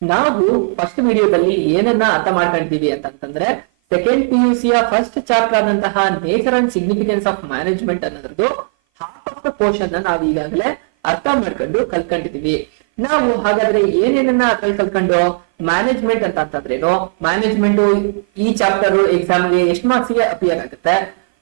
ನಾವು ಫಸ್ಟ್ ವಿಡಿಯೋದಲ್ಲಿ ಏನನ್ನ ಅರ್ಥ ಮಾಡ್ಕೊಂಡಿದೀವಿ ಅಂತಂದ್ರೆ ಸೆಕೆಂಡ್ PUC ಫಸ್ಟ್ ಚಾಪ್ಟರ್ ಆದಂತಹ nature and significance of management ಅನ್ನೋದ್ರದ್ದು ಹಾಫ್ ಆಫ್ ದ ಪೋರ್ಷನ್ ನಾವು ಈಗಾಗಲೇ ಅರ್ಥ ಮಾಡ್ಕೊಂಡು ಕಲ್ತ್ಕೊಂಡಿದೀವಿ. ನಾವು ಹಾಗಾದ್ರೆ ಏನೇನನ್ನ ಕಲ್ತ್ಕೊಂಡು ಮ್ಯಾನೇಜ್ಮೆಂಟ್ ಅಂತಂದ್ರೇನು, ಮ್ಯಾನೇಜ್ಮೆಂಟ್ ಈ ಚಾಪ್ಟರ್ ಎಕ್ಸಾಮ್ಗೆ ಎಷ್ಟು ಮಾರ್ಕ್ಸ್ಗೆ ಅಪಿಯರ್ ಆಗುತ್ತೆ,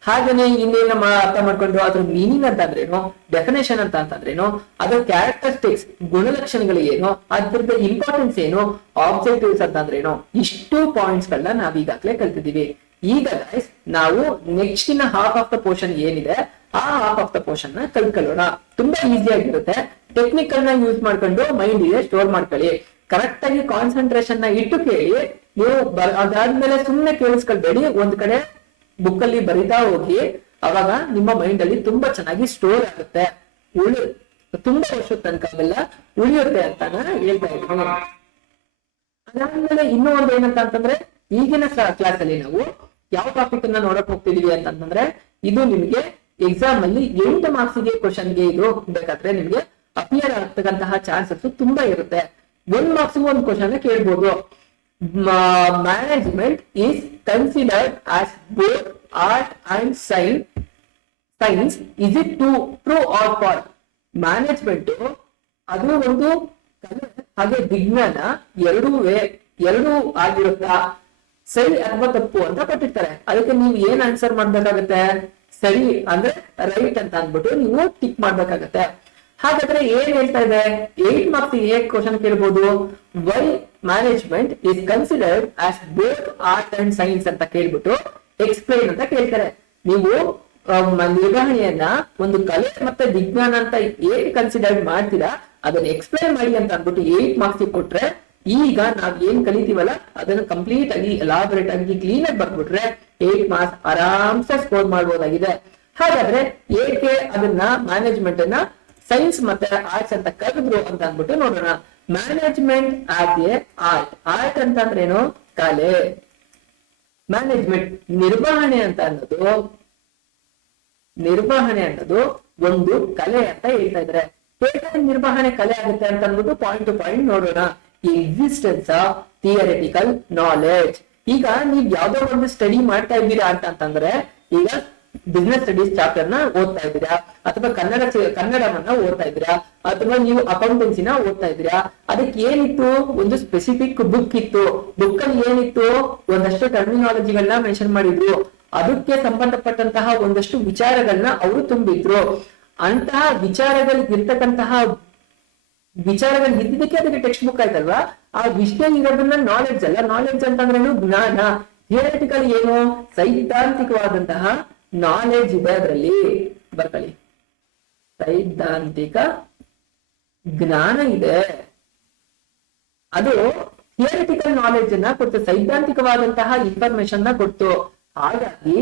ಹಾಗೇನೆ ಇನ್ನೇನ ಅರ್ಥ ಮಾಡ್ಕೊಂಡು ಅದ್ರ ಮೀನಿಂಗ್ ಅಂತಂದ್ರೇನು, ಡೆಫಿನೇಷನ್ ಅಂತಂದ್ರೇನು, ಅದ್ರ ಕ್ಯಾರೆಕ್ಟರಿಸ್ಟಿಕ್ಸ್ ಗುಣಲಕ್ಷಣಗಳು ಏನು, ಅದ್ರದ್ದು ಇಂಪಾರ್ಟೆನ್ಸ್ ಏನು, ಆಬ್ಜೆಕ್ಟಿವ್ಸ್ ಅಂತಂದ್ರೇನು, ಇಷ್ಟು ಪಾಯಿಂಟ್ಸ್ ಗಳನ್ನ ನಾವ್ ಈಗಾಗಲೇ ಕಲ್ತಿದೀವಿ. ಈಗ ಗೈಸ್ ನಾವು ನೆಕ್ಸ್ಟ್ ಇನ್ನ ಹಾಫ್ ಆಫ್ ದ ಪೋರ್ಷನ್ ಏನಿದೆ ಆ ಹಾಫ್ ಆಫ್ ದ ಪೋರ್ಷನ್ ನ ಕಲ್ತ್ಕೊಳ್ಳೋಣ. ತುಂಬಾ ಈಸಿ ಆಗಿರುತ್ತೆ. ಟೆಕ್ನಿಕಲ್ ನ ಯೂಸ್ ಮಾಡ್ಕೊಂಡು ಮೈಂಡ್ ಗೆ ಸ್ಟೋರ್ ಮಾಡ್ಕೊಳ್ಳಿ. ಕರೆಕ್ಟ್ ಆಗಿ ಕಾನ್ಸಂಟ್ರೇಷನ್ ನ ಇಟ್ಟು ಕೇಳಿ. ನೀವು ಅದಾದ್ಮೇಲೆ ಸುಮ್ನೆ ಕೇಳಿಸ್ಕೊಳ್ಬೇಡಿ, ಒಂದ್ ಕಡೆ ಬುಕ್ ಅಲ್ಲಿ ಬರಿತಾ ಹೋಗಿ. ಅವಾಗ ನಿಮ್ಮ ಮೈಂಡ್ ಅಲ್ಲಿ ತುಂಬಾ ಚೆನ್ನಾಗಿ ಸ್ಟೋರ್ ಆಗುತ್ತೆ, ತುಂಬಾ ವರ್ಷದ ತನಕ ಅವೆಲ್ಲ ಉಳಿಯುತ್ತೆ ಅಂತ ಹೇಳ್ತಾ ಇದ್ದೀನಿ. ಅದಾದ್ಮೇಲೆ ಇನ್ನೂ ಒಂದು ಏನಂತ ಅಂತಂದ್ರೆ, ಈಗಿನ ಕ್ಲಾಸ್ ಅಲ್ಲಿ ನಾವು ಯಾವ ಟಾಪಿಕ್ ಅನ್ನ ನೋಡಕ್ ಹೋಗ್ತಿದೀವಿ ಅಂತಂದ್ರೆ, ಇದು ನಿಮ್ಗೆ ಎಕ್ಸಾಮ್ ಅಲ್ಲಿ 8 ಮಾರ್ಕ್ಸ್ಗೆ ಕ್ವಶನ್ಗೆ ಇದು ಬೇಕಾದ್ರೆ ನಿಮ್ಗೆ ಅಪಿಯರ್ ಆಗ್ತಕ್ಕಂತಹ ಚಾನ್ಸಸ್ ತುಂಬಾ ಇರುತ್ತೆ. 1 ಮಾರ್ಕ್ಸ್ ಒಂದು ಕ್ವಶನ್ ಕೇಳ್ಬೋದು. Management is considered as both art and science. Is it true or false? Management ಅದು ಒಂದು ಕಲೆ ಹಾಗೆ ವಿಜ್ಞಾನ ಎರಡೂ ಆಗಿರುತ್ತಾ, ಸರಿ ಅಥವಾ ತಪ್ಪು ಅಂತ ಕೊಟ್ಟಿರ್ತಾರೆ. ಅದಕ್ಕೆ ನೀವು ಏನ್ ಆನ್ಸರ್ ಮಾಡ್ಬೇಕಾಗತ್ತೆ? ಸರಿ ಅಂದ್ರೆ ರೈಟ್ ಅಂತ ಅಂದ್ಬಿಟ್ಟು ನೀವು ಟಿಕ್ ಮಾಡ್ಬೇಕಾಗತ್ತೆ. ಹಾಗಾದ್ರೆ ಏನ್ ಹೇಳ್ತಾ ಇದೆ? 8 ಮಾರ್ಕ್ಸ್ ಹೇಗೆ ಕ್ವಶನ್ ಕೇಳ್ಬೋದು? Why management is considered as both art and science ಅಂತ ಕೇಳ್ಬಿಟ್ಟು ಎಕ್ಸ್ಪ್ಲೈನ್ ಅಂತ ಕೇಳ್ತಾರೆ. ನೀವು ನಿರ್ವಹಣೆಯನ್ನ ಒಂದು ಕಲೆ ಮತ್ತೆ ವಿಜ್ಞಾನ ಅಂತ ಹೇಗೆ ಕನ್ಸಿಡರ್ ಮಾಡ್ತೀರಾ ಅದನ್ನ ಎಕ್ಸ್ಪ್ಲೈನ್ ಮಾಡಿ ಅಂತ ಅಂದ್ಬಿಟ್ಟು 8 ಮಾರ್ಕ್ಸ್ ಕೊಟ್ರೆ, ಈಗ ನಾವ್ ಏನ್ ಕಲಿತೀವಲ್ಲ ಅದನ್ನ ಕಂಪ್ಲೀಟ್ ಆಗಿ ಎಲಾಬರೇಟ್ ಆಗಿ ಕ್ಲೀನ್ ಆಗಿ ಬರ್ಬಿಟ್ರೆ 8 ಮಾರ್ಕ್ಸ್ ಆರಾಮ್ಸೆ ಸ್ಕೋರ್ ಮಾಡ್ಬೋದಾಗಿದೆ. ಹಾಗಾದ್ರೆ ಏಕೆ ಅದನ್ನ ಮ್ಯಾನೇಜ್ಮೆಂಟ್ ಅನ್ನ ಸೈನ್ಸ್ ಮತ್ತೆ ಆರ್ಟ್ಸ್ ಅಂತ ಕರೆದ್ರು ಅಂತ ಅಂದ್ಬಿಟ್ಟು ನೋಡೋಣ. ಮ್ಯಾನೇಜ್ಮೆಂಟ್ ಆಸ್ ಎ ಆರ್ಟ್ ಅಂತಂದ್ರೆ ಏನು? ಕಲೆ. ಮ್ಯಾನೇಜ್ಮೆಂಟ್ ನಿರ್ವಹಣೆ ಅನ್ನೋದು ಒಂದು ಕಲೆ ಅಂತ ಹೇಳ್ತಾ ಇದ್ರೆ, ಹೇಗೆ ನಿರ್ವಹಣೆ ಕಲೆ ಆಗುತ್ತೆ ಅಂತ ಅಂದ್ಬಿಟ್ಟು ಪಾಯಿಂಟ್ ಟು ಪಾಯಿಂಟ್ ನೋಡೋಣ. Existence of theoretical knowledge. ಈಗ ನೀವ್ ಯಾವ್ದೋ ಒಂದು ಸ್ಟಡಿ ಮಾಡ್ತಾ ಇದ್ದೀರಾ ಅಂತಂದ್ರೆ, ಈಗ ಬಿಸ್ನೆಸ್ ಸ್ಟಡೀಸ್ ಚಾಪ್ಟರ್ ನ ಓದ್ತಾ ಇದ್ದೀರಾ, ಅಥವಾ ಕನ್ನಡವನ್ನ ಓದ್ತಾ ಇದ್ದೀರಾ, ಅಥವಾ ನೀವು ಅಕೌಂಟೆನ್ಸಿನ ಓದ್ತಾ ಇದ್ದೀರಾ. ಅದಕ್ಕೆ ಏನಿತ್ತು? ಒಂದು ಸ್ಪೆಸಿಫಿಕ್ ಬುಕ್ ಇತ್ತು. ಬುಕ್ ಅಲ್ಲಿ ಏನಿತ್ತು? ಒಂದಷ್ಟು ಟರ್ಮಿನಾಲಜಿಗಳನ್ನ ಮೆನ್ಷನ್ ಮಾಡಿದ್ರು. ಅದಕ್ಕೆ ಸಂಬಂಧಪಟ್ಟಂತಹ ಒಂದಷ್ಟು ವಿಚಾರಗಳನ್ನ ಅವರು ತುಂಬಿದ್ರು. ಅಂತಹ ವಿಚಾರಗಳಿರ್ತಕ್ಕಂತಹ ವಿಚಾರಗಳು ಇದ್ದಿದ್ದಕ್ಕೆ ಅದಕ್ಕೆ ಟೆಕ್ಸ್ಟ್ ಬುಕ್ ಆಯ್ತಲ್ವಾ. ಆ ವಿಷಯ ಇರೋದನ್ನ ನಾಲೆಡ್ಜ್ ಅಲ್ಲ. ನಾಲೆಡ್ಜ್ ಅಂತಂದ್ರೆ ಜ್ಞಾನ. ಥಿಯರಿಟಿಕಲ್ ಏನು? ಸೈದ್ಧಾಂತಿಕವಾದಂತಹ ನಾಲೆಡ್ಜ್ ಇದೆ ಅದರಲ್ಲಿ. ಬರ್ಕೊಳ್ಳಿ, ಸೈದ್ಧಾಂತಿಕ ಜ್ಞಾನ ಇದೆ. ಅದು ಥಿಯರಿಟಿಕಲ್ ನಾಲೆಡ್ಜ್ ಅನ್ನ ಕೊಡ್ತು, ಸೈದ್ಧಾಂತಿಕವಾದಂತಹ ಇನ್ಫಾರ್ಮೇಶನ್ ನ ಕೊಡ್ತು. ಹಾಗಾಗಿ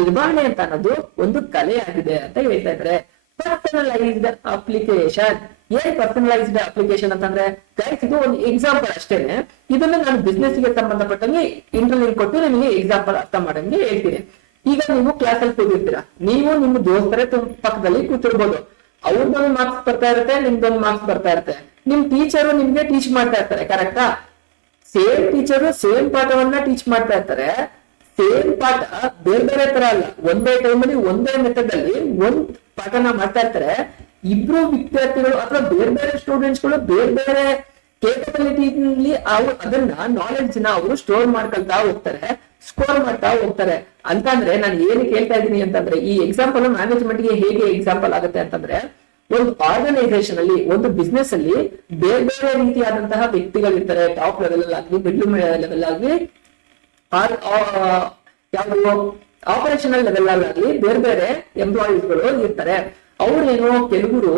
ನಿರ್ವಹಣೆ ಅಂತ ಅನ್ನೋದು ಒಂದು ಕಲೆ ಆಗಿದೆ ಅಂತ ಹೇಳ್ತಾ ಇದ್ದಾರೆ. Personalised application. ಏನ್ ಪರ್ಸನಲೈಸ್ಡ್ ಅಪ್ಲಿಕೇಶನ್ ಅಂತಂದ್ರೆ, ಗೈಸ್ ಇದು ಒಂದು ಎಕ್ಸಾಂಪಲ್ ಅಷ್ಟೇನೆ. ಇದನ್ನ ನಾನು ಬಿಸ್ನೆಸ್ ಗೆ ಸಂಬಂಧಪಟ್ಟಂಗೆ ಇಂಟರ್ವ್ಯೂ ಕೊಟ್ಟು ನಿಮಗೆ ಎಕ್ಸಾಂಪಲ್ ಅರ್ಥ ಮಾಡಂಗೆ ಹೇಳ್ತೀನಿ. ಈಗ ನೀವು ಕ್ಲಾಸ್ ಅಲ್ಲಿ ಕೂತಿರ್ತೀರಾ, ನೀವು ನಿಮ್ಮ ದೋಸ್ತರ ಪಕ್ಕದಲ್ಲಿ ಕೂತಿರ್ಬೋದು. ಅವ್ರದ್ದೊಂದು ಮಾರ್ಕ್ಸ್ ಬರ್ತಾ ಇರುತ್ತೆ, ನಿಮ್ದೊಂದು ಮಾರ್ಕ್ಸ್ ಬರ್ತಾ ಇರುತ್ತೆ. ನಿಮ್ ಟೀಚರು ನಿಮ್ಗೆ ಟೀಚ್ ಮಾಡ್ತಾ ಇರ್ತಾರೆ, ಕರೆಕ್ಟಾ? ಸೇಮ್ ಟೀಚರು ಸೇಮ್ ಪಾಠವನ್ನ ಟೀಚ್ ಮಾಡ್ತಾ ಇರ್ತಾರೆ. ಸೇಮ್ ಪಾಠ ಬೇರೆ ಬೇರೆ ತರ ಅಲ್ಲ, ಒಂದೇ ಟೈಮಲ್ಲಿ ಒಂದೇ ಮೆಥಡ್ ಅಲ್ಲಿ ಒಂದ್ ಪಾಠನ ಮಾಡ್ತಾ ಇರ್ತಾರೆ. ಇಬ್ರು ವಿದ್ಯಾರ್ಥಿಗಳು ಅಥವಾ ಬೇರೆ ಬೇರೆ ಸ್ಟೂಡೆಂಟ್ಸ್ ಗಳು ಬೇರೆ ಬೇರೆ ಕೇಪಬಿಲಿಟಿ ಅದನ್ನ ನಾಲೆಡ್ಜ್ ನ ಅವರು ಸ್ಟೋರ್ ಮಾಡ್ಕೊಳ್ತಾ ಹೋಗ್ತಾರೆ, ಸ್ಕೋರ್ ಮಾಡ್ತಾ ಹೋಗ್ತಾರೆ. ಅಂತಂದ್ರೆ ನಾನು ಏನು ಕೇಳ್ತಾ ಇದ್ದೀನಿ ಅಂತಂದ್ರೆ, ಈ ಎಕ್ಸಾಂಪಲ್ ಮ್ಯಾನೇಜ್ಮೆಂಟ್ ಗೆ ಹೇಗೆ ಎಕ್ಸಾಂಪಲ್ ಆಗುತ್ತೆ ಅಂತಂದ್ರೆ, ಒಂದು ಆರ್ಗನೈಸೇಷನ್ ಅಲ್ಲಿ, ಒಂದು ಬಿಸ್ನೆಸ್ ಅಲ್ಲಿ ಬೇರೆ ಬೇರೆ ರೀತಿಯಾದಂತಹ ವ್ಯಕ್ತಿಗಳಿರ್ತಾರೆ. ಟಾಪ್ ಲೆವೆಲ್ ಆಗ್ಲಿ, ಮಿಡ್ಲ್ ಲೆವೆಲ್ ಆಗ್ಲಿ, ಯಾವುದು ಆಪರೇಷನಲ್ ಲೆವೆಲ್ ಆಗಲಿ ಬೇರೆ ಬೇರೆ ಎಂಪ್ಲಾಯೀಸ್ ಗಳು ಇರ್ತಾರೆ. ಅವ್ರೇನು ಕೆಲವರು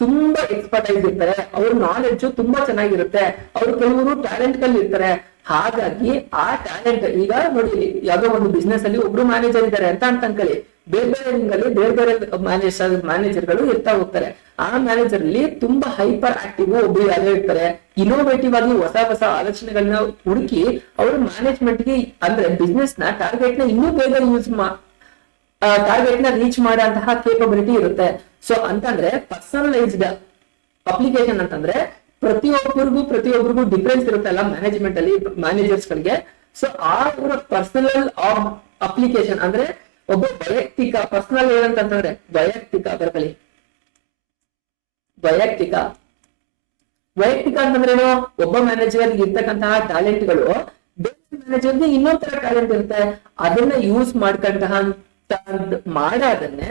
ತುಂಬಾ ಎಕ್ಸ್ಪರ್ಟೈಸ್ ಇರ್ತಾರೆ, ಅವ್ರ ನಾಲೆಡ್ಜ್ ತುಂಬಾ ಚೆನ್ನಾಗಿರುತ್ತೆ. ಅವ್ರು ಕೆಲವರು ಟ್ಯಾಲೆಂಟ್ ಗಳು ಇರ್ತಾರೆ. ಹಾಗಾಗಿ ಆ ಟ್ಯಾಲೆಂಟ್, ಈಗ ನೋಡಿ ಯಾವ್ದೋ ಒಂದು ಬಿಸ್ನೆಸ್ ಅಲ್ಲಿ ಒಬ್ರು ಮ್ಯಾನೇಜರ್ ಇದ್ದಾರೆ ಅಂತ ಅನ್ಕೊಳ್ಳಿ, ಬೇರೆ ಬೇರೆ ರಿಂಗಲ್ಲಿ ಬೇರೆ ಬೇರೆ ಮ್ಯಾನೇಜರ್ಗಳು ಇರ್ತಾ ಹೋಗ್ತಾರೆ. ಆ ಮ್ಯಾನೇಜರ್ ಅಲ್ಲಿ ತುಂಬಾ ಹೈಪರ್ ಆಕ್ಟಿವ್ ಒಬ್ರು ಯಾರೋ ಇರ್ತಾರೆ. ಇನೋವೇಟಿವ್ ಆಗಿ ಹೊಸ ಹೊಸ ಆಲೋಚನೆಗಳನ್ನ ಹುಡುಕಿ ಅವರು ಮ್ಯಾನೇಜ್ಮೆಂಟ್ ಗೆ ಅಂದ್ರೆ ಬಿಸ್ನೆಸ್ ನ ಟಾರ್ಗೆಟ್ ನ ಇನ್ನೂ ಬೇಗ ಟಾರ್ಗೆಟ್ ನ ರೀಚ್ ಮಾಡುವಂತಹ ಕೇಪಬಿಲಿಟಿ ಇರುತ್ತೆ. ಸೊ ಅಂತಂದ್ರೆ ಪರ್ಸನಲೈಸ್ಡ್ ಅಪ್ಲಿಕೇಶನ್ ಅಂತಂದ್ರೆ ಪ್ರತಿಯೊಬ್ಬರಿಗೂ ಡಿಫ್ರೆನ್ಸ್ ಇರುತ್ತಲ್ಲ ಮ್ಯಾನೇಜ್ಮೆಂಟ್ ಅಲ್ಲಿ ಮ್ಯಾನೇಜರ್ಸ್ ಗಳಿಗೆ. ಸೊ ಆ ಪರ್ಸನಲ್ ಅಪ್ಲಿಕೇಶನ್ ಅಂದ್ರೆ ಒಬ್ಬ ವೈಯಕ್ತಿಕ ಪರ್ಸನಲ್ ಏನಂತಂದ್ರೆ ವೈಯಕ್ತಿಕ ಬರ್ಕಲಿ ವೈಯಕ್ತಿಕ ಅಂತಂದ್ರೇನು, ಒಬ್ಬ ಮ್ಯಾನೇಜರ್ ಇರ್ತಕ್ಕಂತಹ ಟ್ಯಾಲೆಂಟ್ಗಳು ಬೇರೆ ಮ್ಯಾನೇಜರ್ಗೆ ಇನ್ನೊಂದ್ ತರ ಟ್ಯಾಲೆಂಟ್ ಇರುತ್ತೆ, ಅದನ್ನ ಯೂಸ್ ಮಾಡೋದನ್ನೇ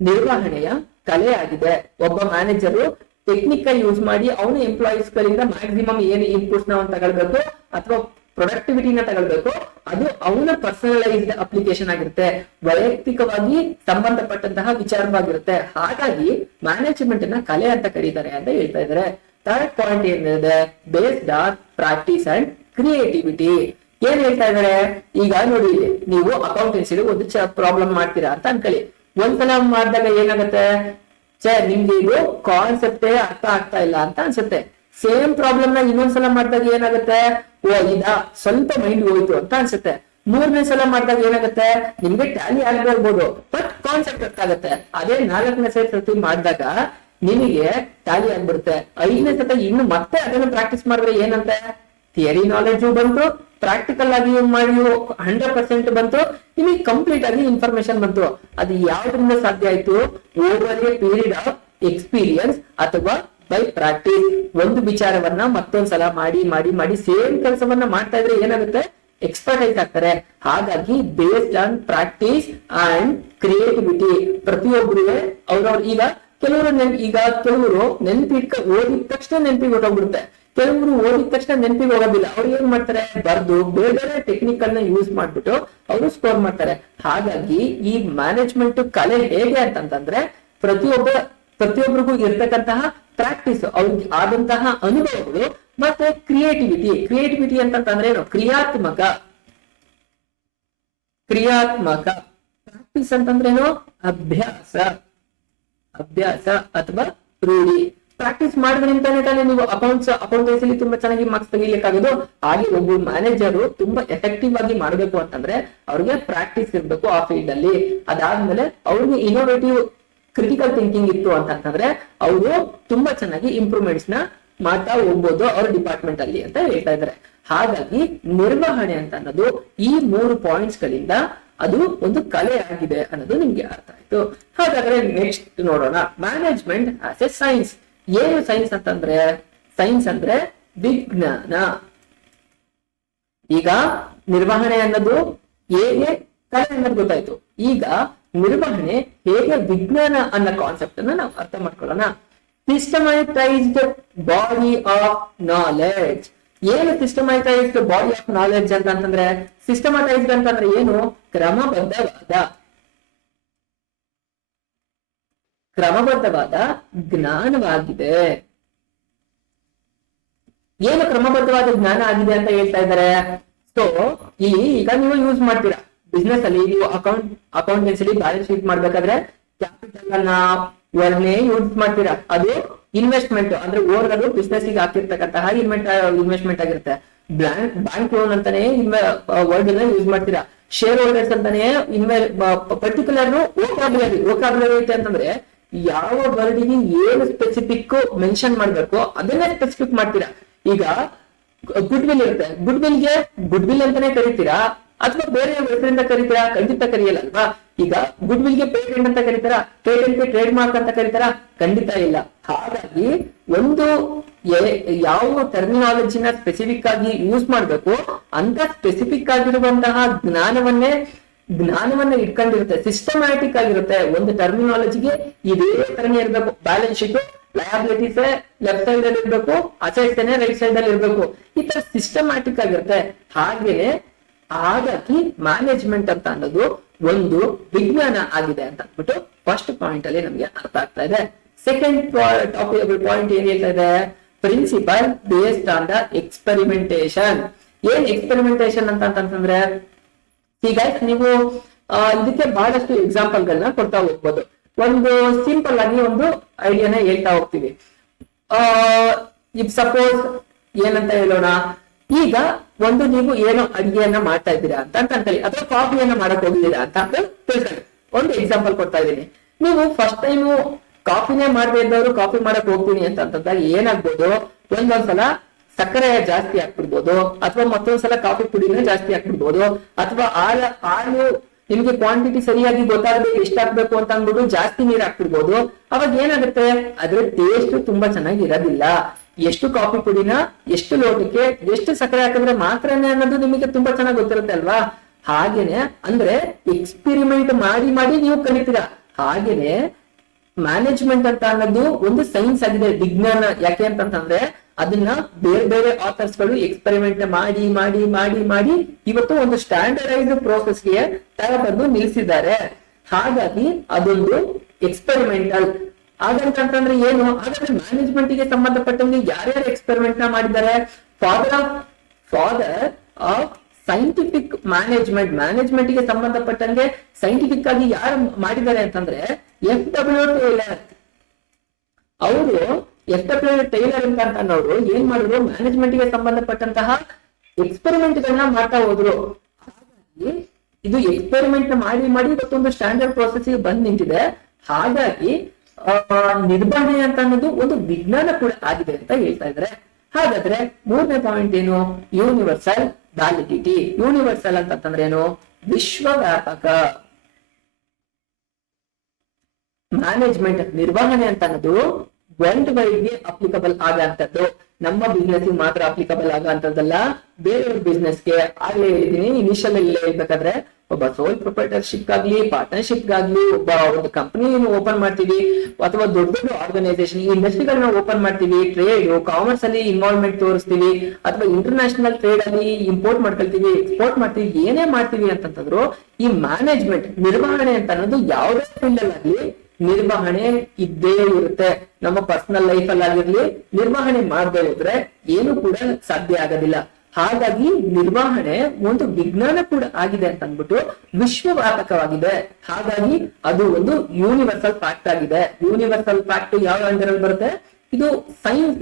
ನಿರ್ವಹಣೆಯ ಕಲೆ ಆಗಿದೆ. ಒಬ್ಬ ಮ್ಯಾನೇಜರು ಟೆಕ್ನಿಕಲ್ ಯೂಸ್ ಮಾಡಿ ಅವನ ಎಂಪ್ಲಾಯೀಸ್ ಗಳಿಂದ ಮ್ಯಾಕ್ಸಿಮಮ್ ಏನು ಇನ್ಪುಟ್ಸ್ ನ ತಗೊಳ್ಬೇಕು ಅಥವಾ ಪ್ರೊಡಕ್ಟಿವಿಟಿನ ತಗೊಳ್ಬೇಕು, ಅದು ಅವನ ಪರ್ಸನಲೈಸ್ಡ್ ಅಪ್ಲಿಕೇಶನ್ ಆಗಿರುತ್ತೆ, ವೈಯಕ್ತಿಕವಾಗಿ ಸಂಬಂಧಪಟ್ಟಂತಹ ವಿಚಾರವಾಗಿರುತ್ತೆ. ಹಾಗಾಗಿ ಮ್ಯಾನೇಜ್ಮೆಂಟ್ ನ ಕಲೆ ಅಂತ ಕರೀತಾರೆ ಅಂತ ಹೇಳ್ತಾ ಇದ್ದಾರೆ. ಥರ್ಡ್ ಪಾಯಿಂಟ್ ಏನಿದೆ, based on practice and creativity. ಏನ್ ಹೇಳ್ತಾ ಇದಾರೆ, ಈಗ ನೋಡಿ ನೀವು ಅಕೌಂಟೆನ್ಸಿ ಒಂದು ಪ್ರಾಬ್ಲಮ್ ಮಾಡ್ತೀರಾ ಅಂತ ಅನ್ಕೊಳ್ಳಿ. ಒಂದ್ಸಲ ಮಾಡಿದಾಗ ಏನಾಗುತ್ತೆ, ನಿಮ್ಗೆ ಇದು ಕಾನ್ಸೆಪ್ಟೇ ಅರ್ಥ ಆಗ್ತಾ ಇಲ್ಲ ಅಂತ ಅನ್ಸುತ್ತೆ. ಸೇಮ್ ಪ್ರಾಬ್ಲಮ್ ನ ಇನ್ನೊಂದ್ಸಲ ಮಾಡಿದಾಗ ಏನಾಗುತ್ತೆ, ಸ್ವಲ್ಪ ಮೈಂಡ್ ಹೋಯ್ತು ಅಂತ ಅನ್ಸುತ್ತೆ. ಮೂರನೇ ಸಲ ಮಾಡಿದಾಗ ಏನಾಗುತ್ತೆ, ನಿಮ್ಗೆ ಟ್ಯಾಲಿ ಆಗದೆ ಇರ್ಬೋದು ಬಟ್ ಕಾನ್ಸೆಪ್ಟ್ ಅರ್ಥ ಆಗುತ್ತೆ. ಅದೇ 4ನೇ ಸತಿ ಮಾಡಿದಾಗ ನಿಮಗೆ ಟ್ಯಾಲಿ ಆಗ್ಬಿಡುತ್ತೆ. 5ನೇ ಸತಿ ಇನ್ನು ಮತ್ತೆ ಅದನ್ನ ಪ್ರಾಕ್ಟೀಸ್ ಮಾಡಿದ್ರೆ ಏನಂತೆ, ಥಿಯರಿ ನಾಲೆಜ್ ಬಂತು, ಪ್ರಾಕ್ಟಿಕಲ್ ಆಗಿ ಮಾಡಿ 100% ಬಂತು, ನಿಮಗೆ ಕಂಪ್ಲೀಟ್ ಆಗಿ ಇನ್ಫಾರ್ಮೇಶನ್ ಬಂತು. ಅದು ಯಾವ್ದ್ರಿಂದ ಸಾಧ್ಯ ಆಯ್ತು, over A period of experience ಅಥವಾ ಬೈ ಪ್ರಾಕ್ಟೀಸ್. ಒಂದು ವಿಚಾರವನ್ನ ಮತ್ತೊಂದ್ಸಲ ಮಾಡಿ ಮಾಡಿ ಮಾಡಿ ಸೇಮ್ ಕೆಲಸವನ್ನ ಮಾಡ್ತಾ ಇದ್ರೆ ಏನಾಗುತ್ತೆ, ಎಕ್ಸ್ಪರ್ಟೈಸ್ ಆಗ್ತಾರೆ. ಹಾಗಾಗಿ based on practice and creativity ಪ್ರತಿಯೊಬ್ಬರು ಅವ್ರವ್ರು ಈಗ ಕೆಲವರು ಓದಿದ ತಕ್ಷಣ ನೆನಪಿಗೆ ಹೊಟ್ಟೋಗ್ಬಿಡುತ್ತೆ, ಕೆಲವರು ಓದಿದ ತಕ್ಷಣ ನೆನಪಿಗೆ ಹೋಗೋದಿಲ್ಲ. ಅವ್ರು ಏನ್ ಮಾಡ್ತಾರೆ, ಬರ್ದು ಬೇರೆ ಟೆಕ್ನಿಕಲ್ ನ ಯೂಸ್ ಮಾಡ್ಬಿಟ್ಟು ಅವರು ಸ್ಕೋರ್ ಮಾಡ್ತಾರೆ. ಹಾಗಾಗಿ ಈ ಮ್ಯಾನೇಜ್ಮೆಂಟ್ ಕಲೆ ಹೇಗೆ ಅಂತಂದ್ರೆ ಪ್ರತಿಯೊಬ್ಬರಿಗೂ ಇರ್ತಕ್ಕಂತಹ ಪ್ರಾಕ್ಟೀಸ್, ಅವ್ರಿಗೆ ಆದಂತಹ ಅನುಭವಗಳು ಮತ್ತೆ ಕ್ರಿಯೇಟಿವಿಟಿ ಅಂತಂದ್ರೆ ಏನು, ಕ್ರಿಯಾತ್ಮಕ ಪ್ರಾಕ್ಟೀಸ್ ಅಂತಂದ್ರೇನು, ಅಭ್ಯಾಸ ಅಥವಾ ರೂಢಿ. ಪ್ರಾಕ್ಟೀಸ್ ಮಾಡಿದ್ರಿಂತಾನೆ ನೀವು ಅಕೌಂಟೆನ್ಸಿ ತುಂಬಾ ಚೆನ್ನಾಗಿ ಮಾರ್ಕ್ಸ್ ತೆಗಿಲಿಕ್ಕಾಗೋದು. ಹಾಗೆ ಒಬ್ಬ ಮ್ಯಾನೇಜರ್ ತುಂಬಾ ಎಫೆಕ್ಟಿವ್ ಆಗಿ ಮಾಡ್ಬೇಕು ಅಂತಂದ್ರೆ ಅವ್ರಿಗೆ ಪ್ರಾಕ್ಟೀಸ್ ಇರ್ಬೇಕು ಆ ಫೀಲ್ಡ್ ಅಲ್ಲಿ. ಅದಾದ್ಮೇಲೆ ಅವ್ರಿಗೆ ಇನೋವೇಟಿವ್ ಕ್ರಿಟಿಕಲ್ ಥಿಂಕಿಂಗ್ ಇತ್ತು ಅಂತಂದ್ರೆ ಅವರು ತುಂಬಾ ಚೆನ್ನಾಗಿ ಇಂಪ್ರೂವ್ಮೆಂಟ್ಸ್ ನ ಮಾಡ್ತಾ ಹೋಗ್ಬೋದು ಅವ್ರ ಡಿಪಾರ್ಟ್ಮೆಂಟ್ ಅಲ್ಲಿ ಅಂತ ಹೇಳ್ತಾ ಇದ್ದಾರೆ. ಹಾಗಾಗಿ ನಿರ್ವಹಣೆ ಅಂತ ಅನ್ನೋದು ಈ 3 ಪಾಯಿಂಟ್ಸ್ ಗಳಿಂದ ಅದು ಒಂದು ಕಲೆ ಆಗಿದೆ ಅನ್ನೋದು ನಿಮ್ಗೆ ಅರ್ಥ ಆಯ್ತು. ಹಾಗಾದ್ರೆ ನೆಕ್ಸ್ಟ್ ನೋಡೋಣ, ಮ್ಯಾನೇಜ್ಮೆಂಟ್ ಆಸ್ ಎ ಸೈನ್ಸ್. ಏನು ಸೈನ್ಸ್ ಅಂತಂದ್ರೆ, ಸೈನ್ಸ್ ಅಂದ್ರೆ ವಿಜ್ಞಾನ. ಈಗ ನಿರ್ವಹಣೆ ಅನ್ನೋದು ಹೇಗೆ ಕಲೆ ಅನ್ನೋದು ಗೊತ್ತಾಯ್ತು. ಈಗ ನಿರ್ವಹಣೆ ಹೇಗೆ ವಿಜ್ಞಾನ ಅನ್ನೋ ಕಾನ್ಸೆಪ್ಟ್ ಅನ್ನ ನಾವು ಅರ್ಥ ಮಾಡ್ಕೊಳ್ಳೋಣ. ಸಿಸ್ಟಮೈಟೈಸ್ಡ್ ಬಾಡಿ ಆಫ್ ನಾಲೆಡ್ಜ್. ಏನು ಸಿಸ್ಟಮೈಟೈಸ್ಡ್ ಬಾಡಿ ಆಫ್ ನಾಲೆಡ್ಜ್ ಅಂತಂದ್ರೆ, ಸಿಸ್ಟಮೈಟೈಸ್ಡ್ ಅಂತಂದ್ರೆ ಏನು, ಕ್ರಮಬದ್ಧವಾದ ಜ್ಞಾನವಾಗಿದೆ. ಏನು ಕ್ರಮಬದ್ಧವಾದ ಜ್ಞಾನ ಆಗಿದೆ ಅಂತ ಹೇಳ್ತಾ ಇದ್ದಾರೆ. ಸೊ ಈಗ ನೀವು ಯೂಸ್ ಮಾಡ್ತೀರಾ ಬಿಸ್ನೆಸ್ ಅಲ್ಲಿ, ನೀವು ಅಕೌಂಟೆನ್ಸಿ ಬ್ಯಾಲೆನ್ಸ್ ಶೀಟ್ ಮಾಡ್ಬೇಕಾದ್ರೆ ಕ್ಯಾಪಿಟಲ್ ಅನ್ನ ಇವನ್ನೇ ಯೂಸ್ ಮಾಡ್ತೀರಾ. ಅದು ಇನ್ವೆಸ್ಟ್ಮೆಂಟ್ ಅಂದ್ರೆ ಓವರ್ ಬಿಸ್ನೆಸ್ ಗೆ ಹಾಕಿರ್ತಕ್ಕಂತಹ ಇನ್ವೆಸ್ಟ್ಮೆಂಟ್ ಆಗಿರುತ್ತೆ. ಬ್ಯಾಂಕ್ ಲೋನ್ ಅಂತಾನೆ ವರ್ಡ್ ಅನ್ನ ಯೂಸ್ ಮಾಡ್ತೀರಾ. ಶೇರ್ ಹೋಲ್ಡರ್ಸ್ ಅಂತಾನೆ ಪರ್ಟಿಕ್ಯುಲರ್ ವೊಕ್ಯಾಬ್ಯುಲರಿ ಅಂತಂದ್ರೆ ಯಾವ ವರ್ಡಿಗೆ ಏನು ಸ್ಪೆಸಿಫಿಕ್ ಮೆನ್ಷನ್ ಮಾಡ್ಬೇಕು ಅದನ್ನೇ ಸ್ಪೆಸಿಫಿಕ್ ಮಾಡ್ತೀರಾ. ಈಗ ಗುಡ್ ವಿಲ್ ಇರುತ್ತೆ, ಗುಡ್ ವಿಲ್ ಅಂತಾನೆ ಕರಿತೀರಾ ಅಥವಾ ಬೇರೆ ಹೆಸರಿಂದ ಕರಿತೀರಾ, ಖಂಡಿತ ಕರಿಯಲ್ಲ ಅಲ್ವಾ. ಈಗ ಗುಡ್ ವಿಲ್ಗೆ ಪೇಟೆಂಟ್ ಅಂತ ಕರೀತಾರ, ಪೇಟೆಂಟ್ಗೆ ಟ್ರೇಡ್ ಮಾರ್ಕ್ ಅಂತ ಕರೀತಾರ, ಖಂಡಿತ ಇಲ್ಲ. ಹಾಗಾಗಿ ಒಂದು ಯಾವ ಟರ್ಮಿನಾಲಜಿನ ಸ್ಪೆಸಿಫಿಕ್ ಆಗಿ ಯೂಸ್ ಮಾಡ್ಬೇಕು ಅಂತ ಸ್ಪೆಸಿಫಿಕ್ ಆಗಿರುವಂತಹ ಜ್ಞಾನವನ್ನ ಇಟ್ಕೊಂಡಿರುತ್ತೆ, ಸಿಸ್ಟಮ್ಯಾಟಿಕ್ ಆಗಿರುತ್ತೆ. ಒಂದು ಟರ್ಮಿನಾಲಜಿಗೆ ಇದೇ ತರನೇ ಇರ್ಬೇಕು. Balance sheet liabilities left side ಅಲ್ಲಿ ಇರ್ಬೇಕು, ಅಸೆಟ್ಸ್ ರೈಟ್ ಸೈಡ್ ಅಲ್ಲಿ ಇರ್ಬೇಕು. ಈ ತರ ಸಿಸ್ಟಮ್ಯಾಟಿಕ್ ಆಗಿರುತ್ತೆ. ಹಾಗೇನೆ ಹಾಗಾಗಿ ಮ್ಯಾನೇಜ್ಮೆಂಟ್ ಅಂತ ಅನ್ನೋದು ಒಂದು ವಿಜ್ಞಾನ ಆಗಿದೆ ಅಂತ ಅಂದ್ಬಿಟ್ಟು ಫಸ್ಟ್ ಪಾಯಿಂಟ್ ಅಲ್ಲಿ ನಮ್ಗೆ ಅರ್ಥ ಆಗ್ತಾ ಇದೆ. ಸೆಕೆಂಡ್ ಪಾಯಿಂಟ್ ಏನ್ ಹೇಳ್ತಾ ಇದೆ, ಪ್ರಿನ್ಸಿಪಲ್ ಬೇಸ್ಡ್ ಆನ್ ದ ಎಕ್ಸ್ಪೆರಿಮೆಂಟೇಶನ್. ಏನ್ ಎಕ್ಸ್ಪೆರಿಮೆಂಟೇಶನ್ ಅಂತಂದ್ರೆ, ಈಗ ನೀವು ಇದಕ್ಕೆ ಬಹಳಷ್ಟು ಎಕ್ಸಾಂಪಲ್ ಗಳನ್ನ ಕೊಡ್ತಾ ಹೋಗ್ಬೋದು. ಒಂದು ಸಿಂಪಲ್ ಆಗಿ ಒಂದು ಐಡಿಯಾನ ಹೇಳ್ತಾ ಹೋಗ್ತೀವಿ. ಇಫ್ ಸಪೋಸ್ ಏನಂತ ಹೇಳೋಣ, ಈಗ ಒಂದು ನೀವು ಏನೋ ಅಡಿಗೆಯನ್ನ ಮಾಡ್ತಾ ಇದ್ದೀರಾ ಅಂತ ಅನ್ಕೊಳ್ಳಿ, ಅಥವಾ ಕಾಫಿಯನ್ನ ಮಾಡಕ್ ಹೋಗಿದ್ದೀರಾ ಅಂತ ತಿಳ್ಕೊಳ್ಳಿ. ಒಂದು ಎಕ್ಸಾಂಪಲ್ ಕೊಡ್ತಾ ಇದ್ದೀನಿ. ನೀವು ಫಸ್ಟ್ ಟೈಮ್ ಕಾಫಿನೇ ಮಾಡದೇ ಇದ್ದವರು ಕಾಫಿ ಮಾಡಕ್ ಹೋಗ್ತೀನಿ ಅಂತಂದಾಗ ಏನಾಗ್ಬೋದು, ಒಂದೊಂದ್ಸಲ ಸಕ್ಕರೆ ಜಾಸ್ತಿ ಹಾಕ್ಬಿಡ್ಬೋದು, ಅಥವಾ ಮತ್ತೊಂದ್ಸಲ ಕಾಫಿ ಪುಡಿನ ಜಾಸ್ತಿ ಹಾಕ್ಬಿಡ್ಬೋದು, ಅಥವಾ ಹಾಲು ನಿಮ್ಗೆ ಕ್ವಾಂಟಿಟಿ ಸರಿಯಾಗಿ ಗೊತ್ತಾಗಬೇಕು ಎಷ್ಟು ಹಾಕ್ಬೇಕು ಅಂತ ಅಂದ್ಬಿಟ್ಟು ಜಾಸ್ತಿ ನೀರ್ ಹಾಕ್ಬಿಡ್ಬೋದು. ಅವಾಗ ಏನಾಗುತ್ತೆ, ಅದ್ರ ಟೇಸ್ಟ್ ತುಂಬಾ ಚೆನ್ನಾಗಿ ಇರೋದಿಲ್ಲ. ಎಷ್ಟು ಕಾಫಿ ಪುಡಿನ ಎಷ್ಟು ಲೋಟಕ್ಕೆ ಎಷ್ಟು ಸಕ್ಕರೆ ಹಾಕಿದ್ರೆ ಮಾತ್ರನೇ ಅನ್ನೋದು ನಿಮಗೆ ತುಂಬಾ ಚೆನ್ನಾಗಿ ಗೊತ್ತಿರುತ್ತೆ ಅಲ್ವಾ. ಹಾಗೇನೆ ಅಂದ್ರೆ ಎಕ್ಸ್ಪೆರಿಮೆಂಟ್ ಮಾಡಿ ಮಾಡಿ ನೀವು ಕಲಿತೀರಾ. ಹಾಗೇನೆ ಮ್ಯಾನೇಜ್ಮೆಂಟ್ ಅಂತ ಅನ್ನೋದು ಒಂದು ಸೈನ್ಸ್ ಆಗಿದೆ, ವಿಜ್ಞಾನ. ಯಾಕೆ ಅಂತಂದ್ರೆ ಅದನ್ನ ಬೇರೆ ಬೇರೆ ಆಥರ್ಸ್ ಗಳು ಎಕ್ಸ್ಪೆರಿಮೆಂಟ್ ಮಾಡಿ ಮಾಡಿ ಮಾಡಿ ಮಾಡಿ ಇವತ್ತು ಒಂದು ಸ್ಟ್ಯಾಂಡರ್ಡೈಸ್ಡ್ ಪ್ರೋಸೆಸ್ಗೆ ತರಬಂದು ನಿಲ್ಲಿಸಿದ್ದಾರೆ. ಹಾಗಾಗಿ ಅದೊಂದು ಎಕ್ಸ್ಪೆರಿಮೆಂಟಲ್. ಹಾಗಂತಂದ್ರೆ ಏನು, ಹಾಗಾದ್ರೆ ಮ್ಯಾನೇಜ್ಮೆಂಟ್ ಗೆ ಸಂಬಂಧಪಟ್ಟಂಗೆ ಯಾರ್ಯಾರು ಎಕ್ಸ್ಪೆರಿಮೆಂಟ್ ನ ಮಾಡಿದ್ದಾರೆ? ಫಾದರ್ ಆಫ್ ಸೈಂಟಿಫಿಕ್ ಮ್ಯಾನೇಜ್ಮೆಂಟ್ ಗೆ ಸಂಬಂಧಪಟ್ಟಂಗೆ ಸೈಂಟಿಫಿಕ್ ಆಗಿ ಯಾರು ಮಾಡಿದ್ದಾರೆ ಅಂತಂದ್ರೆ FW ಟೇಲರ್. ಅವರು FW ಟೇಲರ್ ಅಂತ ಅನ್ನೋರು ಏನ್ ಮಾಡಿದ್ರು, ಮ್ಯಾನೇಜ್ಮೆಂಟ್ ಗೆ ಸಂಬಂಧಪಟ್ಟಂತಹ ಎಕ್ಸ್ಪೆರಿಮೆಂಟ್ ಗಳನ್ನ ಮಾಡ್ತಾ ಹೋದ್ರು. ಹಾಗಾಗಿ ಇದು ಎಕ್ಸ್ಪೆರಿಮೆಂಟ್ ಮಾಡಿ ಮಾಡಿ ಇವತ್ತೊಂದು ಸ್ಟ್ಯಾಂಡರ್ಡ್ ಪ್ರೋಸೆಸ್ ಗೆ ಬಂದ್ ನಿಂತಿದೆ. ಹಾಗಾಗಿ ನಿರ್ವಹಣೆ ಅಂತ ಅನ್ನೋದು ಒಂದು ವಿಜ್ಞಾನ ಕೂಡ ಆಗಿದೆ ಅಂತ ಹೇಳ್ತಾ ಇದ್ರೆ. ಹಾಗಾದ್ರೆ ಮೂರನೇ ಪಾಯಿಂಟ್ ಏನು? Universal validity. ಯೂನಿವರ್ಸಲ್ ಅಂತಂದ್ರೆ ಏನು? ವಿಶ್ವವ್ಯಾಪಕ. ಮ್ಯಾನೇಜ್ಮೆಂಟ್ ನಿರ್ವಹಣೆ ಅಂತ ಅನ್ನೋದು ವರ್ಲ್ಡ್ ವೈಡ್ ಗೆ ಅಪ್ಲಿಕಬಲ್ ಆಗಂತದ್ದು. ನಮ್ಮ ಬಿಸ್ನೆಸ್ ಮಾತ್ರ ಅಪ್ಲಿಕಬಲ್ ಆಗಂತದ್ದಲ್ಲ, ಬೇರೆಯವ್ರ ಬಿಸ್ನೆಸ್ ಗೆ. ಆಗ್ಲೇ ಹೇಳಿದೀನಿ ಇನಿಷಿಯಲ್ ಅಲ್ಲಿ ಹೇಳ್ಬೇಕಾದ್ರೆ, ಒಬ್ಬ ಸೋಲ್ ಪ್ರೊಪ್ರೈಟರ್ಶಿಪ್ ಆಗ್ಲಿ, ಪಾರ್ಟ್ನರ್ಶಿಪ್ ಆಗ್ಲಿ, ಒಂದು ಕಂಪನಿ ಓಪನ್ ಮಾಡ್ತೀವಿ, ಅಥವಾ ದೊಡ್ಡ ದೊಡ್ಡ ಆರ್ಗನೈಸೇಷನ್ ಈ ಇಂಡಸ್ಟ್ರಿಗಳನ್ನ ಓಪನ್ ಮಾಡ್ತೀವಿ, ಟ್ರೇಡ್ ಕಾಮರ್ಸ್ ಅಲ್ಲಿ ಇನ್ವಾಲ್ವ್ಮೆಂಟ್ ತೋರಿಸ್ತೀವಿ, ಅಥವಾ ಇಂಟರ್ನ್ಯಾಷನಲ್ ಟ್ರೇಡ್ ಅಲ್ಲಿ ಇಂಪೋರ್ಟ್ ಮಾಡ್ಕೊಳ್ತೀವಿ, ಎಕ್ಸ್ಪೋರ್ಟ್ ಮಾಡ್ತೀವಿ, ಏನೇ ಮಾಡ್ತೀವಿ ಅಂತಂತಂದ್ರು ಈ ಮ್ಯಾನೇಜ್ಮೆಂಟ್ ನಿರ್ವಹಣೆ ಅಂತ ಅನ್ನೋದು ಯಾವುದೇ ಫೀಲ್ಡ್ ಅಲ್ಲಿ ನಿರ್ವಹಣೆ ಇದ್ದೇ ಇರುತ್ತೆ. ನಮ್ಮ ಪರ್ಸನಲ್ ಲೈಫ್ ಅಲ್ಲಿ ಆಗಿರ್ಲಿ, ನಿರ್ವಹಣೆ ಮಾಡದೇ ಇದ್ರೆ ಏನು ಕೂಡ ಸಾಧ್ಯ ಆಗೋದಿಲ್ಲ. ಹಾಗಾಗಿ ನಿರ್ವಹಣೆ ಒಂದು ವಿಜ್ಞಾನ ಕೂಡ ಆಗಿದೆ ಅಂತ ಅಂದ್ಬಿಟ್ಟು ವಿಶ್ವವ್ಯಾಪಕವಾಗಿದೆ. ಹಾಗಾಗಿ ಅದು ಒಂದು ಯೂನಿವರ್ಸಲ್ ಫ್ಯಾಕ್ಟ್ ಆಗಿದೆ. ಯೂನಿವರ್ಸಲ್ ಫ್ಯಾಕ್ಟ್ ಯಾವ ಅಂಡರ್ ಅಲ್ಲಿ ಬರುತ್ತೆ? ಇದು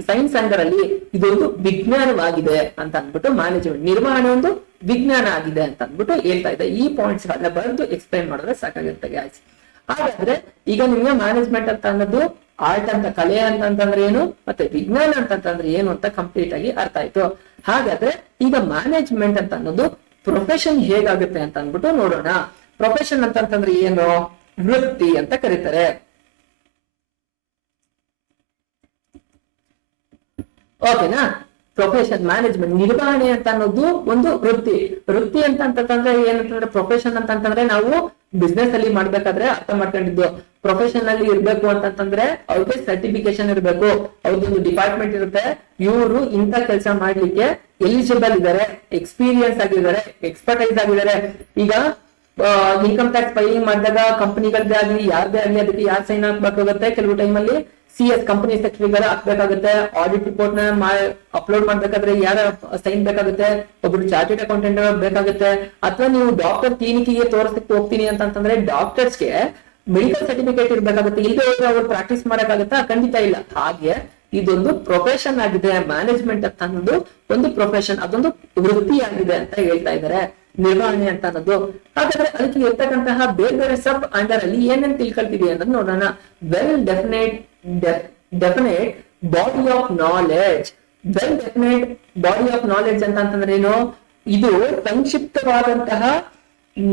ಸೈನ್ಸ್ ಅಂಡರ್ ಅಲ್ಲಿ ಇದೊಂದು ವಿಜ್ಞಾನವಾಗಿದೆ ಅಂತ ಅಂದ್ಬಿಟ್ಟು ಮ್ಯಾನೇಜ್ಮೆಂಟ್ ನಿರ್ವಹಣೆ ಒಂದು ವಿಜ್ಞಾನ ಆಗಿದೆ ಅಂತ ಅಂದ್ಬಿಟ್ಟು ಹೇಳ್ತಾ ಇದೆ. ಈ ಪಾಯಿಂಟ್ಸ್ ಗಳನ್ನ ಬರೆದು ಎಕ್ಸ್ಪ್ಲೈನ್ ಮಾಡಿದ್ರೆ ಸಾಕಾಗುತ್ತೆ ಗಾಯ್ಸ್. ಹಾಗಾದ್ರೆ ಈಗ ನಿಮ್ಗೆ ಮ್ಯಾನೇಜ್ಮೆಂಟ್ ಅಂತ ಅನ್ನೋದು ಆರ್ಟ್ ಅಂತ, ಕಲೆ ಅಂತಂದ್ರೆ ಏನು, ಮತ್ತೆ ವಿಜ್ಞಾನ ಅಂತಂದ್ರೆ ಏನು ಅಂತ ಕಂಪ್ಲೀಟ್ ಆಗಿ ಅರ್ಥ ಆಯ್ತು. ಹಾಗಾದ್ರೆ ಈಗ ಮ್ಯಾನೇಜ್ಮೆಂಟ್ ಅಂತ ಅನ್ನೋದು ಪ್ರೊಫೆಷನ್ ಹೇಗಾಗುತ್ತೆ ಅಂತ ಅಂದ್ಬಿಟ್ಟು ನೋಡೋಣ. ಪ್ರೊಫೆಷನ್ ಅಂತಂದ್ರೆ ಏನು? ವೃತ್ತಿ ಅಂತ ಕರೀತಾರೆ. ಓಕೆನಾ? ಪ್ರೊಫೆಷನ್ ಮ್ಯಾನೇಜ್ಮೆಂಟ್ ನಿರ್ವಹಣೆ ಅಂತ ಅನ್ನೋದು ಒಂದು ವೃತ್ತಿ ಅಂತಂದ್ರೆ ಏನಂತಂದ್ರೆ, ಪ್ರೊಫೆಷನ್ ಅಂತಂದ್ರೆ ನಾವು ಬಿಸ್ನೆಸ್ ಅಲ್ಲಿ ಮಾಡ್ಬೇಕಾದ್ರೆ ಅರ್ಥ ಮಾಡ್ಕೊಂಡಿದ್ದು. ಪ್ರೊಫೆಷನ್ ಅಲ್ಲಿ ಇರ್ಬೇಕು ಅಂತಂದ್ರೆ ಅವ್ರಿಗೆ ಸರ್ಟಿಫಿಕೇಶನ್ ಇರ್ಬೇಕು, ಅವ್ರದ್ದೊಂದು ಡಿಪಾರ್ಟ್ಮೆಂಟ್ ಇರುತ್ತೆ, ಇವರು ಇಂಥ ಕೆಲಸ ಮಾಡ್ಲಿಕ್ಕೆ ಎಲಿಜಿಬಲ್ ಇದಾರೆ, ಎಕ್ಸ್ಪೀರಿಯನ್ಸ್ ಆಗಿದ್ದಾರೆ, ಎಕ್ಸ್ಪರ್ಟೈಸ್ ಆಗಿದ್ದಾರೆ. ಈಗ ಇನ್ಕಮ್ ಟ್ಯಾಕ್ಸ್ ಫೈಲಿಂಗ್ ಮಾಡಿದಾಗ ಕಂಪನಿಗಳದ್ದೇ ಆಗ್ಲಿ ಯಾರದೇ ಆಗ್ಲಿ ಅದಕ್ಕೆ ಯಾರು ಸೈನ್ ಹಾಕ್ಬೇಕಾಗುತ್ತೆ? ಕೆಲವು ಟೈಮ್ ಅಲ್ಲಿ CS ಕಂಪನಿ ಸೆಕ್ರೆಟರಿಗಳ ಹಾಕ್ಬೇಕಾಗುತ್ತೆ. ಆಡಿಟ್ ರಿಪೋರ್ಟ್ ನ ಅಪ್ಲೋಡ್ ಮಾಡ್ಬೇಕಾದ್ರೆ ಯಾರ ಸೈನ್ ಬೇಕಾಗುತ್ತೆ? ಒಬ್ರು ಚಾರ್ಟೆಡ್ ಅಕೌಂಟೆಂಟ್ ಬೇಕಾಗುತ್ತೆ. ಅಥವಾ ನೀವು ಡಾಕ್ಟರ್ ಕ್ಲಿನಿಕ್ಗೆ ತೋರಿಸಕ್ಕೆ ಹೋಗ್ತೀನಿ ಅಂತಂದ್ರೆ ಡಾಕ್ಟರ್ಸ್ಗೆ ಮೆಡಿಕಲ್ ಸರ್ಟಿಫಿಕೇಟ್ ಇರ್ಬೇಕಾಗುತ್ತೆ. ಇಲ್ಲದೆ ಹೋದ್ರೆ ಅವ್ರು ಪ್ರಾಕ್ಟೀಸ್ ಮಾಡಕ್ಕಾಗತ್ತಾ? ಖಂಡಿತ ಇಲ್ಲ. ಹಾಗೆ ಇದೊಂದು ಪ್ರೊಫೆಷನ್ ಆಗಿದೆ. ಮ್ಯಾನೇಜ್ಮೆಂಟ್ ಅಂತ ಅನ್ನೋದು ಒಂದು ಪ್ರೊಫೆಷನ್, ಅದೊಂದು ವೃತ್ತಿ ಆಗಿದೆ ಅಂತ ಹೇಳ್ತಾ ಇದ್ದಾರೆ ನಿರ್ವಹಣೆ ಅಂತ ಅನ್ನೋದು. ಹಾಗಾದ್ರೆ ಅದಕ್ಕೆ ಇರ್ತಕ್ಕಂತಹ ಬೇರೆ ಬೇರೆ ಸಬ್ ಅಂಡರ್ ಅಲ್ಲಿ ಏನೇನ್ ತಿಳ್ಕೊಳ್ತೀವಿ ಅನ್ನೋದು ನೋಡೋಣ. Well definite body of knowledge. Well definite body of knowledge ಅಂತಂದ್ರೆ ಏನು? ಇದು ಸಂಕ್ಷಿಪ್ತವಾದಂತಹ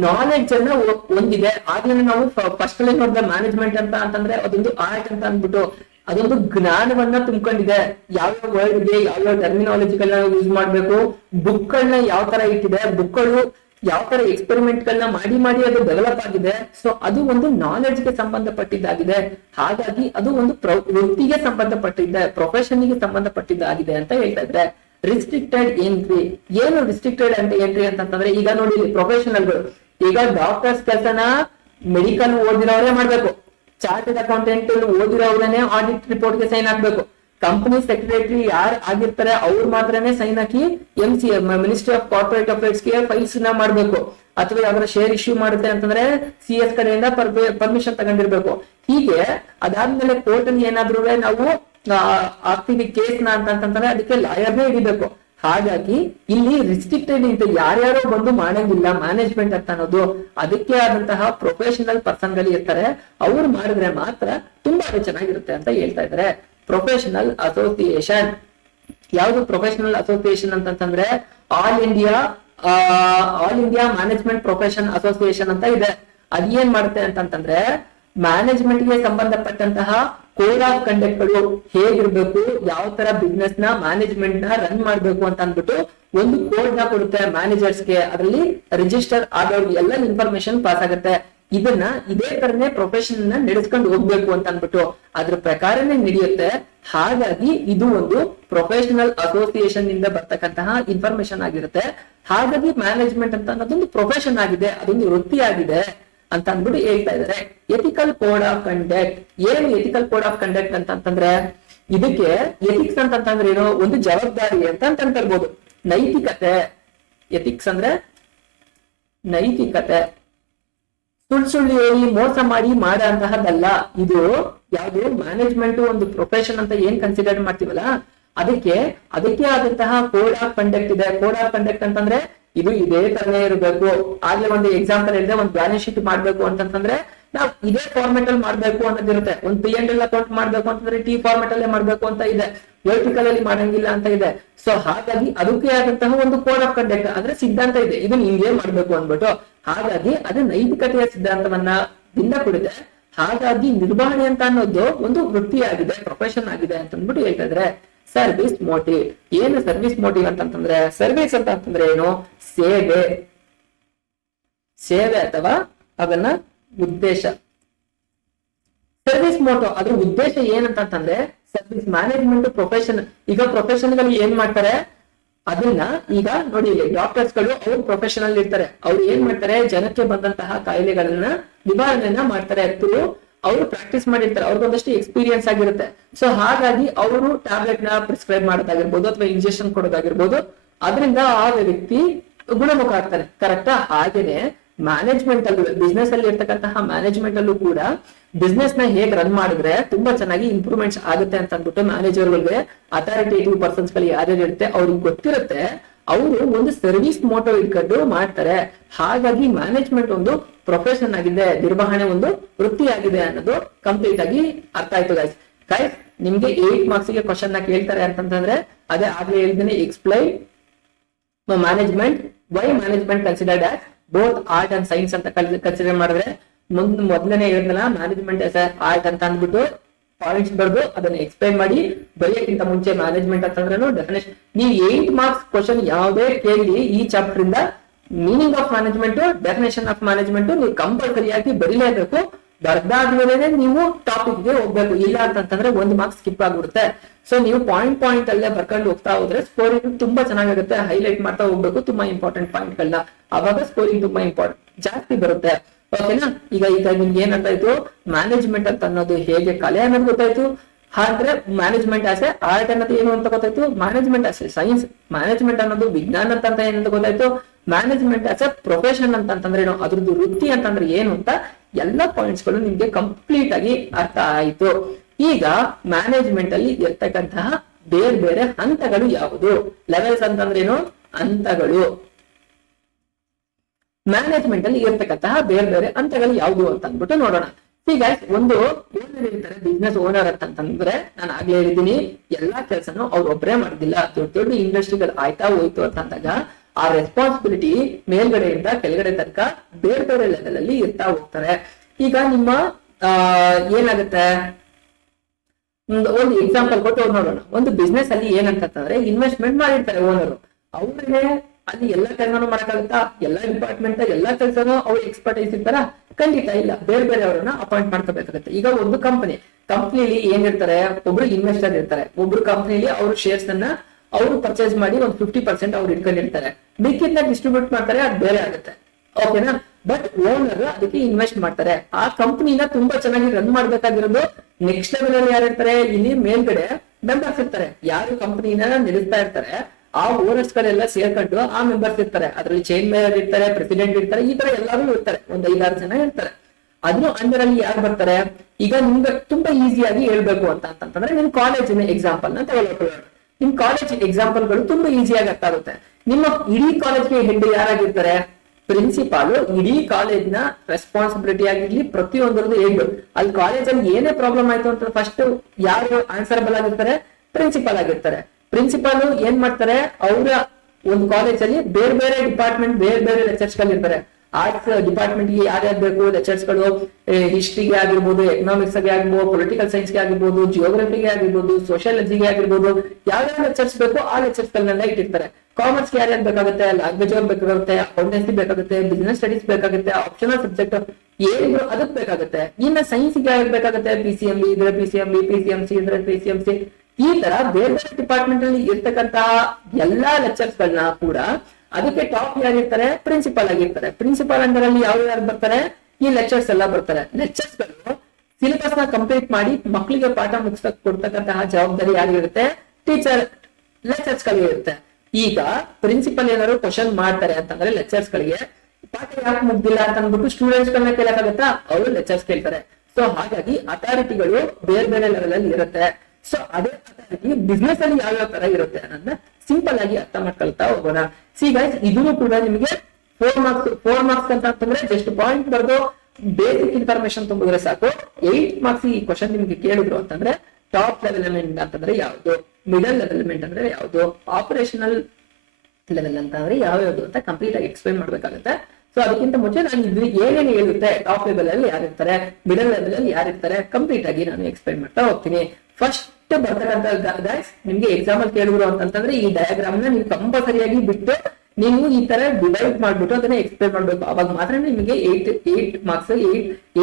ನಾಲೆಡ್ಜ್ ಅನ್ನ ಹೊಂದಿದೆ. ಆಗ್ಲೇ ನಾವು ಫಸ್ಟ್ ಅಲ್ಲಿ ನೋಡಿದ ಮ್ಯಾನೇಜ್ಮೆಂಟ್ ಅಂತ ಅಂತಂದ್ರೆ ಅದೊಂದು ಆರ್ಟ್ ಅಂತ ಅಂದ್ಬಿಟ್ಟು ಅದೊಂದು ಜ್ಞಾನವನ್ನ ತುಂಬಿಕೊಂಡಿದೆ. ಯಾವ್ಯಾವ ವರ್ಡ್ಗೆ ಯಾವ್ಯಾವ ಟರ್ಮಿನಾಲಜಿಗಳನ್ನ ಯೂಸ್ ಮಾಡ್ಬೇಕು, ಬುಕ್ ಗಳನ್ನ ಯಾವ ತರ ಇಟ್ಟಿದೆ, ಬುಕ್ಗಳು ಯಾವ ತರ ಎಕ್ಸ್ಪೆರಿಮೆಂಟ್ ಗಳನ್ನ ಮಾಡಿ ಮಾಡಿ ಅದು ಡೆವಲಪ್ ಆಗಿದೆ. ಸೊ ಅದು ಒಂದು ನಾಲೆಡ್ಜ್ ಗೆ ಸಂಬಂಧಪಟ್ಟಿದ್ದಾಗಿದೆ. ಹಾಗಾಗಿ ಅದು ಒಂದು ವೃತ್ತಿಗೆ ಸಂಬಂಧಪಟ್ಟಿದ್ದ, ಪ್ರೊಫೆಷನ್ ಗೆ ಸಂಬಂಧಪಟ್ಟಿದ್ದಾಗಿದೆ ಅಂತ ಹೇಳ್ತಾ ಇದ್ರೆ. Restricted entry. ಏನು ರಿಸ್ಟ್ರಿಕ್ಟೆಡ್ ಎಂಟ್ರಿ ಅಂತಂದ್ರೆ, ಈಗ ನೋಡಿ ಪ್ರೊಫೆಷನಲ್ಗಳು, ಈಗ ಡಾಕ್ಟರ್ಸ್ ಕೆಲಸನ ಮೆಡಿಕಲ್ ಓದಿರೋರೇ ಮಾಡ್ಬೇಕು, ಚಾರ್ಟೆಡ್ ಅಕೌಂಟೆಂಟ್ ಓದಿರೋರನ್ನೇ ಆಡಿಟ್ ರಿಪೋರ್ಟ್ ಗೆ ಸೈನ್ ಹಾಕ್ಬೇಕು, ಕಂಪನಿ ಸೆಕ್ರೆಟರಿ ಯಾರು ಆಗಿರ್ತಾರೆ ಅವ್ರು ಮಾತ್ರನೇ ಸೈನ್ ಹಾಕಿ MCA ministry of corporate affairs ಗೆ ಫೈಲ್ಸ್ ನ ಮಾಡ್ಬೇಕು. ಅಥವಾ ಯಾವ್ದಾರ ಶೇರ್ ಇಶ್ಯೂ ಮಾಡುತ್ತೆ ಅಂತಂದ್ರೆ CS ಕಡೆಯಿಂದ ಪರ್ಮಿಷನ್ ತಗೊಂಡಿರ್ಬೇಕು. ಹೀಗೆ ಅದಾದ್ಮೇಲೆ ಕೋರ್ಟ್ ಅಲ್ಲಿ ಏನಾದ್ರೂ ನಾವು ಆಗ್ತೀವಿ ಕೇಸ್ ನ ಅಂತಂದ್ರೆ ಅದಕ್ಕೆ ಲಾಯರ್ನೇ ಹಿಡಿಬೇಕು. ಹಾಗಾಗಿ ಇಲ್ಲಿ ರಿಸ್ಟ್ರಿಕ್ಟೆಡ್ ಇಂತ ಯಾರ್ಯಾರೋ ಬಂದು ಮಾಡಂಗಿಲ್ಲ ಮ್ಯಾನೇಜ್ಮೆಂಟ್ ಅಂತ ಅನ್ನೋದು. ಅದಕ್ಕೆ ಆದಂತಹ ಪ್ರೊಫೆಷನಲ್ ಪರ್ಸನ್ ಗಳು ಇರ್ತಾರೆ, ಅವ್ರು ಮಾಡಿದ್ರೆ ಮಾತ್ರ ತುಂಬಾ ಚೆನ್ನಾಗಿರುತ್ತೆ ಅಂತ ಹೇಳ್ತಾ ಇದ್ದಾರೆ. Professional association. ಯಾವ್ದು ಪ್ರೊಫೆಷನಲ್ ಅಸೋಸಿಯೇಷನ್ ಅಂತಂದ್ರೆ all India management profession association ಅಂತ ಇದೆ. ಅದೇನ್ ಮಾಡುತ್ತೆ ಅಂತಂತಂದ್ರೆ ಮ್ಯಾನೇಜ್ಮೆಂಟ್ ಗೆ ಸಂಬಂಧಪಟ್ಟಂತಹ ಕೋಡ್ ಆಫ್ ಕಂಡಕ್ಟ್ ಗಳು ಹೇಗಿರ್ಬೇಕು, ಯಾವ ತರ ಬಿಸ್ನೆಸ್ ನ ಮ್ಯಾನೇಜ್ಮೆಂಟ್ ನ ರನ್ ಮಾಡ್ಬೇಕು ಅಂತ ಅಂದ್ಬಿಟ್ಟು ಒಂದು ಕೋಡ್ ನ ಕೊಡುತ್ತೆ ಮ್ಯಾನೇಜರ್ಸ್ಗೆ. ಅದರಲ್ಲಿ ರಿಜಿಸ್ಟರ್ ಆದವ್ರಿಗೆ ಎಲ್ಲ ಇನ್ಫಾರ್ಮೇಶನ್ ಪಾಸ್ ಆಗುತ್ತೆ. ಇದನ್ನ ಇದೇ ತರನೇ ಪ್ರೊಫೆಷನ್ ನ ನಡೆಸ್ಕೊಂಡು ಹೋಗ್ಬೇಕು ಅಂತ ಅಂದ್ಬಿಟ್ಟು ಅದ್ರ ಪ್ರಕಾರನೇ ನಡೆಯುತ್ತೆ. ಹಾಗಾಗಿ ಇದು ಒಂದು ಪ್ರೊಫೆಷನಲ್ ಅಸೋಸಿಯೇಷನ್ ಇಂದ ಬರ್ತಕ್ಕಂತಹ ಇನ್ಫಾರ್ಮೇಶನ್ ಆಗಿರುತ್ತೆ. ಹಾಗಾಗಿ ಮ್ಯಾನೇಜ್ಮೆಂಟ್ ಅಂತ ಅನ್ನೋದೊಂದು ಪ್ರೊಫೆಷನ್ ಆಗಿದೆ, ಅದೊಂದು ವೃತ್ತಿ ಆಗಿದೆ ಅಂತ ಅಂದ್ಬಿಟ್ಟು ಹೇಳ್ತಾ ಇದಾರೆ. Ethical code of conduct. ಏನು ಎಥಿಕಲ್ ಕೋಡ್ ಆಫ್ ಕಂಡಕ್ಟ್ ಅಂತಂದ್ರೆ ಇದಕ್ಕೆ ಎಥಿಕ್ಸ್ ಅಂತಂದ್ರೆ ಏನೋ ಒಂದು ಜವಾಬ್ದಾರಿ ಅಂತ ಅನ್ಕೊಳ್ಬಹುದು. ನೈತಿಕತೆ, ಎಥಿಕ್ಸ್ ಅಂದ್ರೆ ನೈತಿಕತೆ. ಸುಳ್ಳು ಹೇಳಿ ಮೋಸ ಮಾಡಿ ಮಾಡಂತಹದ್ದಲ್ಲ. ಇದು ಯಾವುದು ಮ್ಯಾನೇಜ್ಮೆಂಟ್ ಒಂದು ಪ್ರೊಫೆಷನ್ ಅಂತ ಏನ್ ಕನ್ಸಿಡರ್ ಮಾಡ್ತೀವಲ್ಲ ಅದಕ್ಕೆ ಆದಂತಹ ಕೋಡ್ ಆಫ್ ಕಂಡಕ್ಟ್ ಇದೆ. ಕೋಡ್ ಆಫ್ ಕಂಡಕ್ಟ್ ಅಂತಂದ್ರೆ ಇದು ಇದೇ ತರನೇ ಇರಬೇಕು. ಆಗ್ಲೇ ಒಂದು ಎಕ್ಸಾಂಪಲ್ ಹೇಳಿದ್ರೆ ಒಂದು ಬ್ಯಾಲೆನ್ಸ್ ಶೀಟ್ ಮಾಡ್ಬೇಕು ಅಂತಂದ್ರೆ ನಾವು ಇದೇ ಫಾರ್ಮೆಟ್ ಅಲ್ಲಿ ಮಾಡ್ಬೇಕು ಅನ್ನೋದಿರುತ್ತೆ. ಒಂದು P&L ಅಕೌಂಟ್ ಮಾಡ್ಬೇಕು ಅಂತಂದ್ರೆ T ಫಾರ್ಮೆಟ್ ಅಲ್ಲೇ ಮಾಡ್ಬೇಕು ಅಂತ ಇದೆ, ವರ್ಟಿಕಲ್ ಅಲ್ಲಿ ಮಾಡಂಗಿಲ್ಲ ಅಂತ ಇದೆ. ಸೊ ಹಾಗಾಗಿ ಅದಕ್ಕೆ ಆದಂತಹ ಒಂದು ಕೋಡ್ ಆಫ್ ಕಂಡಕ್ಟ್ ಅಂದ್ರೆ ಸಿದ್ಧಾಂತ ಇದೆ, ಇದು ಹಿಂಗೆ ಮಾಡ್ಬೇಕು ಅಂದ್ಬಿಟ್ಟು. ಹಾಗಾಗಿ ಅದು ನೈತಿಕತೆಯ ಸಿದ್ಧಾಂತವನ್ನ ದಿಂದ ಕೂಡಿದೆ. ಹಾಗಾಗಿ ನಿರ್ವಹಣೆ ಅಂತ ಅನ್ನೋದು ಒಂದು ವೃತ್ತಿಯಾಗಿದೆ, ಪ್ರೊಫೆಷನ್ ಆಗಿದೆ ಅಂತ ಅಂದ್ಬಿಟ್ಟು ಹೇಳ್ತಾ ಇದ್ರೆ. Service motive. ಏನು ಸರ್ವಿಸ್ ಮೋಟಿವ್ ಅಂತಂದ್ರೆ ಸರ್ವಿಸ್ ಅಂತಂದ್ರೆ ಏನು, ಸೇವೆ ಅಥವಾ ಅದನ್ನ ಉದ್ದೇಶ. ಸರ್ವಿಸ್ ಮೋಟೋ ಅದ್ರ ಉದ್ದೇಶ ಏನಂತಂದ್ರೆ ಸರ್ವಿಸ್ ಮ್ಯಾನೇಜ್ಮೆಂಟ್ ಪ್ರೊಫೆಷನ್. ಈಗ ಪ್ರೊಫೆಷನ್ ಗಳು ಏನ್ ಮಾಡ್ತಾರೆ ಅದನ್ನ, ಈಗ ನೋಡಿ ಡಾಕ್ಟರ್ಸ್ ಗಳು ಅವ್ರು ಪ್ರೊಫೆಷನಲ್ ಇರ್ತಾರೆ. ಅವ್ರು ಏನ್ ಮಾಡ್ತಾರೆ, ಜನಕ್ಕೆ ಬಂದಂತಹ ಕಾಯಿಲೆಗಳನ್ನ ನಿವಾರಣೆಯನ್ನ ಮಾಡ್ತಾರೆ. ಅವರು ಪ್ರಾಕ್ಟೀಸ್ ಮಾಡಿರ್ತಾರೆ, ಅವ್ರಿಗೊಂದಷ್ಟು ಎಕ್ಸ್ಪೀರಿಯನ್ಸ್ ಆಗಿರುತ್ತೆ. ಸೊ ಹಾಗಾಗಿ ಅವರು ಟ್ಯಾಬ್ಲೆಟ್ ನ ಪ್ರಿಸ್ಕ್ರೈಬ್ ಮಾಡೋದಾಗಿರ್ಬೋದು ಅಥವಾ ಇಂಜೆಕ್ಷನ್ ಕೊಡೋದಾಗಿರ್ಬೋದು, ಅದರಿಂದ ಆ ವ್ಯಕ್ತಿ ಗುಣಮುಖ ಆಗ್ತಾನೆ. ಕರೆಕ್ಟಾ? ಹಾಗೇನೆ ಮ್ಯಾನೇಜ್ಮೆಂಟ್ ಅಲ್ಲೂ, ಬಿಸ್ನೆಸ್ ಅಲ್ಲಿ ಇರ್ತಕ್ಕಂತಹ ಮ್ಯಾನೇಜ್ಮೆಂಟ್ ಅಲ್ಲೂ ಕೂಡ ಬಿಸ್ನೆಸ್ ನ ಹೇಗ್ ರನ್ ಮಾಡಿದ್ರೆ ತುಂಬಾ ಚೆನ್ನಾಗಿ ಇಂಪ್ರೂವ್ಮೆಂಟ್ಸ್ ಆಗುತ್ತೆ ಅಂತ ಅಂದ್ಬಿಟ್ಟು ಮ್ಯಾನೇಜರ್ಗಳಿಗೆ, ಅಥಾರಿಟೇಟಿವ್ ಪರ್ಸನ್ಸ್ ಗಳು ಯಾರ್ಯಾರು ಇರುತ್ತೆ ಅವ್ರಿಗೆ ಗೊತ್ತಿರುತ್ತೆ. ಅವರು ಒಂದು ಸರ್ವಿಸ್ ಮೋಟೋ ಇಟ್ಕೊಂಡು ಮಾಡ್ತಾರೆ. ಹಾಗಾಗಿ ಮ್ಯಾನೇಜ್ಮೆಂಟ್ ಒಂದು ಪ್ರೊಫೆಷನ್ ಆಗಿದೆ, ನಿರ್ವಹಣೆ ಒಂದು ವೃತ್ತಿ ಆಗಿದೆ ಅನ್ನೋದು ಕಂಪ್ಲೀಟ್ ಆಗಿ ಅರ್ಥ ಆಯ್ತು ಗೈಸ್. ನಿಮ್ಗೆ 8 ಮಾರ್ಕ್ಸ್ ಗೆ ಕ್ವಶನ್ ನ ಕೇಳ್ತಾರೆ ಅಂತಂದ್ರೆ ಅದೇ ಆಗ್ಲೇ ಹೇಳಿದ್ದೀನಿ, explain management, why management considered as both art and science ಅಂತ ಕನ್ಸಿಡರ್ ಮಾಡಿದ್ರೆ, ಮೊದಲನೇ ಹೇಳಿದ್ನಲ್ಲ ಮ್ಯಾನೇಜ್ಮೆಂಟ್ ಆಸ್ ಆರ್ಟ್ ಅಂತ ಅಂದ್ಬಿಟ್ಟು ಪಾಯಿಂಟ್ಸ್ ಬರೆದು ಅದನ್ನ ಎಕ್ಸ್ಪ್ಲೈನ್ ಮಾಡಿ ಬರೆಯಕ್ಕಿಂತ ಮುಂಚೆ ಮ್ಯಾನೇಜ್ಮೆಂಟ್ ಅಂತಂದ್ರೂ ಡೆಫಿನೇಷನ್. ನೀವು 8 ಮಾರ್ಕ್ಸ್ ಕ್ವಶನ್ ಯಾವುದೇ ಕೇಳಿ ಈ ಚಾಪ್ಟರ್ ಇಂದ meaning of management, definition of management ನೀವು ಕಂಪಲ್ಸರಿಯಾಗಿ ಬರೀಲೇಬೇಕು. ಬರ್ದಾದ್ಮೇಲೆ ನೀವು ಟಾಪಿಕ್ ಗೆ ಹೋಗ್ಬೇಕು. ಇಲ್ಲ ಅಂತಂದ್ರೆ 1 ಮಾರ್ಕ್ಸ್ ಸ್ಕಿಪ್ ಆಗ್ಬಿಡುತ್ತೆ. ಸೊ ನೀವು ಪಾಯಿಂಟ್ ಅಲ್ಲೇ ಬರ್ಕೊಂಡು ಹೋಗ್ತಾ ಹೋದ್ರೆ ಸ್ಕೋರಿಂಗ್ ತುಂಬಾ ಚೆನ್ನಾಗುತ್ತೆ. ಹೈಲೈಟ್ ಮಾಡ್ತಾ ಹೋಗ್ಬೇಕು ತುಂಬಾ ಇಂಪಾರ್ಟೆಂಟ್ ಪಾಯಿಂಟ್ ಗಳನ್ನ, ಅವಾಗ ಸ್ಕೋರಿಂಗ್ ತುಂಬಾ ಜಾಸ್ತಿ ಬರುತ್ತೆ. ಓಕೆನಾ? ಈಗ ನಿಮ್ಗೆ ಏನಂತ ಆಯ್ತು, ಮ್ಯಾನೇಜ್ಮೆಂಟ್ ಅಂತ ಅನ್ನೋದು ಹೇಗೆ ಕಲೆ ಅನ್ನೋದು ಗೊತ್ತಾಯ್ತು. ಹಾಗಾದ್ರೆ ಮ್ಯಾನೇಜ್ಮೆಂಟ್ ಆಸ್ ಎ ಆರ್ಟ್ ಅನ್ನೋದು ಏನು ಅಂತ ಗೊತ್ತಾಯ್ತು, management as A science, management ಅನ್ನೋದು ವಿಜ್ಞಾನ ಅಂತ ಏನಂತ ಗೊತ್ತಾಯ್ತು, ಮ್ಯಾನೇಜ್ಮೆಂಟ್ ಆಸ್ ಎ ಪ್ರೊಫೆಷನ್ ಅಂತಂದ್ರೆ ಏನು, ಅದ್ರದ್ದು ವೃತ್ತಿ ಅಂತಂದ್ರೆ ಏನು ಅಂತ ಎಲ್ಲ ಪಾಯಿಂಟ್ಸ್ ಗಳು ನಿಮ್ಗೆ ಕಂಪ್ಲೀಟ್ ಆಗಿ ಅರ್ಥ ಆಯ್ತು. ಈಗ ಮ್ಯಾನೇಜ್ಮೆಂಟ್ ಅಲ್ಲಿ ಇರ್ತಕ್ಕಂತಹ ಬೇರೆ ಬೇರೆ ಹಂತಗಳು ಯಾವುದು, ಲೆವೆಲ್ಸ್ ಅಂತಂದ್ರೆ ಏನು, ಹಂತಗಳು. ಮ್ಯಾನೇಜ್ಮೆಂಟ್ ಅಲ್ಲಿ ಇರ್ತಕ್ಕಂತಹ ಬೇರೆ ಬೇರೆ ಹಂತಗಳು ಯಾವುದು ಅಂತ ಅಂದ್ಬಿಟ್ಟು ನೋಡೋಣ. ಈಗ ಒಂದು ಓನರ್ ಇರ್ತಾರೆ, ಬಿಸ್ನೆಸ್ ಓನರ್ ಅಂತಂದ್ರೆ ನಾನು ಆಗ್ಲೇ ಹೇಳಿದ್ದೀನಿ, ಎಲ್ಲಾ ಕೆಲಸನೂ ಅವ್ರು ಒಬ್ಬರೇ ಮಾಡೋದಿಲ್ಲ. ದೊಡ್ಡ ದೊಡ್ಡ ಇಂಡಸ್ಟ್ರಿಗಳು ಆಯ್ತಾ ಹೋಯ್ತು ಅಂತ ಅಂದಾಗ ಆ ರೆಸ್ಪಾನ್ಸಿಬಿಲಿಟಿ ಮೇಲ್ಗಡೆಯಿಂದ ಕೆಳಗಡೆ ತನಕ ಬೇರೆ ಬೇರೆ ಲೆವೆಲ್ ಅಲ್ಲಿ ಇರ್ತಾ ಹೋಗ್ತಾರೆ. ಈಗ ನಿಮ್ಮ ಏನಾಗುತ್ತೆ, ಒಂದು ಎಕ್ಸಾಂಪಲ್ ಕೊಟ್ಟು ನೋಡೋಣ. ಒಂದು ಬಿಸ್ನೆಸ್ ಅಲ್ಲಿ ಏನಂತಂದ್ರೆ ಇನ್ವೆಸ್ಟ್ಮೆಂಟ್ ಮಾಡಿರ್ತಾರೆ ಓನರ್, ಅವ್ರಿಗೆ ಅಲ್ಲಿ ಎಲ್ಲಾ ಕೆಲಸನೂ ಮಾಡಕ್ಕಾಗುತ್ತಾ, ಎಲ್ಲಾ ಡಿಪಾರ್ಟ್ಮೆಂಟ್ ಎಲ್ಲಾ ಕೆಲಸನೂ ಅವ್ರು ಎಕ್ಸ್ಪರ್ಟೈಸ್ ಇರ್ತಾರ? ಖಂಡಿತ ಇಲ್ಲ. ಬೇರೆ ಬೇರೆ ಅವರನ್ನ ಅಪಾಯಿಂಟ್ ಮಾಡ್ಕೋಬೇಕಾಗುತ್ತೆ. ಈಗ ಒಂದು ಕಂಪ್ನಿಲಿ ಏನಿರ್ತಾರೆ, ಒಬ್ರು ಇನ್ವೆಸ್ಟರ್ ಇರ್ತಾರೆ, ಒಬ್ರು ಕಂಪ್ನಿಲಿ ಅವ್ರ ಶೇರ್ಸ್ ಅನ್ನ ಅವರು ಪರ್ಚೇಸ್ ಮಾಡಿ ಒಂದು 50% ಅವ್ರು ಇಟ್ಕೊಂಡಿರ್ತಾರೆ, ಮಿಕ್ಕಿದ್ನ ಡಿಸ್ಟ್ರಿಬ್ಯೂಟ್ ಮಾಡ್ತಾರೆ, ಅದು ಬೇರೆ ಆಗುತ್ತೆ. ಓಕೆನಾ? ಬಟ್ ಓನರ್ ಅದಕ್ಕೆ ಇನ್ವೆಸ್ಟ್ ಮಾಡ್ತಾರೆ. ಆ ಕಂಪ್ನಿನ ತುಂಬಾ ಚೆನ್ನಾಗಿ ರನ್ ಮಾಡ್ಬೇಕಾಗಿರೋದು ನೆಕ್ಸ್ಟ್ ಲೆವೆಲ್ ಅಲ್ಲಿ ಯಾರು ಇರ್ತಾರೆ, ಇಲ್ಲಿ ಮೇಲ್ಗಡೆ ಮೆಂಬರ್ಸ್ ಇರ್ತಾರೆ. ಯಾರು ಕಂಪ್ನಿನ ನಡೆಸ್ತಾ ಇರ್ತಾರೆ ಆ ಓನರ್ಸ್ ಗಳೆಲ್ಲ ಸೇರ್ಕೊಂಡು ಆ ಮೆಂಬರ್ಸ್ ಇರ್ತಾರೆ. ಅದ್ರಲ್ಲಿ ಚೈನ್ ಮೇಯರ್ ಇರ್ತಾರೆ, ಪ್ರೆಸಿಡೆಂಟ್ ಇರ್ತಾರೆ, ಈ ತರ ಎಲ್ಲರೂ ಇರ್ತಾರೆ. ಒಂದು 5-6 ಜನ ಇರ್ತಾರೆ. ಅದ್ರ ಅಂಡರ್ ಅಲ್ಲಿ ಯಾರು ಬರ್ತಾರೆ? ಈಗ ನಿಮ್ಗೆ ತುಂಬಾ ಈಸಿಯಾಗಿ ಹೇಳ್ಬೇಕು ಅಂತಂದ್ರೆ ನಿಮ್ ಕಾಲೇಜಿನ ಎಕ್ಸಾಂಪಲ್ ನ ತಗೊಳ್ಳೋಣ. ನಿಮ್ ಕಾಲೇಜ್ ಎಕ್ಸಾಂಪಲ್ ಗಳು ತುಂಬಾ ಈಸಿಯಾಗಿ ಅರ್ಥ ಆಗುತ್ತೆ. ನಿಮ್ಮ ಇಡೀ ಕಾಲೇಜ್ಗೆ ಹೆಡ್ ಯಾರಾಗಿರ್ತಾರೆ? ಪ್ರಿನ್ಸಿಪಾಲ್. ಇಡೀ ಕಾಲೇಜ್ ನ ರೆಸ್ಪಾನ್ಸಿಬಿಲಿಟಿ ಆಗಿರ್ಲಿ ಪ್ರತಿಯೊಂದರದ್ದು ಹೆಡ್. ಅಲ್ಲಿ ಕಾಲೇಜ್ ಅಲ್ಲಿ ಏನೇ ಪ್ರಾಬ್ಲಮ್ ಆಯ್ತು ಅಂತ ಫಸ್ಟ್ ಯಾರು ಆನ್ಸರಬಲ್ ಆಗಿರ್ತಾರೆ? ಪ್ರಿನ್ಸಿಪಾಲ್ ಆಗಿರ್ತಾರೆ. ಪ್ರಿನ್ಸಿಪಾಲ್ ಏನ್ ಮಾಡ್ತಾರೆ, ಅವರ ಒಂದು ಕಾಲೇಜಲ್ಲಿ ಬೇರೆ ಬೇರೆ ಡಿಪಾರ್ಟ್ಮೆಂಟ್ ಬೇರೆ ಬೇರೆ ಲೆಕ್ಚರ್ಸ್ ಗಳು ಇರ್ತಾರೆ. ಆರ್ಟ್ಸ್ ಡಿಪಾರ್ಟ್ಮೆಂಟ್ ಗೆ ಯಾರ್ಯಾರು ಬೇಕು ಲೆಕ್ಚರ್ಸ್ ಗಳು, ಹಿಸ್ಟ್ರಿಗೆ ಆಗಿರ್ಬೋದು, ಎಕನಾಮಿಕ್ಸ್ ಗೆ ಆಗಿರ್ಬೋದು, ಪೊಲಿಟಿಕಲ್ ಸೈನ್ಸ್ ಗೆ ಆಗಿರ್ಬೋದು, ಜಿಯೋಗ್ರಫಿಗೆ ಆಗಿರ್ಬೋದು, ಸೋಷಿಯಾಲಜಿಗೆ ಆಗಿರ್ಬೋದು, ಯಾವ್ಯಾವ ಲೆಕ್ಚರ್ಸ್ ಬೇಕು ಆ ಲೆಕ್ಚರ್ಸ್ ಗಳನ್ನೆಲ್ಲ ಇಟ್ಟಿರ್ತಾರೆ. ಕಾಮರ್ಸ್ ಯಾರ್ಯಾರು ಬೇಕಾಗುತ್ತೆ, ಲ್ಯಾಂಗ್ವೇಜ್ ಅವ್ರು ಬೇಕಾಗುತ್ತೆ, ಅಕೌಂಟೆನ್ಸಿ ಬೇಕಾಗುತ್ತೆ, ಬಿಸಿನೆಸ್ ಸ್ಟಡೀಸ್ ಬೇಕಾಗುತ್ತೆ, ಆಪ್ಷನಲ್ ಸಬ್ಜೆಕ್ಟ್ ಏನಿದ್ರು ಅದಕ್ಕೆ ಬೇಕಾಗುತ್ತೆ. ಇನ್ನ ಸೈನ್ಸ್ ಗೆ ಯಾರು ಬೇಕಾಗುತ್ತೆ, PCMB ಇದ್ರೆ PCMB, PCMC ಇದ್ರೆ PCMC, ಈ ತರ ಬೇರೆ ಬೇರೆ ಡಿಪಾರ್ಟ್ಮೆಂಟ್ ಅಲ್ಲಿ ಇರ್ತಕ್ಕಂತಹ ಎಲ್ಲಾ ಲೆಕ್ಚರ್ಸ್ ಗಳನ್ನ ಕೂಡ ಅದಕ್ಕೆ ಟಾಪ್ ಯಾರಿರ್ತಾರೆ, ಪ್ರಿನ್ಸಿಪಾಲ್ ಆಗಿರ್ತಾರೆ. ಪ್ರಿನ್ಸಿಪಾಲ್ ಅಂಡರಲ್ಲಿ ಯಾರು ಬರ್ತಾರೆ, ಈ ಲೆಕ್ಚರ್ಸ್ ಎಲ್ಲ ಬರ್ತಾರೆ. ಲೆಕ್ಚರ್ಸ್ ಗಳು ಸಿಲೆಬಸ್ ನ ಕಂಪ್ಲೀಟ್ ಮಾಡಿ ಮಕ್ಕಳಿಗೆ ಪಾಠ ಮುಗಿಸಕ್ ಕೊಡ್ತಕ್ಕಂತಹ ಜವಾಬ್ದಾರಿ ಯಾರಿರುತ್ತೆ, ಟೀಚರ್ ಲೆಕ್ಚರ್ಸ್ ಗಳಿಗೆ ಇರುತ್ತೆ. ಈಗ ಪ್ರಿನ್ಸಿಪಲ್ ಏನಾದ್ರು ಕ್ವಶನ್ ಮಾಡ್ತಾರೆ ಅಂತಂದ್ರೆ ಲೆಕ್ಚರ್ಸ್ ಗಳಿಗೆ ಪಾಠ ಯಾಕೆ ಮುಗ್ದಿಲ್ಲ ಅಂತ ಅಂದ್ಬಿಟ್ಟು ಸ್ಟೂಡೆಂಟ್ಸ್ ಗಳನ್ನ ಕೇಳಕ್ಕಾಗತ್ತಾ, ಅವರು ಲೆಕ್ಚರ್ಸ್ ಕೇಳ್ತಾರೆ. ಸೊ ಹಾಗಾಗಿ ಅಥಾರಿಟಿಗಳು ಬೇರೆ ಬೇರೆ ಲೆವೆಲ್ ಅಲ್ಲಿ ಇರುತ್ತೆ. ಸೊ ಅದೇ ಅಥಾರಿಟಿ ಬಿಸ್ನೆಸ್ ಅಲ್ಲಿ ಯಾವ್ಯಾವ ತರ ಇರುತ್ತೆ ಅನ್ನೋದನ್ನ ಸಿಂಪಲ್ ಆಗಿ ಅರ್ಥ ಮಾಡ್ಕೊಳ್ತಾ ಹೋಗೋಣ. ಸಿ ಗೈಸ್, ಇದನ್ನು ಕೂಡ ನಿಮಗೆ 4 ಮಾರ್ಕ್ಸ್ ಅಂತ ಅಂತಂದ್ರೆ ಜಸ್ಟ್ ಪಾಯಿಂಟ್ ಬರೆದು ಬೇಸಿಕ್ ಇನ್ಫಾರ್ಮೇಶನ್ ತುಂಬಿದ್ರೆ ಸಾಕು. 8 ಮಾರ್ಕ್ಸ್ ಈ ಕ್ವಶನ್ ನಿಮ್ಗೆ ಕೇಳಿದ್ರು ಅಂತಂದ್ರೆ ಟಾಪ್ ಲೆವೆಲ್ ಎಲಿಮೆಂಟ್ ಅಂತಂದ್ರೆ ಯಾವ್ದು, ಮಿಡಲ್ ಲೆವೆಲ್ ಎಲಿಮೆಂಟ್ ಅಂದ್ರೆ ಯಾವ್ದು, ಆಪರೇಷನಲ್ ಲೆವೆಲ್ ಅಂತ ಅಂದ್ರೆ ಯಾವ್ಯಾವ್ದು ಅಂತ ಕಂಪ್ಲೀಟ್ ಆಗಿ ಎಕ್ಸ್ಪ್ಲೈನ್ ಮಾಡ್ಬೇಕಾಗುತ್ತೆ. ಸೊ ಅದಕ್ಕಿಂತ ಮುಂಚೆ ನಾನು ಇದು ಏನೇನು ಹೇಳುತ್ತೆ, ಟಾಪ್ ಲೆವೆಲ್ ಅಲ್ಲಿ ಯಾರಿರ್ತಾರೆ, ಮಿಡಲ್ ಲೆವೆಲ್ ಅಲ್ಲಿ ಯಾರಿರ್ತಾರೆ, ಕಂಪ್ಲೀಟ್ ಆಗಿ ನಾನು ಎಕ್ಸ್ಪ್ಲೈನ್ ಮಾಡ್ತಾ ಹೋಗ್ತೀನಿ. ಫಸ್ಟ್ ಬರ್ತಕ್ಕಂಥ ಗೈಸ್, ನಿಮ್ಗೆ ಎಕ್ಸಾಮ್ ಅಲ್ಲಿ ಕೇಳಿದ್ರು ಅಂತಂದ್ರೆ ಈ ಡಯಾಗ್ರಾಮ್ ನ ನೀವು ಕಂಪಲ್ಸರಿಯಾಗಿ ಬಿಟ್ಟು ನೀವು ಈ ತರ ಡಿವೈಡ್ ಮಾಡ್ಬಿಟ್ಟು ಅದನ್ನ ಎಕ್ಸ್ಪ್ಲೈನ್ ಮಾಡ್ಬೇಕು. ಅವಾಗ ಮಾತ್ರ ನಿಮಗೆ 8 ಮಾರ್ಕ್ಸ್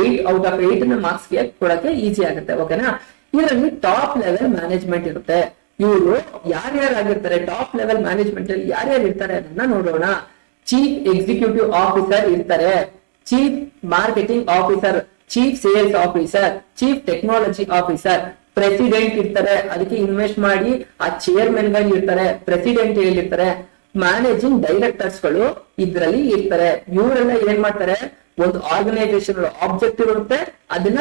8 ಔಟ್ ಆಫ್ 8 ನ ಮಾರ್ಕ್ಸ್ ಗೆ ಕೊಡಕ್ಕೆ ಈಸಿ ಆಗುತ್ತೆ. ಓಕೆನಾ. ಇದರಲ್ಲಿ ಟಾಪ್ ಲೆವೆಲ್ ಮ್ಯಾನೇಜ್ಮೆಂಟ್ ಇರುತ್ತೆ. ಇವರು ಯಾರ್ಯಾರಾಗಿರ್ತಾರೆ, ಟಾಪ್ ಲೆವೆಲ್ ಮ್ಯಾನೇಜ್ಮೆಂಟ್ ಅಲ್ಲಿ ಯಾರ್ಯಾರು ಇರ್ತಾರೆ ಅದನ್ನ ನೋಡೋಣ. ಚೀಫ್ ಎಕ್ಸಿಕ್ಯೂಟಿವ್ ಆಫೀಸರ್ ಇರ್ತಾರೆ, chief marketing officer, chief sales officer, chief technology officer, president ಇರ್ತಾರೆ, ಅದಕ್ಕೆ ಇನ್ವೆಸ್ಟ್ ಮಾಡಿ ಆ ಚೇರ್ಮನ್ ಗಳು ಇರ್ತಾರೆ, ಪ್ರೆಸಿಡೆಂಟ್ ಹೇಳಿರ್ತಾರೆ, ಮ್ಯಾನೇಜಿಂಗ್ ಡೈರೆಕ್ಟರ್ಸ್ ಗಳು ಇದ್ರಲ್ಲಿ ಇರ್ತಾರೆ. ಇವರೆಲ್ಲ ಏನ್ ಮಾಡ್ತಾರೆ, ಒಂದು ಆರ್ಗನೈಸೇಷನ್ ಆಬ್ಜೆಕ್ಟಿವ್ ಇರುತ್ತೆ, ಅದನ್ನ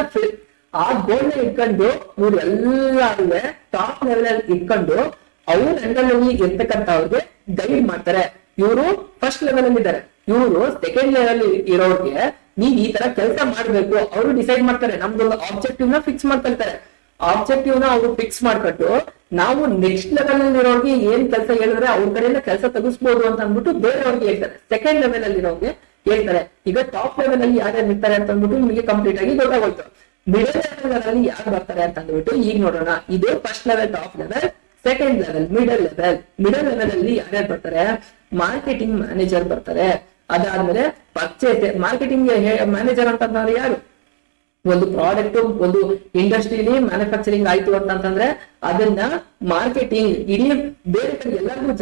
ಆ ಗೋಲ್ ನ ಇಟ್ಕೊಂಡು ಇವ್ರೆಲ್ಲಾರು ಟಾಪ್ ಲೆವೆಲ್ ಅಲ್ಲಿ ಇಟ್ಕೊಂಡು ಅವ್ರ ಅಂಡರ್ ಅಲ್ಲಿ ಇರ್ತಕ್ಕಂಥವ್ರಿಗೆ ಗೈಡ್ ಮಾಡ್ತಾರೆ. ಇವರು ಫಸ್ಟ್ ಲೆವೆಲ್ ಅಲ್ಲಿ ಇದ್ದಾರೆ, ಇವರು ಸೆಕೆಂಡ್ ಲೆವೆಲ್ ಇರೋರಿಗೆ ನೀವ್ ಈ ತರ ಕೆಲಸ ಮಾಡ್ಬೇಕು ಅವರು ಡಿಸೈಡ್ ಮಾಡ್ತಾರೆ. ನಮ್ದೊಂದು ಆಬ್ಜೆಕ್ಟಿವ್ ನ ಫಿಕ್ಸ್ ಮಾಡ್ಕೊಳ್ತಾರೆ. ಆಬ್ಜೆಕ್ಟಿವ್ ನ ಅವರು ಫಿಕ್ಸ್ ಮಾಡ್ಕೊಂಡು ನಾವು ನೆಕ್ಸ್ಟ್ ಲೆವೆಲ್ ಅಲ್ಲಿ ಇರೋರಿಗೆ ಏನ್ ಕೆಲಸ ಹೇಳಿದ್ರೆ ಅವ್ರ ಕಡೆಯಿಂದ ಕೆಲಸ ತೆಗಿಸ್ಬೋದು ಅಂತ ಅಂದ್ಬಿಟ್ಟು ಬೇರೆಯವ್ರಿಗೆ ಹೇಳ್ತಾರೆ. ಸೆಕೆಂಡ್ ಲೆವೆಲ್ ಅಲ್ಲಿ ಇರೋರಿಗೆ ಹೇಳ್ತಾರೆ. ಈಗ ಟಾಪ್ ಲೆವೆಲ್ ಅಲ್ಲಿ ಯಾರ್ಯಾರು ಇರ್ತಾರೆ ಅಂತ ಅಂದ್ಬಿಟ್ಟು ನಿಮಗೆ ಕಂಪ್ಲೀಟ್ ಆಗಿ ಗೊತ್ತಾಗೋಯ್ತು. ಮಿಡಲ್ ಲೆವೆಲ್ ಅಲ್ಲಿ ಯಾರು ಬರ್ತಾರೆ ಅಂತ ಅಂದ್ಬಿಟ್ಟು ಈಗ ನೋಡೋಣ. ಇದು first level, top level, second level, middle level. Middle level ಅಲ್ಲಿ ಯಾರ್ಯಾರು ಬರ್ತಾರೆ, ಮಾರ್ಕೆಟಿಂಗ್ ಮ್ಯಾನೇಜರ್ ಬರ್ತಾರೆ. ಅದಾದ್ಮೇಲೆ ಪರ್ಚೇಸ್, ಮಾರ್ಕೆಟಿಂಗ್ ಮ್ಯಾನೇಜರ್ ಅಂತಂದ್ರೆ ಯಾರು, ಒಂದು ಪ್ರಾಡಕ್ಟ್ ಒಂದು ಇಂಡಸ್ಟ್ರಿಲಿ ಮ್ಯಾನುಫ್ಯಾಕ್ಚರಿಂಗ್ ಆಯ್ತು ಅಂತಂದ್ರೆ ಅದನ್ನ ಮಾರ್ಕೆಟಿಂಗ್ ಇಡೀ ಬೇರೆ ಕಡೆ ಎಲ್ಲರಿಗೂ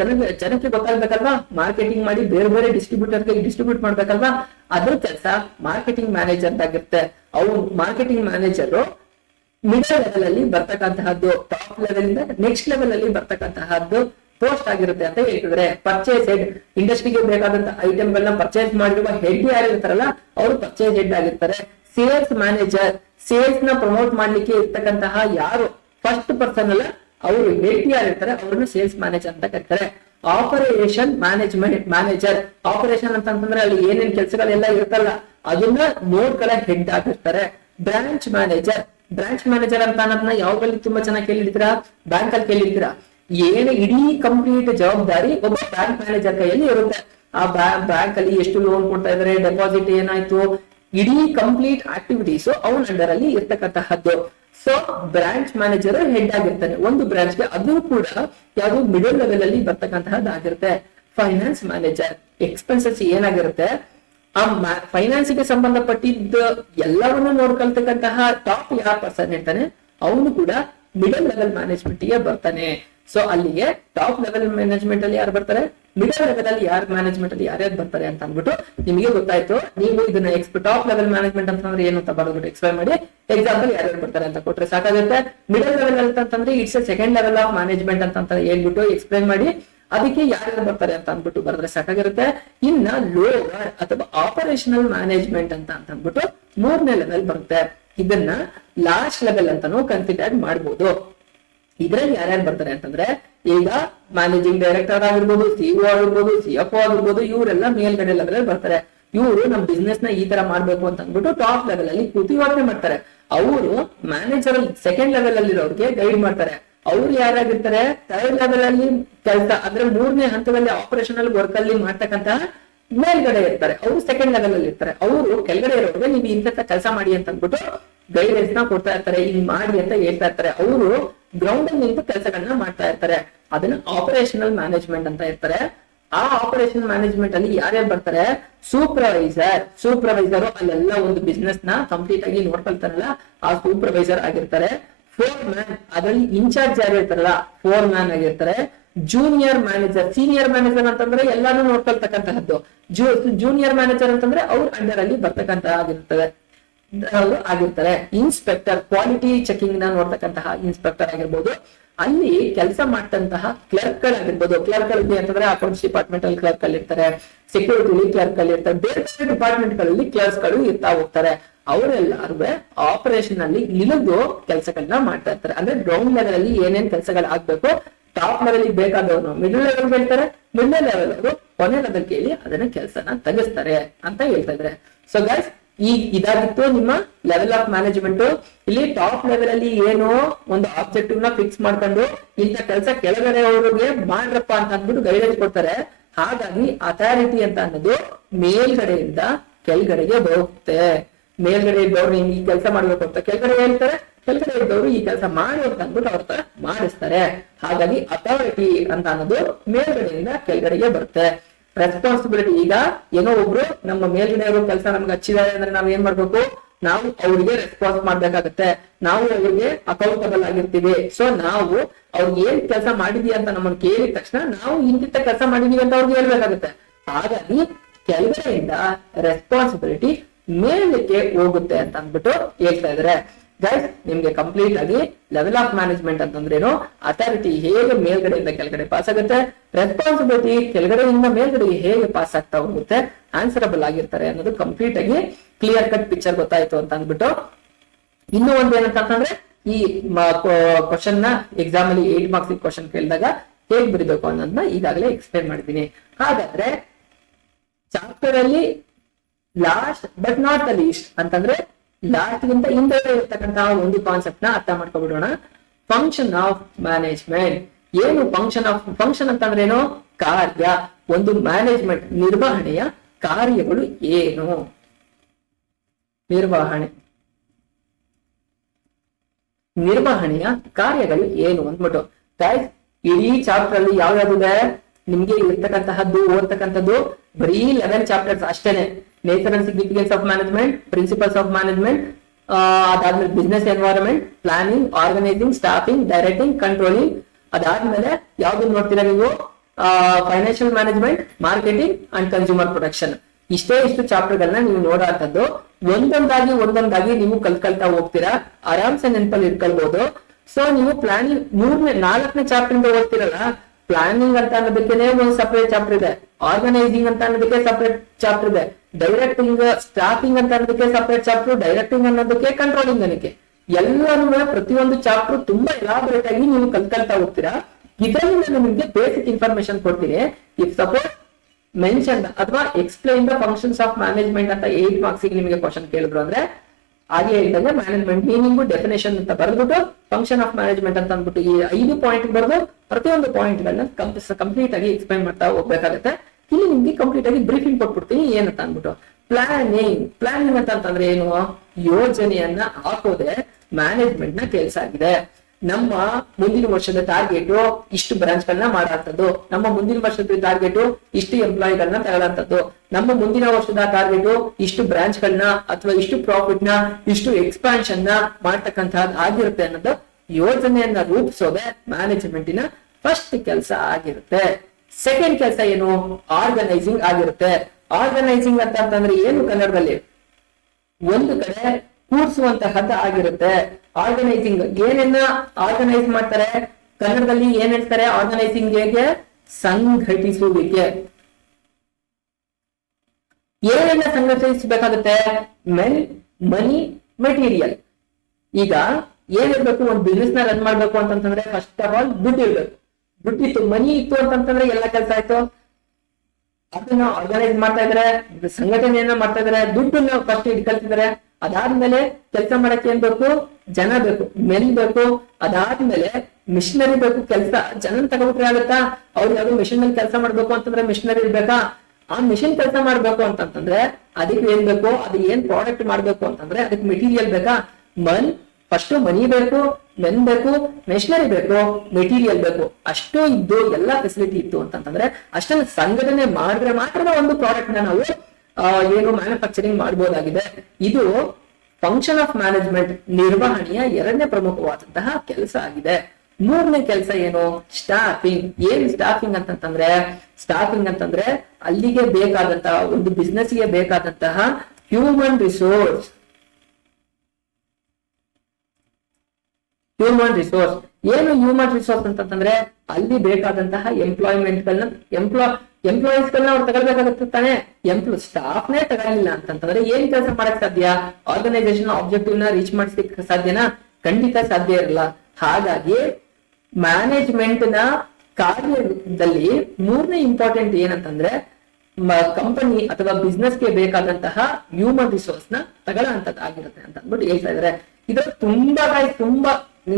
ಜನಕ್ಕೆ ಗೊತ್ತಾಗ್ಬೇಕಲ್ವಾ, ಮಾರ್ಕೆಟಿಂಗ್ ಮಾಡಿ ಬೇರೆ ಬೇರೆ ಡಿಸ್ಟ್ರಿಬ್ಯೂಟರ್ಗೆ ಡಿಸ್ಟ್ರಿಬ್ಯೂಟ್ ಮಾಡ್ಬೇಕಲ್ವಾ, ಅದ್ರ ಕೆಲಸ ಮಾರ್ಕೆಟಿಂಗ್ ಮ್ಯಾನೇಜರ್ ಆಗಿರುತ್ತೆ. ಅವು ಮಾರ್ಕೆಟಿಂಗ್ ಮ್ಯಾನೇಜರ್ ಮಿಡಲ್ ಲೆವೆಲ್ ಅಲ್ಲಿ ಬರ್ತಕ್ಕಂತಹದ್ದು, ಟಾಪ್ ಲೆವೆಲ್ ಇಂದ ನೆಕ್ಸ್ಟ್ ಲೆವೆಲ್ ಅಲ್ಲಿ ಬರ್ತಕ್ಕಂತಹದ್ದು ಪೋಸ್ಟ್ ಆಗಿರುತ್ತೆ ಅಂತ ಹೇಳ್ತಿದ್ರೆ. ಪರ್ಚೇಸ್ ಹೆಡ್, ಇಂಡಸ್ಟ್ರಿಗೆ ಬೇಕಾದಂತ ಐಟಮ್ ಗಳನ್ನ ಪರ್ಚೇಸ್ ಮಾಡಿರುವ ಹೆಡ್ ಯಾರು ಇರ್ತಾರಲ್ಲ ಅವರು ಪರ್ಚೇಸ್ ಹೆಡ್ ಆಗಿರ್ತಾರೆ. ಸೇಲ್ಸ್ ಮ್ಯಾನೇಜರ್, ಸೇಲ್ಸ್ ನ ಪ್ರಮೋಟ್ ಮಾಡ್ಲಿಕ್ಕೆ ಇರ್ತಕ್ಕಂತಹ ಯಾರು ಫಸ್ಟ್ ಪರ್ಸನ್ ಅಲ್ಲ ಅವರು ಹೆಡ್ ಯಾರು ಇರ್ತಾರೆ ಅವ್ರನ್ನ ಸೇಲ್ಸ್ ಮ್ಯಾನೇಜರ್ ಅಂತ ಕರೀತಾರೆ. ಆಪರೇಷನ್ ಮ್ಯಾನೇಜರ್, ಆಪರೇಷನ್ ಅಂತಂದ್ರೆ ಅಲ್ಲಿ ಏನೇನ್ ಕೆಲಸಗಳೆಲ್ಲ ಇರ್ತಲ್ಲ ಅದನ್ನ ನೋಡ್ಗಳ ಹೆಡ್ ಆಗಿರ್ತಾರೆ. ಬ್ರಾಂಚ್ ಮ್ಯಾನೇಜರ್, ಬ್ರಾಂಚ್ ಮ್ಯಾನೇಜರ್ ಅಂತ ಅನ್ನೋದನ್ನ ಯಾವ್ದ್ರಲ್ಲಿ ತುಂಬಾ ಚೆನ್ನಾಗಿ ಕೇಳಿರ್ತೀರಾ, ಬ್ಯಾಂಕ್ ಅಲ್ಲಿ ಕೇಳಿರ್ತೀರಾ. ಏನು ಇಡೀ ಕಂಪ್ಲೀಟ್ ಜವಾಬ್ದಾರಿ ಒಬ್ಬ ಬ್ಯಾಂಕ್ ಮ್ಯಾನೇಜರ್ ಕೈಯಲ್ಲಿ ಇರುತ್ತೆ. ಆ ಬ್ಯಾಂಕ್ ಅಲ್ಲಿ ಎಷ್ಟು ಲೋನ್ ಕೊಡ್ತಾ ಇದಾರೆ, ಡೆಪಾಸಿಟ್ ಏನಾಯ್ತು, ಇಡೀ ಕಂಪ್ಲೀಟ್ ಆಕ್ಟಿವಿಟೀಸ್ ಅವನ ಅಂಡರ್ ಅಲ್ಲಿ ಇರ್ತಕ್ಕಂತಹದ್ದು. ಸೊ ಬ್ರಾಂಚ್ ಮ್ಯಾನೇಜರ್ ಹೆಡ್ ಆಗಿರ್ತಾನೆ ಒಂದು ಬ್ರಾಂಚ್ಗೆ. ಅದು ಕೂಡ ಯಾವುದು ಮಿಡಲ್ ಲೆವೆಲ್ ಅಲ್ಲಿ ಬರ್ತಕ್ಕಂತಹದ್ದು ಆಗಿರುತ್ತೆ. ಫೈನಾನ್ಸ್ ಮ್ಯಾನೇಜರ್, ಎಕ್ಸ್ಪೆನ್ಸಸ್ ಏನಾಗಿರುತ್ತೆ ಆ ಫೈನಾನ್ಸ್ ಗೆ ಸಂಬಂಧಪಟ್ಟಿದ್ದ ಎಲ್ಲವನ್ನೂ ನೋಡ್ಕೊಳ್ತಕ್ಕಂತಹ ಟಾಪ್ ಯಾವ ಪರ್ಸನ್ ಇರ್ತಾನೆ ಅವನು ಕೂಡ ಮಿಡಲ್ ಲೆವೆಲ್ ಮ್ಯಾನೇಜ್ಮೆಂಟ್ ಗೆ ಬರ್ತಾನೆ. ಸೊ ಅಲ್ಲಿಗೆ ಟಾಪ್ ಲೆವೆಲ್ ಮ್ಯಾನೇಜ್ಮೆಂಟ್ ಅಲ್ಲಿ ಯಾರು ಬರ್ತಾರೆ, ಮಿಡಲ್ ಲೆವೆಲ್ ಅಲ್ಲಿ ಯಾರು ಮ್ಯಾನೇಜ್ಮೆಂಟ್ ಅಲ್ಲಿ ಯಾರ್ಯಾರು ಬರ್ತಾರೆ ಅಂತ ಅಂದ್ಬಿಟ್ಟು ನಿಮಗೆ ಗೊತ್ತಾಯ್ತು. ನೀವು ಇದನ್ನ ಟಾಪ್ ಲೆವೆಲ್ ಮ್ಯಾನೇಜ್ಮೆಂಟ್ ಅಂತಂದ್ರೆ ಏನು ಅಂತ ಬರ್ಬಿಟ್ಟು ಎಕ್ಸ್ಪ್ಲೈನ್ ಮಾಡಿ ಎಕ್ಸಾಂಪಲ್ ಯಾರ್ಯಾರು ಬರ್ತಾರೆ ಅಂತ ಕೊಟ್ರೆ ಸಾಕಾಗುತ್ತೆ. ಮಿಡಲ್ ಲೆವೆಲ್ ಅಂತಂದ್ರೆ it's second level of management ಅಂತ ಹೇಳ್ಬಿಟ್ಟು ಎಕ್ಸ್ಪ್ಲೈನ್ ಮಾಡಿ ಅದಕ್ಕೆ ಯಾರ್ಯಾರು ಬರ್ತಾರೆ ಅಂತ ಅಂದ್ಬಿಟ್ಟು ಬರೆದ್ರೆ ಸಾಕಾಗಿರುತ್ತೆ. ಇನ್ನ ಲೋವರ್ ಅಥವಾ ಆಪರೇಷನಲ್ ಮ್ಯಾನೇಜ್ಮೆಂಟ್ ಅಂತ ಅಂದ್ಬಿಟ್ಟು 3ನೇ ಲೆವೆಲ್ ಬರುತ್ತೆ. ಇದನ್ನ ಲಾಸ್ಟ್ ಲೆವೆಲ್ ಅಂತಾನೂ ಕನ್ಸಿಡರ್ ಮಾಡ್ಬೋದು. ಇದ್ರಲ್ಲಿ ಯಾರ್ಯಾರು ಬರ್ತಾರೆ ಅಂತಂದ್ರೆ ಈಗ ಮ್ಯಾನೇಜಿಂಗ್ ಡೈರೆಕ್ಟರ್ ಆಗಿರ್ಬೋದು, ಸಿಇಒ ಆಗಿರ್ಬೋದು, CFO ಆಗಿರ್ಬೋದು, ಇವರೆಲ್ಲ ಮೇಲ್ಗಡೆ ಲೆವೆಲ್ ಬರ್ತಾರೆ. ಇವರು ನಮ್ ಬಿಸ್ನೆಸ್ ನ ಈ ತರ ಮಾಡ್ಬೇಕು ಅಂತ ಅಂದ್ಬಿಟ್ಟು ಟಾಪ್ ಲೆವೆಲ್ ಅಲ್ಲಿ ಕೂತಿ ಯೋಚನೆ ಮಾಡ್ತಾರೆ. ಅವರು ಮ್ಯಾನೇಜರ್ ಸೆಕೆಂಡ್ ಲೆವೆಲ್ ಅಲ್ಲಿ ಇರೋರಿಗೆ ಗೈಡ್ ಮಾಡ್ತಾರೆ. ಅವ್ರು ಯಾರಾಗಿರ್ತಾರೆ ಥರ್ಡ್ ಲೆವೆಲ್ ಅಲ್ಲಿ ಕೆಲಸ ಅಂದ್ರೆ 3ನೇ ಹಂತದಲ್ಲಿ ಆಪರೇಷನಲ್ ವರ್ಕ್ ಅಲ್ಲಿ ಮಾಡ್ತಕ್ಕಂತ ಮೇಲ್ಗಡೆ ಇರ್ತಾರೆ, ಅವರು ಸೆಕೆಂಡ್ ಲೆವೆಲ್ ಅಲ್ಲಿ ಇರ್ತಾರೆ. ಅವರು ಕೆಳಗಡೆ ಇರೋರಿಗೆ ನೀವು ಇಂಥ ಕೆಲಸ ಮಾಡಿ ಅಂತ ಅಂದ್ಬಿಟ್ಟು ಗೈಡೆನ್ಸ್ ನ ಕೊಡ್ತಾ ಇರ್ತಾರೆ, ಹಿಂಗ್ ಮಾಡಿ ಅಂತ ಹೇಳ್ತಾ ಇರ್ತಾರೆ. ಅವರು ಗ್ರೌಂಡ್ ಅಲ್ಲಿ ನಿಂತು ಕೆಲಸಗಳನ್ನ ಮಾಡ್ತಾ ಇರ್ತಾರೆ. ಅದನ್ನ ಆಪರೇಷನಲ್ ಮ್ಯಾನೇಜ್ಮೆಂಟ್ ಅಂತ ಇರ್ತಾರೆ. ಆ ಆಪರೇಷನ್ ಮ್ಯಾನೇಜ್ಮೆಂಟ್ ಅಲ್ಲಿ ಯಾರ್ಯಾರು ಬರ್ತಾರೆ, ಸೂಪರ್ವೈಸರ್ ಅಲ್ಲೆಲ್ಲ ಒಂದು ಬಿಸ್ನೆಸ್ ನ ಕಂಪ್ಲೀಟ್ ಆಗಿ ನೋಡ್ಕೊಳ್ತಾರಲ್ಲ ಆ ಸೂಪರ್ವೈಸರ್ ಆಗಿರ್ತಾರೆ. 4 ಮ್ಯಾನ್ ಅದರಲ್ಲಿ ಇನ್ಚಾರ್ಜ್ ಯಾರು ಇರ್ತಾರಲ್ಲ 4 ಮ್ಯಾನ್ ಆಗಿರ್ತಾರೆ. ಜೂನಿಯರ್ ಮ್ಯಾನೇಜರ್, ಸೀನಿಯರ್ ಮ್ಯಾನೇಜರ್ ಅಂತಂದ್ರೆ ಎಲ್ಲಾನು ನೋಡ್ಕೊಳ್ತಕ್ಕಂತಹದ್ದು. ಜೂನಿಯರ್ ಮ್ಯಾನೇಜರ್ ಅಂತಂದ್ರೆ ಅವ್ರ ಅಂಡರ್ ಅಲ್ಲಿ ಬರ್ತಕ್ಕಂತಹ ಆಗಿರ್ತಾರೆ. ಇನ್ಸ್ಪೆಕ್ಟರ್, ಕ್ವಾಲಿಟಿ ಚೆಕಿಂಗ್ ನ ನೋಡ್ತಕ್ಕಂತಹ ಇನ್ಸ್ಪೆಕ್ಟರ್ ಆಗಿರ್ಬೋದು. ಅಲ್ಲಿ ಕೆಲಸ ಮಾಡ್ತಂತಹ ಕ್ಲರ್ಕ್ ಗಳಾಗಿರ್ಬೋದು. ಕ್ಲರ್ಕ್ ಗಳಲ್ಲಿ ಅಂತಂದ್ರೆ ಅಕೌಂಟ್ಸ್ ಡಿಪಾರ್ಟ್ಮೆಂಟ್ ಅಲ್ಲಿ ಕ್ಲರ್ಕ್ ಅಲ್ಲಿ ಇರ್ತಾರೆ, ಸೆಕ್ಯೂರಿಟಿ ಕ್ಲರ್ಕ್ ಅಲ್ಲಿ ಇರ್ತಾರೆ, ಬೇರೆ ಬೇರೆ ಡಿಪಾರ್ಟ್ಮೆಂಟ್ ಗಳಲ್ಲಿ ಕ್ಲರ್ಕ್ಸ್ ಗಳು ಇರ್ತಾ ಹೋಗ್ತಾರೆ. ಅವರೆಲ್ಲರೂ ಆಪರೇಷನ್ ಅಲ್ಲಿ ಇಳಿದು ಕೆಲಸಗಳನ್ನ ಮಾಡ್ತಾ ಇರ್ತಾರೆ. ಅಂದ್ರೆ ಗ್ರೌಂಡ್ ಲೆವೆಲ್ ಅಲ್ಲಿ ಏನೇನ್ ಕೆಲಸಗಳು ಆಗ್ಬೇಕು, ಟಾಪ್ ಲೆವೆಲ್ ಬೇಕಾದವ್ರು ಮಿಡಲ್ ಲೆವೆಲ್ ಹೇಳ್ತಾರೆ, ಮಿಡಲ್ ಲೆವೆಲ್ ಅವರು ಕೊನೆ ಲೆವೆಲ್ ಕೇಳಿ ಅದನ್ನ ಕೆಲಸನ ತೆಗಿಸ್ತಾರೆ ಅಂತ ಹೇಳ್ತಾ ಇದ್ದಾರೆ. ಸೊ ಗೈಸ್, ಇದಾಗಿತ್ತು ನಿಮ್ಮ ಲೆವೆಲ್ ಆಫ್ ಮ್ಯಾನೇಜ್ಮೆಂಟ್. ಇಲ್ಲಿ ಟಾಪ್ ಲೆವೆಲ್ ಅಲ್ಲಿ ಏನೋ ಒಂದು ಆಬ್ಜೆಕ್ಟಿವ್ ನ ಫಿಕ್ಸ್ ಮಾಡ್ಕೊಂಡು ಇಂಥ ಕೆಲಸ ಕೆಳಗಡೆ ಅವರಿಗೆ ಮಾಡ್ರಪ್ಪ ಅಂತ ಅಂದ್ಬಿಟ್ಟು ಗೈಡೆನ್ಸ್ ಕೊಡ್ತಾರೆ. ಹಾಗಾಗಿ ಅಥಾರಿಟಿ ಅಂತ ಅನ್ನೋದು ಮೇಲ್ಗಡೆಯಿಂದ ಕೆಳಗಡೆಗೆ ಬರುತ್ತೆ. ಮೇಲ್ಗಡೆ ಇದ್ದವ್ರು ಈ ಕೆಲಸ ಮಾಡ್ಬೇಕು ಅಂತ ಕೆಳಗಡೆ ಹೇಳ್ತಾರೆ, ಕೆಳಗಡೆ ಇದ್ದವರು ಈ ಕೆಲಸ ಮಾಡಿ ಅಂತ ಅಂದ್ಬಿಟ್ಟು ಅವ್ರ ಮಾಡಿಸ್ತಾರೆ. ಹಾಗಾಗಿ ಅಥಾರಿಟಿ ಅಂತ ಅನ್ನೋದು ಮೇಲ್ಗಡೆಯಿಂದ ಕೆಳಗಡೆಗೆ ಬರುತ್ತೆ. ರೆಸ್ಪಾನ್ಸಿಬಿಲಿಟಿ, ಈಗ ಏನೋ ಒಬ್ರು ನಮ್ಮ ಮೇಲ್ಗಡೆ ಕೆಲಸ ನಮ್ಗೆ ಹಚ್ಚಿದ್ದಾರೆ ಅಂದ್ರೆ ನಾವ್ ಏನ್ ಮಾಡ್ಬೇಕು, ನಾವು ಅವ್ರಿಗೆ ರೆಸ್ಪಾನ್ಸ್ ಮಾಡ್ಬೇಕಾಗತ್ತೆ, ನಾವು ಅವ್ರಿಗೆ ಅಕೌಂಟಬಲ್ ಆಗಿರ್ತೀವಿ. ಸೊ ನಾವು ಅವ್ರಿಗೆ ಏನ್ ಕೆಲಸ ಮಾಡಿದೀವಿ ಅಂತ ನಮ್ಮನ್ನ ಕೇಳಿದ ತಕ್ಷಣ ನಾವು ಇಂತಿಂತ ಕೆಲಸ ಮಾಡಿದೀವಿ ಅಂತ ಅವ್ರಿಗೆ ಹೇಳ್ಬೇಕಾಗತ್ತೆ. ಹಾಗಾಗಿ ಕೆಳಗಡೆಯಿಂದ ರೆಸ್ಪಾನ್ಸಿಬಿಲಿಟಿ ಮೇಲಕ್ಕೆ ಹೋಗುತ್ತೆ ಅಂತ ಅಂದ್ಬಿಟ್ಟು ಹೇಳ್ತಾ ಇದಾರೆ. ಗೈಸ್, ನಿಮ್ಗೆ ಕಂಪ್ಲೀಟ್ ಆಗಿ ಲೆವೆಲ್ ಆಫ್ ಮ್ಯಾನೇಜ್ಮೆಂಟ್ ಅಂತಂದ್ರೇನು, ಅಥಾರಿಟಿ ಹೇಗೆ ಮೇಲ್ಗಡೆಯಿಂದ ಕೆಳಗಡೆ ಪಾಸ್ ಆಗುತ್ತೆ, ರೆಸ್ಪಾನ್ಸಿಬಿಲಿಟಿ ಕೆಳಗಡೆಯಿಂದ ಮೇಲ್ಗಡೆಗೆ ಹೇಗೆ ಪಾಸ್ ಆಗ್ತಾ ಹೋಗುತ್ತೆ, ಆನ್ಸರಬಲ್ ಆಗಿರ್ತಾರೆ ಅನ್ನೋದು ಕಂಪ್ಲೀಟ್ ಆಗಿ ಕ್ಲಿಯರ್ ಕಟ್ ಪಿಕ್ಚರ್ ಗೊತ್ತಾಯ್ತು ಅಂತ ಅಂದ್ಬಿಟ್ಟು, ಇನ್ನು ಒಂದ್ ಏನಂತಂದ್ರೆ ಈ ಕ್ವಶನ್ ನ ಎಕ್ಸಾಮ್ ಅಲ್ಲಿ 8 ಮಾರ್ಕ್ಸ್ ಕ್ವಶನ್ ಕೇಳಿದಾಗ ಹೇಗ್ ಬರೀಬೇಕು ಅನ್ನೋದನ್ನ ಈಗಾಗಲೇ ಎಕ್ಸ್ಪ್ಲೇನ್ ಮಾಡಿದೀನಿ. ಹಾಗಾದ್ರೆ ಚಾಪ್ಟರ್ ಅಲ್ಲಿ last but not the least ಅಂತಂದ್ರೆ ಲಾಸ್ಟ್ ಗಿಂತ ಹಿಂದೆ ಇರ್ತಕ್ಕಂತಹ ಒಂದು ಕಾನ್ಸೆಪ್ಟ್ ನ ಅರ್ಥ ಮಾಡ್ಕೊಬಿಡೋಣ. ಫಂಕ್ಷನ್ ಆಫ್ ಮ್ಯಾನೇಜ್ಮೆಂಟ್ ಏನು? ಫಂಕ್ಷನ್ ಅಂತಂದ್ರೆ ಏನು? ಕಾರ್ಯ. ಒಂದು ಮ್ಯಾನೇಜ್ಮೆಂಟ್ ನಿರ್ವಹಣೆಯ ಕಾರ್ಯಗಳು ಏನು? ನಿರ್ವಹಣೆಯ ಕಾರ್ಯಗಳು ಏನು ಅಂದ್ಬಿಟ್ಟು ಗೈಸ್, ಇಡೀ ಚಾಪ್ಟರ್ ಅಲ್ಲಿ ಯಾವ್ಯಾವ್ದಿದೆ ನಿಮ್ಗೆ ಇರ್ತಕ್ಕಂತಹದ್ದು ಓದ್ತಕ್ಕಂಥದ್ದು ಬರೀ 11 ಚಾಪ್ಟರ್ಸ್ ಅಷ್ಟೇನೆ. Nature and significance of management, principles of management, ಅದಾದ್ಮೇಲೆ business environment, planning, organising, staffing, directing, controlling. ಅದಾದ್ಮೇಲೆ ಯಾವ್ದು ನೋಡ್ತೀರಾ ನೀವು? Financial management, marketing and consumer protection. ಇಷ್ಟು ಚಾಪ್ಟರ್ ಗಳನ್ನ ನೀವು ನೋಡೋಂಥದ್ದು ಒಂದೊಂದಾಗಿ ನೀವು ಕಲ್ತ್ಕೊಳ್ತಾ ಹೋಗ್ತೀರಾ. ಆರಾಮ್ಸೆ ನೆನಪಲ್ಲಿ ಇಟ್ಕೊಳ್ಬಹುದು. ಸೊ ನೀವು ಪ್ಲಾನಿಂಗ್ 4ನೇ ಚಾಪ್ಟರ್ ಇಂದ ಓದ್ತಿರಲ್ಲ, ಪ್ಲಾನಿಂಗ್ ಅಂತ ಅನ್ನೋದಕ್ಕೆ ಒಂದು ಸಪರೇಟ್ ಚಾಪ್ಟರ್ ಇದೆ, ಆರ್ಗನೈಸಿಂಗ್ ಅಂತ ಅನ್ನೋದಕ್ಕೆ ಸಪರೇಟ್ ಚಾಪ್ಟರ್ ಇದೆ, ಡೈರೆಕ್ಟಿಂಗ್, ಸ್ಟಾಫಿಂಗ್ ಅಂತ ಅನ್ನೋದಕ್ಕೆ ಸಪರೇಟ್ ಚಾಪ್ಟರ್, ಡೈರೆಕ್ಟಿಂಗ್ ಅನ್ನೋದಕ್ಕೆ, ಕಂಟ್ರೋಲಿಂಗ್ ಅನ್ನೋದಕ್ಕೆ, ಎಲ್ಲಾನು ಪ್ರತಿಯೊಂದು ಚಾಪ್ಟರ್ ತುಂಬಾ ಎಲಾಬರೇಟ್ ಆಗಿ ನೀವು ಕಲ್ತ್ಕೊಳ್ತಾ ಹೋಗ್ತೀರಾ. ಇದರಿಂದ ನಿಮಗೆ ಬೇಸಿಕ್ ಇನ್ಫಾರ್ಮೇಶನ್ ಕೊಡ್ತೀನಿ. ಇಫ್ ಸಪೋಸ್ ಮೆನ್ಷನ್ ಅಥವಾ explain the functions of management ಅಂತ 8 ಮಾರ್ಕ್ಸ್ ನಿಮಗೆ ಕ್ವಶನ್ ಕೇಳಿದ್ರು ಅಂದ್ರೆ ಹಾಗೆ ಹೇಳಿದಂಗೆ ಮ್ಯಾನೇಜ್ಮೆಂಟ್ ಮೀನಿಂಗು ಡೆಫಿನೇಷನ್ ಅಂತ ಬರೆದ್ಬಿಟ್ಟು ಫಂಕ್ಷನ್ ಆಫ್ ಮ್ಯಾನೇಜ್ಮೆಂಟ್ ಅಂತ ಅಂದ್ಬಿಟ್ಟು ಈ 5 ಪಾಯಿಂಟ್ ಬರೆದು ಪ್ರತಿಯೊಂದು ಪಾಯಿಂಟ್ ಗಳನ್ನ ಕಂಪ್ಲೀಟ್ ಆಗಿ ಎಕ್ಸ್ಪ್ಲೈನ್ ಮಾಡ್ತಾ ಹೋಗ್ಬೇಕಾಗುತ್ತೆ. ಇಲ್ಲಿ ನಿಮ್ಗೆ ಕಂಪ್ಲೀಟ್ ಆಗಿ ಬ್ರೀಫಿಂಗ್ ಕೊಟ್ಬಿಡ್ತೀನಿ ಏನಂತ ಅಂದ್ಬಿಟ್ಟು. ಪ್ಲಾನಿಂಗ್ ಅಂತಂದ್ರೆ ಏನು? ಯೋಜನೆಯನ್ನ ಹಾಕೋದೆ ಮ್ಯಾನೇಜ್ಮೆಂಟ್ ನ ಕೆಲಸ ಆಗಿದೆ. ನಮ್ಮ ಮುಂದಿನ ವರ್ಷದ ಟಾರ್ಗೆಟ್ ಇಷ್ಟು ಬ್ರಾಂಚ್ ಗಳನ್ನ ಮಾಡುವಂಥದ್ದು, ನಮ್ಮ ಮುಂದಿನ ವರ್ಷದ ಟಾರ್ಗೆಟ್ ಇಷ್ಟು ಎಂಪ್ಲಾಯಿಗಳನ್ನ ತಗೊಳ್ಳಂತದ್ದು, ನಮ್ಮ ಮುಂದಿನ ವರ್ಷದ ಟಾರ್ಗೆಟ್ ಇಷ್ಟು ಬ್ರಾಂಚ್ ಗಳನ್ನ ಅಥವಾ ಇಷ್ಟು ಪ್ರಾಫಿಟ್ ನ ಇಷ್ಟು ಎಕ್ಸ್ಪಾನ್ಷನ್ ನ ಮಾಡ್ತಕ್ಕಂತಹದ್ದು ಆಗಿರುತ್ತೆ ಅನ್ನೋದು ಯೋಜನೆಯನ್ನ ರೂಪಿಸೋದೆ ಮ್ಯಾನೇಜ್ಮೆಂಟಿನ ಫಸ್ಟ್ ಕೆಲಸ ಆಗಿರುತ್ತೆ. ಸೆಕೆಂಡ್ ಕೆಲಸ ಏನು? ಆರ್ಗನೈಸಿಂಗ್ ಆಗಿರುತ್ತೆ. ಆರ್ಗನೈಸಿಂಗ್ ಅಂತಂದ್ರೆ ಏನು ಕನ್ನಡದಲ್ಲಿ? ಒಂದು ಕಡೆ ಕೂರಿಸುವಂತಹದ್ದು ಆಗಿರುತ್ತೆ. ಆರ್ಗನೈಸಿಂಗ್ ಏನನ್ನ ಆರ್ಗನೈಸ್ ಮಾಡ್ತಾರೆ? ಕನ್ನಡದಲ್ಲಿ ಏನ್ ಹೇಳ್ತಾರೆ ಆರ್ಗನೈಸಿಂಗ್? ಹೇಗೆ? ಸಂಘಟಿಸುವಿಕೆ. ಏನನ್ನ ಸಂಘಟಿಸಬೇಕಾಗುತ್ತೆ? ಮನಿ, ಮೆಟೀರಿಯಲ್. ಈಗ ಏನಿರ್ಬೇಕು? ಒಂದು ಬಿಸ್ನೆಸ್ ನ ರನ್ ಮಾಡ್ಬೇಕು ಅಂತಂದ್ರೆ ಫಸ್ಟ್ ಆಫ್ ಆಲ್ ದುಡ್ಡು ಇರ್ಬೇಕು. ದುಡ್ಡಿತ್ತು, ಮನಿ ಇತ್ತು ಅಂತಂದ್ರೆ ಎಲ್ಲ ಕೆಲಸ ಆಯ್ತು. ಅದನ್ನ ಆರ್ಗನೈಸ್ ಮಾಡ್ತಾ ಇದಾರೆ, ಸಂಘಟನೆಯನ್ನ ಮಾಡ್ತಾ ಇದಾರೆ, ದುಡ್ಡನ್ನ ಫಸ್ಟ್ ಇಟ್ಕೊಳ್ತಿದ್ದಾರೆ. ಅದಾದ್ಮೇಲೆ ಕೆಲಸ ಮಾಡಕ್ಕೆ ಏನ್ ಬೇಕು? ಜನ ಬೇಕು, ಮೆನ್ ಬೇಕು. ಅದಾದ್ಮೇಲೆ ಮಿಷನರಿ ಬೇಕು. ಕೆಲಸ ಜನನ್ ತಗೊಬಿಟ್ರೆ ಆಗುತ್ತಾ? ಅವ್ರು ಯಾವ್ದು ಮಿಷನ್ ಮೇಲೆ ಕೆಲಸ ಮಾಡ್ಬೇಕು ಅಂತಂದ್ರೆ ಮಿಷನರಿ ಇರ್ಬೇಕಾ? ಆ ಮಿಷಿನ್ ಕೆಲಸ ಮಾಡ್ಬೇಕು ಅಂತಂದ್ರೆ ಅದಕ್ಕೆ ಏನ್ ಬೇಕು? ಅದು ಏನ್ ಪ್ರಾಡಕ್ಟ್ ಮಾಡ್ಬೇಕು ಅಂತಂದ್ರೆ ಅದಕ್ಕೆ ಮೆಟೀರಿಯಲ್ ಬೇಕಾ? ಫಸ್ಟ್ ಮನಿ ಬೇಕು, ಮೆನ್ ಬೇಕು, ಮೆಷಿನರಿ ಬೇಕು, ಮೆಟೀರಿಯಲ್ ಬೇಕು. ಅಷ್ಟು ಇದ್ದು ಎಲ್ಲ ಫೆಸಿಲಿಟಿ ಇತ್ತು ಅಂತಂದ್ರೆ ಅಷ್ಟನ್ನ ಸಂಘಟನೆ ಮಾಡಿದ್ರೆ ಮಾತ್ರ ಒಂದು ಪ್ರಾಡಕ್ಟ್ ನ ನಾವು ಏನು ಮ್ಯಾನುಫ್ಯಾಕ್ಚರಿಂಗ್ ಮಾಡಬಹುದಾಗಿದೆ. ಇದು ಫಂಕ್ಷನ್ ಆಫ್ ಮ್ಯಾನೇಜ್ಮೆಂಟ್, ನಿರ್ವಹಣೆಯ ಎರಡನೇ ಪ್ರಮುಖವಾದಂತಹ ಕೆಲಸ ಆಗಿದೆ. ಮೂರನೇ ಕೆಲಸ ಏನು? ಸ್ಟಾಫಿಂಗ್. ಏನ್ ಸ್ಟಾಫಿಂಗ್ ಅಂತಂದ್ರೆ, ಸ್ಟಾಫಿಂಗ್ ಅಂತಂದ್ರೆ ಅಲ್ಲಿಗೆ ಬೇಕಾದಂತಹ ಒಂದು ಬಿಸ್ನೆಸ್ ಗೆ ಬೇಕಾದಂತಹ ಹ್ಯೂಮನ್ ರಿಸೋರ್ಸ್. ಏನು ಹ್ಯೂಮನ್ ರಿಸೋರ್ಸ್ ಅಂತಂದ್ರೆ ಅಲ್ಲಿ ಬೇಕಾದಂತಹ ಎಂಪ್ಲಾಯ್ಮೆಂಟ್ ಎಂಪ್ಲಾಯೀಸ್ ಗಳನ್ನ ಅವ್ರು ತಗೊಳ್ಬೇಕಾಗುತ್ತೆ ತಾನೆ. ಸ್ಟಾಫ್ ನೇ ತಗೊಳ್ಳಿಲ್ಲ ಅಂತಂದ್ರೆ ಏನ್ ಕೆಲಸ ಮಾಡಕ್ ಸಾಧ್ಯ? ಆರ್ಗನೈಸೇಷನ್ ಆಬ್ಜೆಕ್ಟಿವ್ ನ ರೀಚ್ ಮಾಡಿಸ್ಲಿಕ್ಕೆ ಸಾಧ್ಯನಾ? ಖಂಡಿತ ಸಾಧ್ಯ ಇರಲ್ಲ. ಹಾಗಾಗಿ ಮ್ಯಾನೇಜ್ಮೆಂಟ್ ನ ಕಾರ್ಯದಲ್ಲಿ ಮೂರನೇ ಇಂಪಾರ್ಟೆಂಟ್ ಏನಂತಂದ್ರೆ ಕಂಪನಿ ಅಥವಾ ಬಿಸ್ನೆಸ್ ಗೆ ಬೇಕಾದಂತಹ ಹ್ಯೂಮನ್ ರಿಸೋರ್ಸ್ ನ ತಗೊಳ್ಳೋಂಥದ್ದಾಗಿರುತ್ತೆ ಅಂತ ಅಂದ್ಬಿಟ್ಟು ಹೇಳ್ತಾ ಇದಾರೆ. ಇದ್ರ ತುಂಬಾ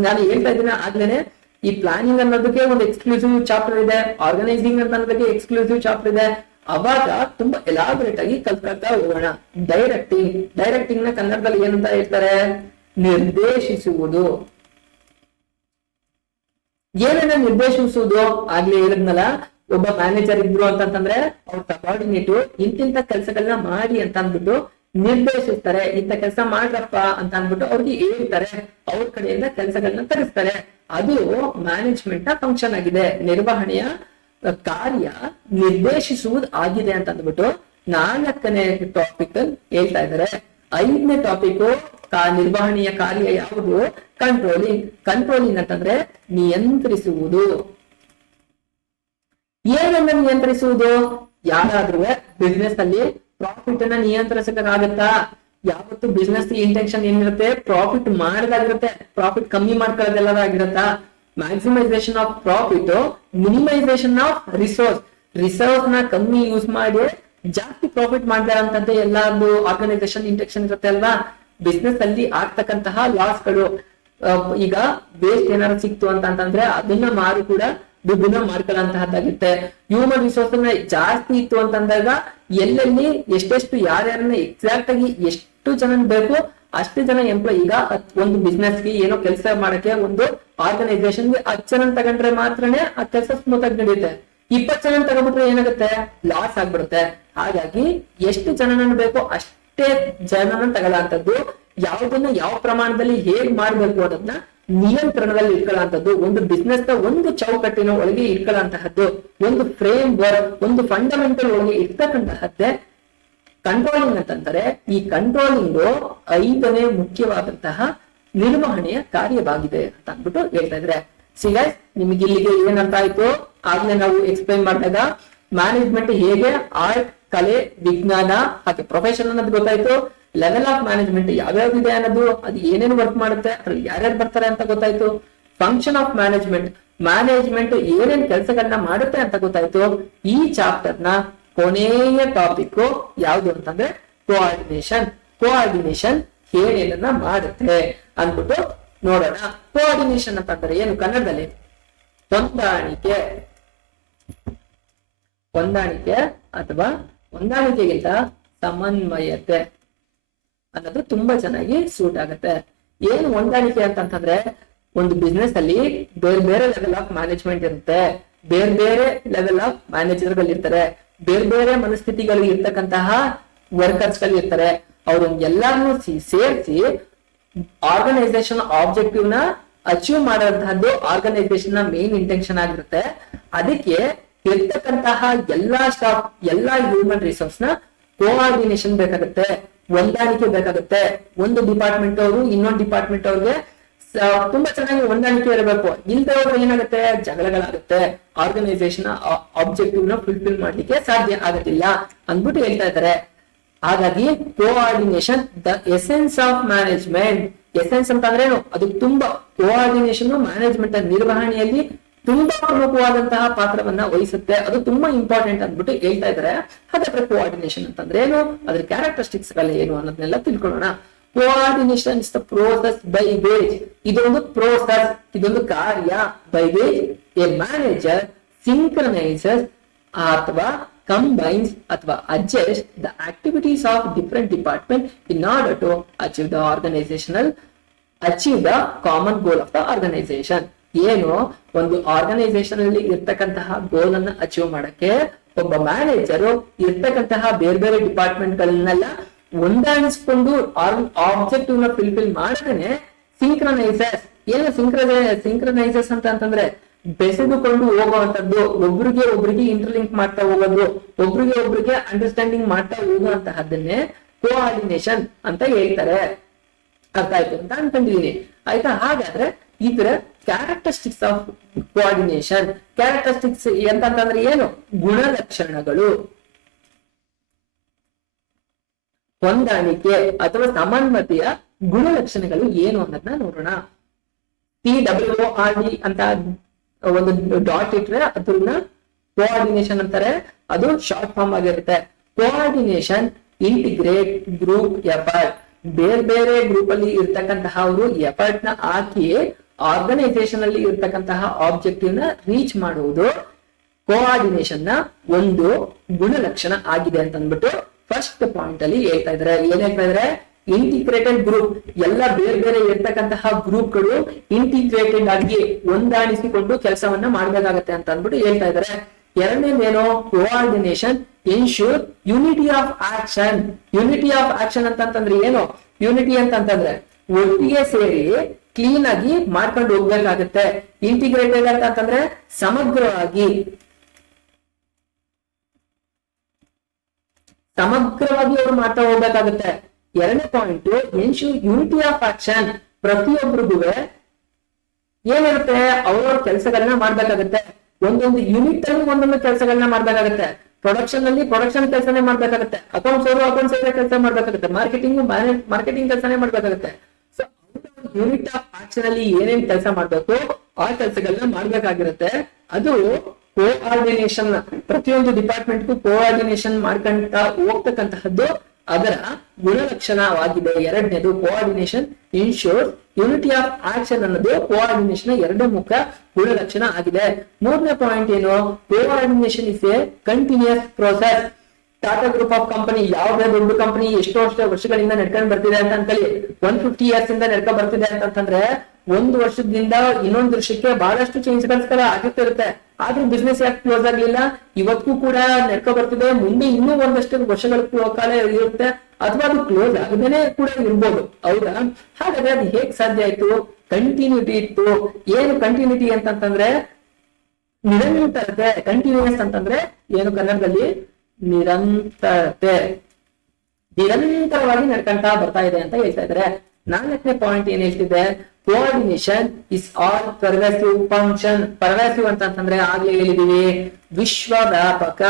ನಾನು ಹೇಳ್ತಾ ಇದ್ದೀನಿ ಆಗ್ಲೇನೆ, ಈ ಪ್ಲಾನಿಂಗ್ ಅನ್ನೋದಕ್ಕೆ ಒಂದು ಎಕ್ಸ್ಕ್ಲೂಸಿವ್ ಚಾಪ್ಟರ್ ಇದೆ, ಆರ್ಗನೈಸಿಂಗ್ ಅಂತ ಅನ್ನೋದಕ್ಕೆ ಎಕ್ಸ್ಕ್ಲೂಸಿವ್ ಚಾಪ್ಟರ್ ಇದೆ. ಅವಾಗ ತುಂಬಾ ಎಲಾಬರೇಟ್ ಆಗಿ ಕಲ್ತ್ಕೊಳ್ತಾ ಹೋಗೋಣ. ಡೈರೆಕ್ಟಿಂಗ್ ನ ಕನ್ನಡದಲ್ಲಿ ಏನಂತ ಹೇಳ್ತಾರೆ? ನಿರ್ದೇಶಿಸುವುದು. ಏನನ್ನ ನಿರ್ದೇಶಿಸುವುದು? ಆಗ್ಲೇ ಹೇಳಿದ್ನಲ್ಲ, ಒಬ್ಬ ಮ್ಯಾನೇಜರ್ ಇದ್ರು ಅಂತಂದ್ರೆ ಅವ್ರ ಸಬಾರ್ಡಿನೇಟ್ ಇಂತಿಂತ ಕೆಲಸಗಳನ್ನ ಮಾಡಿ ಅಂತ ಅಂದ್ಬಿಟ್ಟು ನಿರ್ದೇಶಿಸ್ತಾರೆ. ಇಂಥ ಕೆಲಸ ಮಾಡ್ರಪ್ಪ ಅಂತ ಅಂದ್ಬಿಟ್ಟು ಅವ್ರಿಗೆ ಹೇಳ್ತಾರೆ, ಅವ್ರ ಕಡೆಯಿಂದ ಕೆಲಸಗಳನ್ನ ತರಿಸ್ತಾರೆ. ಅದು ಮ್ಯಾನೇಜ್ಮೆಂಟ್ ನ ಫಂಕ್ಷನ್ ಆಗಿದೆ. ನಿರ್ವಹಣೆಯ ಕಾರ್ಯ ನಿರ್ದೇಶಿಸುವುದು ಆಗಿದೆ ಅಂತ ಅಂದ್ಬಿಟ್ಟು 4ನೇ ಟಾಪಿಕ್ ಹೇಳ್ತಾ ಇದ್ದಾರೆ. 5ನೇ ಟಾಪಿಕ್ ನಿರ್ವಹಣೆಯ ಕಾರ್ಯ ಯಾವುದು? ಕಂಟ್ರೋಲಿಂಗ್ ಅಂತಂದ್ರೆ ನಿಯಂತ್ರಿಸುವುದು. ಏನನ್ನ ನಿಯಂತ್ರಿಸುವುದು? ಯಾರಾದ್ರೂ ಬಿಸ್ನೆಸ್ ಅಲ್ಲಿ ಪ್ರಾಫಿಟ್ ಅನ್ನ ನಿಯಂತ್ರಿಸಕ್ಕಾಗತ್ತಾ? ಯಾವತ್ತು ಬಿಸ್ನೆಸ್ ಇಂಟೆನ್ಷನ್ ಏನಿರುತ್ತೆ? ಪ್ರಾಫಿಟ್ ಮಾಡದಾಗಿರುತ್ತೆ. ಪ್ರಾಫಿಟ್ ಕಮ್ಮಿ ಮಾಡ್ಕೊಳ್ಳೋದೆಲ್ಲದಾಗಿರುತ್ತಾ? Maximisation of profit, minimisation of resource ನ ಕಮ್ಮಿ ಯೂಸ್ ಮಾಡಿ ಜಾಸ್ತಿ ಪ್ರಾಫಿಟ್ ಮಾಡ್ತಾರಂತಂತೆ ಎಲ್ಲಾರ್ದು ಆರ್ಗನೈಸೇಷನ್ ಇಂಟೆನ್ಷನ್ ಇರುತ್ತೆ ಅಲ್ವಾ? ಬಿಸ್ನೆಸ್ ಅಲ್ಲಿ ಆಗ್ತಕ್ಕಂತಹ ಲಾಸ್ ಗಳು, ಈಗ ವೇಸ್ಟ್ ಏನಾದ್ರು ಸಿಕ್ತು ಅಂತಂದ್ರೆ ಅದನ್ನ ಮಾರು ಕೂಡ ದುಡ್ಡನ್ನ ಮಾಡ್ಕೊಳ್ಳುವಂತಹದ್ದಾಗುತ್ತೆ. ಹ್ಯೂಮನ್ ರಿಸೋರ್ಸ್ ನ ಜಾಸ್ತಿ ಇತ್ತು ಅಂತಂದಾಗ ಎಲ್ಲೆಲ್ಲಿ ಎಷ್ಟೆಷ್ಟು ಯಾರ್ಯಾರನ್ನ ಎಕ್ಸಾಕ್ಟ್ ಆಗಿ ಎಷ್ಟು ಜನ ಬೇಕು ಅಷ್ಟು ಜನ ಎಂಪ್ಲಾಯ್. ಈಗ ಒಂದು ಬಿಸ್ನೆಸ್ ಗೆ ಏನೋ ಕೆಲಸ ಮಾಡಕ್ಕೆ ಒಂದು ಆರ್ಗನೈಸೇಷನ್ ಗೆ 10 ಜನ ತಗೊಂಡ್ರೆ ಮಾತ್ರನೇ ಆ ಕೆಲಸ ಸ್ಮೂತ್ ಆಗಿ ನಡೆಯುತ್ತೆ. 20 ಜನ ತಗೊಂಡ್ಬಿಟ್ರೆ ಏನಾಗುತ್ತೆ? ಲಾಸ್ ಆಗ್ಬಿಡುತ್ತೆ. ಹಾಗಾಗಿ ಎಷ್ಟು ಜನನ ಬೇಕೋ ಅಷ್ಟೇ ಜನನ ತಗೊಳ್ಳೋಂಥದ್ದು, ಯಾವುದನ್ನ ಯಾವ ಪ್ರಮಾಣದಲ್ಲಿ ಹೇಗ್ ಮಾಡ್ಬೇಕು ಅನ್ನೋದನ್ನ ನಿಯಂತ್ರಣದಲ್ಲಿ ಇಟ್ಕೊಳ್ಳುವಂಥದ್ದು, ಒಂದು ಬಿಸ್ನೆಸ್ ನ ಒಂದು ಚೌಕಟ್ಟಿನ ಒಳಗೆ ಇಟ್ಕೊಳ್ಳುವಂತಹದ್ದು, ಒಂದು ಫ್ರೇಮ್ ವರ್ಕ್, ಒಂದು ಫಂಡಮೆಂಟಲ್ ಒಳಗೆ ಇರ್ತಕ್ಕಂತಹದ್ದೇ ಕಂಟ್ರೋಲಿಂಗ್ ಅಂತಂತಾರೆ. ಈ ಕಂಟ್ರೋಲಿಂಗ್ 5ನೇ ಮುಖ್ಯವಾದಂತಹ ನಿರ್ವಹಣೆಯ ಕಾರ್ಯವಾಗಿದೆ ಅಂತ ಅಂದ್ಬಿಟ್ಟು ಹೇಳ್ತಾ ಇದ್ರೆ. ಗೈಸ್, ನಿಮಗೆ ಇಲ್ಲಿಗೆ ಏನ್ ಅರ್ಥ ಆಯ್ತು? ಆಗ್ಲೇ ನಾವು ಎಕ್ಸ್ಪ್ಲೈನ್ ಮಾಡಿದಾಗ ಮ್ಯಾನೇಜ್ಮೆಂಟ್ ಹೇಗೆ ಆರ್ಟ್, ಕಲೆ, ವಿಜ್ಞಾನ ಹಾಗೆ ಪ್ರೊಫೆಷನ್ ಅನ್ನೋದು ಗೊತ್ತಾಯ್ತು. ಲೆವೆಲ್ ಆಫ್ ಮ್ಯಾನೇಜ್ಮೆಂಟ್ ಯಾವ್ಯಾವ್ದಿದೆ ಅನ್ನೋದು, ಅದು ಏನೇನು ವರ್ಕ್ ಮಾಡುತ್ತೆ, ಅದ್ರಲ್ಲಿ ಯಾರ್ಯಾರು ಬರ್ತಾರೆ ಅಂತ ಗೊತ್ತಾಯ್ತು. ಫಂಕ್ಷನ್ ಆಫ್ ಮ್ಯಾನೇಜ್ಮೆಂಟ್ ಏನೇನ್ ಕೆಲಸಗಳನ್ನ ಮಾಡುತ್ತೆ ಅಂತ ಗೊತ್ತಾಯ್ತು. ಈ ಚಾಪ್ಟರ್ ನ ಕೊನೆಯ ಟಾಪಿಕ್ ಯಾವ್ದು ಅಂತಂದ್ರೆ ಕೋಆರ್ಡಿನೇಷನ್ ಏನೇನನ್ನ ಮಾಡುತ್ತೆ ಅಂದ್ಬಿಟ್ಟು ನೋಡೋಣ. ಕೋಆರ್ಡಿನೇಷನ್ ಅಂತಂದ್ರೆ ಏನು? ಕನ್ನಡದಲ್ಲಿ ಹೊಂದಾಣಿಕೆ ಅಥವಾ ಹೊಂದಾಣಿಕೆಗಿಂತ ಸಮನ್ವಯತೆ ಅನ್ನೋದು ತುಂಬಾ ಚೆನ್ನಾಗಿ ಸೂಟ್ ಆಗುತ್ತೆ. ಏನು ಹೊಂದಾಣಿಕೆ ಅಂತಂದ್ರೆ, ಒಂದು ಬಿಸ್ನೆಸ್ ಅಲ್ಲಿ ಬೇರೆ ಬೇರೆ ಲೆವೆಲ್ ಆಫ್ ಮ್ಯಾನೇಜ್ಮೆಂಟ್ ಇರುತ್ತೆ, ಬೇರೆ ಬೇರೆ ಲೆವೆಲ್ ಆಫ್ ಮ್ಯಾನೇಜರ್ಗಳು ಇರ್ತಾರೆ, ಬೇರೆ ಬೇರೆ ಮನಸ್ಥಿತಿಗಳು ಇರ್ತಕ್ಕಂತಹ ವರ್ಕರ್ಸ್ ಗಳು ಇರ್ತಾರೆ. ಅವ್ರನ್ನ ಎಲ್ಲಾರನ್ನೂ ಸೇರಿಸಿ ಆರ್ಗನೈಸೇಷನ್ ಆಬ್ಜೆಕ್ಟಿವ್ ನ ಅಚೀವ್ ಮಾಡುವಂತಹದ್ದು ಆರ್ಗನೈಸೇಷನ್ ನ ಮೇನ್ ಇಂಟೆನ್ಷನ್ ಆಗಿರುತ್ತೆ. ಅದಕ್ಕೆ ಇರ್ತಕ್ಕಂತಹ ಎಲ್ಲಾ ಸ್ಟಾಫ್, ಎಲ್ಲಾ ಹ್ಯೂಮನ್ ರಿಸೋರ್ಸ್ ನ ಕೋಆರ್ಡಿನೇಷನ್ ಬೇಕಾಗುತ್ತೆ, ಹೊಂದಾಣಿಕೆ ಬೇಕಾಗುತ್ತೆ. ಒಂದು ಡಿಪಾರ್ಟ್ಮೆಂಟ್ ಅವರು ಇನ್ನೊಂದು ಡಿಪಾರ್ಟ್ಮೆಂಟ್ ಅವ್ರಿಗೆ ತುಂಬಾ ಚೆನ್ನಾಗಿ ಹೊಂದಾಣಿಕೆ ಇರಬೇಕು. ಇಲ್ದೇ ಹೋದ್ರೆ ಏನಾಗುತ್ತೆ? ಜಗಳಗಳಾಗುತ್ತೆ, ಆರ್ಗನೈಸೇಷನ್ ಆಬ್ಜೆಕ್ಟಿವ್ ನ ಫುಲ್ಫಿಲ್ ಮಾಡ್ಲಿಕ್ಕೆ ಸಾಧ್ಯ ಆಗೋದಿಲ್ಲ ಅಂದ್ಬಿಟ್ಟು ಹೇಳ್ತಾ ಇದ್ದಾರೆ. ಹಾಗಾಗಿ coordination the essence of management. Essence ಅಂತ ಅಂದ್ರೆ ಏನು? ಅದು ತುಂಬಾ ಕೋಆರ್ಡಿನೇಷನ್ ಮ್ಯಾನೇಜ್ಮೆಂಟ್ ನಿರ್ವಹಣೆಯಲ್ಲಿ ತುಂಬಾ ಪ್ರಮುಖವಾದಂತಹ ಪಾತ್ರವನ್ನ ವಹಿಸುತ್ತೆ. ಅದು ತುಂಬಾ ಇಂಪಾರ್ಟೆಂಟ್ ಅಂದ್ಬಿಟ್ಟು ಹೇಳ್ತಾ ಇದ್ದಾರೆ. ಹಾಗಾದ್ರೆ ಕೋಆರ್ಡಿನೇಷನ್ ಅಂತಂದ್ರೆ ಏನು? ಅದ್ರ ಕ್ಯಾರೆಕ್ಟರಿಸ್ಟಿಕ್ಸ್ ಗಳು ಏನು ಅನ್ನೋದನ್ನೆಲ್ಲ ತಿಳ್ಕೊಳ್ಳೋಣ. Coordination is the process by which, ಇದೊಂದು ಪ್ರೋಸೆಸ್, ಇದೊಂದು ಕಾರ್ಯ, ಬೈ ವಿಚ್ ಎ ಮ್ಯಾನೇಜರ್ ಸಿಂಕ್ರನೈಸಸ್ ಅಥವಾ combines ಅಥವಾ adjust the activities of different department in order to achieve the common goal of the organization. ಏನು ಒಂದು ಆರ್ಗನೈಸೇಷನ್ ಅಲ್ಲಿ ಇರ್ತಕ್ಕಂತಹ ಗೋಲ್ ಅನ್ನ ಅಚೀವ್ ಮಾಡಕ್ಕೆ ಒಬ್ಬ ಮ್ಯಾನೇಜರು ಇರ್ತಕ್ಕಂತಹ ಬೇರೆ ಬೇರೆ ಡಿಪಾರ್ಟ್ಮೆಂಟ್ ಗಳನ್ನೆಲ್ಲ ಹೊಂದಾಣಿಸ್ಕೊಂಡು ಆಬ್ಜೆಕ್ಟಿವ್ ನ ಫಿಲ್ಫಿಲ್ ಮಾಡದೇನೆ ಸಿಂಕ್ರನೈಸಸ್. ಏನು ಸಿಂಕ್ರನೈಸಸ್ ಅಂತಂದ್ರೆ ಬೆಸೆದುಕೊಂಡು ಹೋಗುವಂತದ್ದು, ಒಬ್ರಿಗೆ ಇಂಟರ್ಲಿಂಕ್ ಮಾಡ್ತಾ ಹೋಗೋದು, ಒಬ್ರಿಗೆ ಅಂಡರ್ಸ್ಟ್ಯಾಂಡಿಂಗ್ ಮಾಡ್ತಾ ಹೋಗುವಂತಹದ್ದನ್ನೇ ಕೋಆರ್ಡಿನೇಷನ್ ಅಂತ ಹೇಳ್ತಾರೆ. ಅರ್ಥ ಆಯ್ತು ಅಂತ ಅನ್ಕೊಂಡಿದೀನಿ. ಆಯ್ತಾ? ಹಾಗಾದ್ರೆ ಇದರ ಕ್ಯಾರೆಕ್ಟರಿಸ್ಟಿಕ್ಸ್ ಆಫ್ ಕೋಆರ್ಡಿನೇಷನ್, ಕ್ಯಾರೆಕ್ಟರಿಸ್ಟಿಕ್ಸ್ ಎಂತಂತಂದ್ರೆ ಏನು? ಗುಣಲಕ್ಷಣಗಳು, ಹೊಂದಾಣಿಕೆ ಅಥವಾ ಸಮನ್ವತೆಯ ಗುಣಲಕ್ಷಣಗಳು ಏನು ಅನ್ನೋದನ್ನ ನೋಡೋಣ. CWORD ಅಂತ ಒಂದು ಡಾಟ್ ಇಟ್ರೆ ಅದನ್ನ ಕೋಆರ್ಡಿನೇಷನ್ ಅಂತಾರೆ. ಅದು ಶಾರ್ಟ್ ಫಾರ್ಮ್ ಆಗಿರುತ್ತೆ. Coordination integrate group effort. ಬೇರೆ ಬೇರೆ ಗ್ರೂಪ್ ಅಲ್ಲಿ ಇರ್ತಕ್ಕಂತಹ ಅವರು ಎಫರ್ಟ್ ನ ಹಾಕಿ ಆರ್ಗನೈಸೇಷನ್ ಅಲ್ಲಿ ಇರ್ತಕ್ಕಂತಹ ಆಬ್ಜೆಕ್ಟಿವ್ ನ ರೀಚ್ ಮಾಡುವುದು ಕೋಆರ್ಡಿನೇಷನ್ ನ ಒಂದು ಗುಣಲಕ್ಷಣ ಆಗಿದೆ ಅಂತ ಅಂದ್ಬಿಟ್ಟು ಫಸ್ಟ್ ಪಾಯಿಂಟ್ ಅಲ್ಲಿ ಹೇಳ್ತಾ ಇದ್ದಾರೆ. ಏನ್ ಹೇಳ್ತಾ ಇದ್ದಾರೆ? ಇಂಟಿಗ್ರೇಟೆಡ್ ಗ್ರೂಪ್, ಎಲ್ಲ ಬೇರೆ ಬೇರೆ ಇರ್ತಕ್ಕಂತಹ ಗ್ರೂಪ್ಗಳು ಇಂಟಿಗ್ರೇಟೆಡ್ ಆಗಿ ಹೊಂದಾಣಿಸಿಕೊಂಡು ಕೆಲಸವನ್ನ ಮಾಡ್ಬೇಕಾಗತ್ತೆ ಅಂತ ಅಂದ್ಬಿಟ್ಟು ಹೇಳ್ತಾ ಇದ್ದಾರೆ. ಎರಡನೇದೇನು? Coordination ensure unity of action. Unity of action ಅಂತಂದ್ರೆ ಏನು? ಯೂನಿಟಿ ಅಂತಂದ್ರೆ ಒಟ್ಟಿಗೆ ಸೇರಿ ಕ್ಲೀನ್ ಆಗಿ ಮಾಡ್ಕೊಂಡು ಹೋಗ್ಬೇಕಾಗತ್ತೆ. ಇಂಟಿಗ್ರೇಟೆಡ್ ಅಂತಂದ್ರೆ ಸಮಗ್ರವಾಗಿ ಅವ್ರು ಮಾಡ್ತಾ ಹೋಗ್ಬೇಕಾಗುತ್ತೆ. ಎರಡನೇ point ensure unity of action. ಪ್ರತಿಯೊಬ್ಬರಿಗೂ ಏನಿರುತ್ತೆ? ಅವ್ರವ್ರ ಕೆಲಸಗಳನ್ನ ಮಾಡ್ಬೇಕಾಗತ್ತೆ. ಒಂದೊಂದು ಯೂನಿಟ್ ಅಲ್ಲಿ ಒಂದೊಂದು ಕೆಲಸಗಳನ್ನ ಮಾಡ್ಬೇಕಾಗತ್ತೆ. ಪ್ರೊಡಕ್ಷನ್ ಅಲ್ಲಿ ಪ್ರೊಡಕ್ಷನ್ ಕೆಲಸನೇ ಮಾಡ್ಬೇಕಾಗತ್ತೆ. ಅಕೌಂಟ್ಸ್ ಕೆಲಸ ಮಾಡ್ಬೇಕಾಗತ್ತೆ. ಮಾರ್ಕೆಟಿಂಗ್ ಕೆಲಸನೇ ಮಾಡ್ಬೇಕಾಗತ್ತೆ. ಸೊ ಯೂನಿಟ್ ಆಫ್ ಆಕ್ಷನ್ ಅಲ್ಲಿ ಏನೇನ್ ಕೆಲಸ ಮಾಡ್ಬೇಕು ಆ ಕೆಲಸಗಳನ್ನ ಮಾಡ್ಬೇಕಾಗಿರುತ್ತೆ. ಅದು ಕೋಆರ್ಡಿನೇಷನ್. ಪ್ರತಿಯೊಂದು ಡಿಪಾರ್ಟ್ಮೆಂಟ್ಗೂ ಕೋಆರ್ಡಿನೇಷನ್ ಮಾಡ್ಕೊಂತ ಹೋಗ್ತಕ್ಕಂತಹದ್ದು ಅದರ ಗುಣಲಕ್ಷಣವಾಗಿದೆ. ಎರಡನೇದು coordination ensure unity of action ಅನ್ನೋದು ಕೋಆರ್ಡಿನೇಷನ್ ಎರಡು ಮುಖ ಗುಣಲಕ್ಷಣ ಆಗಿದೆ. ಮೂರನೇ ಪಾಯಿಂಟ್ ಏನು? Coordination is a continuous process. Tata group of company ಯಾವುದೇ ದೊಡ್ಡ ಕಂಪನಿ ಎಷ್ಟೋ ವರ್ಷಗಳಿಂದ ನಡ್ಕೊಂಡ್ ಬರ್ತಿದೆ ಅಂತ ಅನ್ಕೊಳ್ಳಿ. 150 years ಇಂದ ನಡ್ಕೊಂಡ್ ಬರ್ತಿದೆ ಅಂತಂದ್ರೆ ಒಂದು ವರ್ಷದಿಂದ ಇನ್ನೊಂದು ವರ್ಷಕ್ಕೆ ಬಹಳಷ್ಟು ಚೇಂಜ್ಗಳು ಆಗಿರ್ತಿರುತ್ತೆ. ಆದ್ರೂ ಬಿಸ್ನೆಸ್ ಯಾಕೆ ಕ್ಲೋಸ್ ಆಗ್ಲಿಲ್ಲ? ಇವತ್ತಿಗೂ ಕೂಡ ನಡ್ಕೊ ಬರ್ತಿದೆ. ಮುಂದೆ ಇನ್ನೂ ಒಂದಷ್ಟು ವರ್ಷಗಳ ಕಾಲ ಇರುತ್ತೆ, ಅಥವಾ ಅದು ಕ್ಲೋಸ್ ಆಗದೇನೆ ಕೂಡ ಇರ್ಬೋದು. ಹೌದಾ? ಹಾಗಾದ್ರೆ ಅದು ಹೇಗ್ ಸಾಧ್ಯ ಆಯ್ತು? ಕಂಟಿನ್ಯೂಟಿ ಇತ್ತು. ಏನು ಕಂಟಿನ್ಯೂಟಿ ಅಂತಂದ್ರೆ ನಿರಂತರತೆ. ಕಂಟಿನ್ಯೂಸ್ ಅಂತಂದ್ರೆ ಏನು? ಕನ್ನಡದಲ್ಲಿ ನಿರಂತರತೆ, ನಿರಂತರವಾಗಿ ನಡ್ಕೊಂತ ಬರ್ತಾ ಇದೆ ಅಂತ ಹೇಳ್ತಾ ಇದ್ದಾರೆ. ನಾಲ್ಕನೇ ಪಾಯಿಂಟ್ ಏನ್ ಹೇಳ್ತಿದೆ? Coordination is all pervasive function. Pervasive ಅಂತಂದ್ರೆ ಆಗ್ಲೇ ಹೇಳಿದೀವಿ, ವಿಶ್ವವ್ಯಾಪಕ.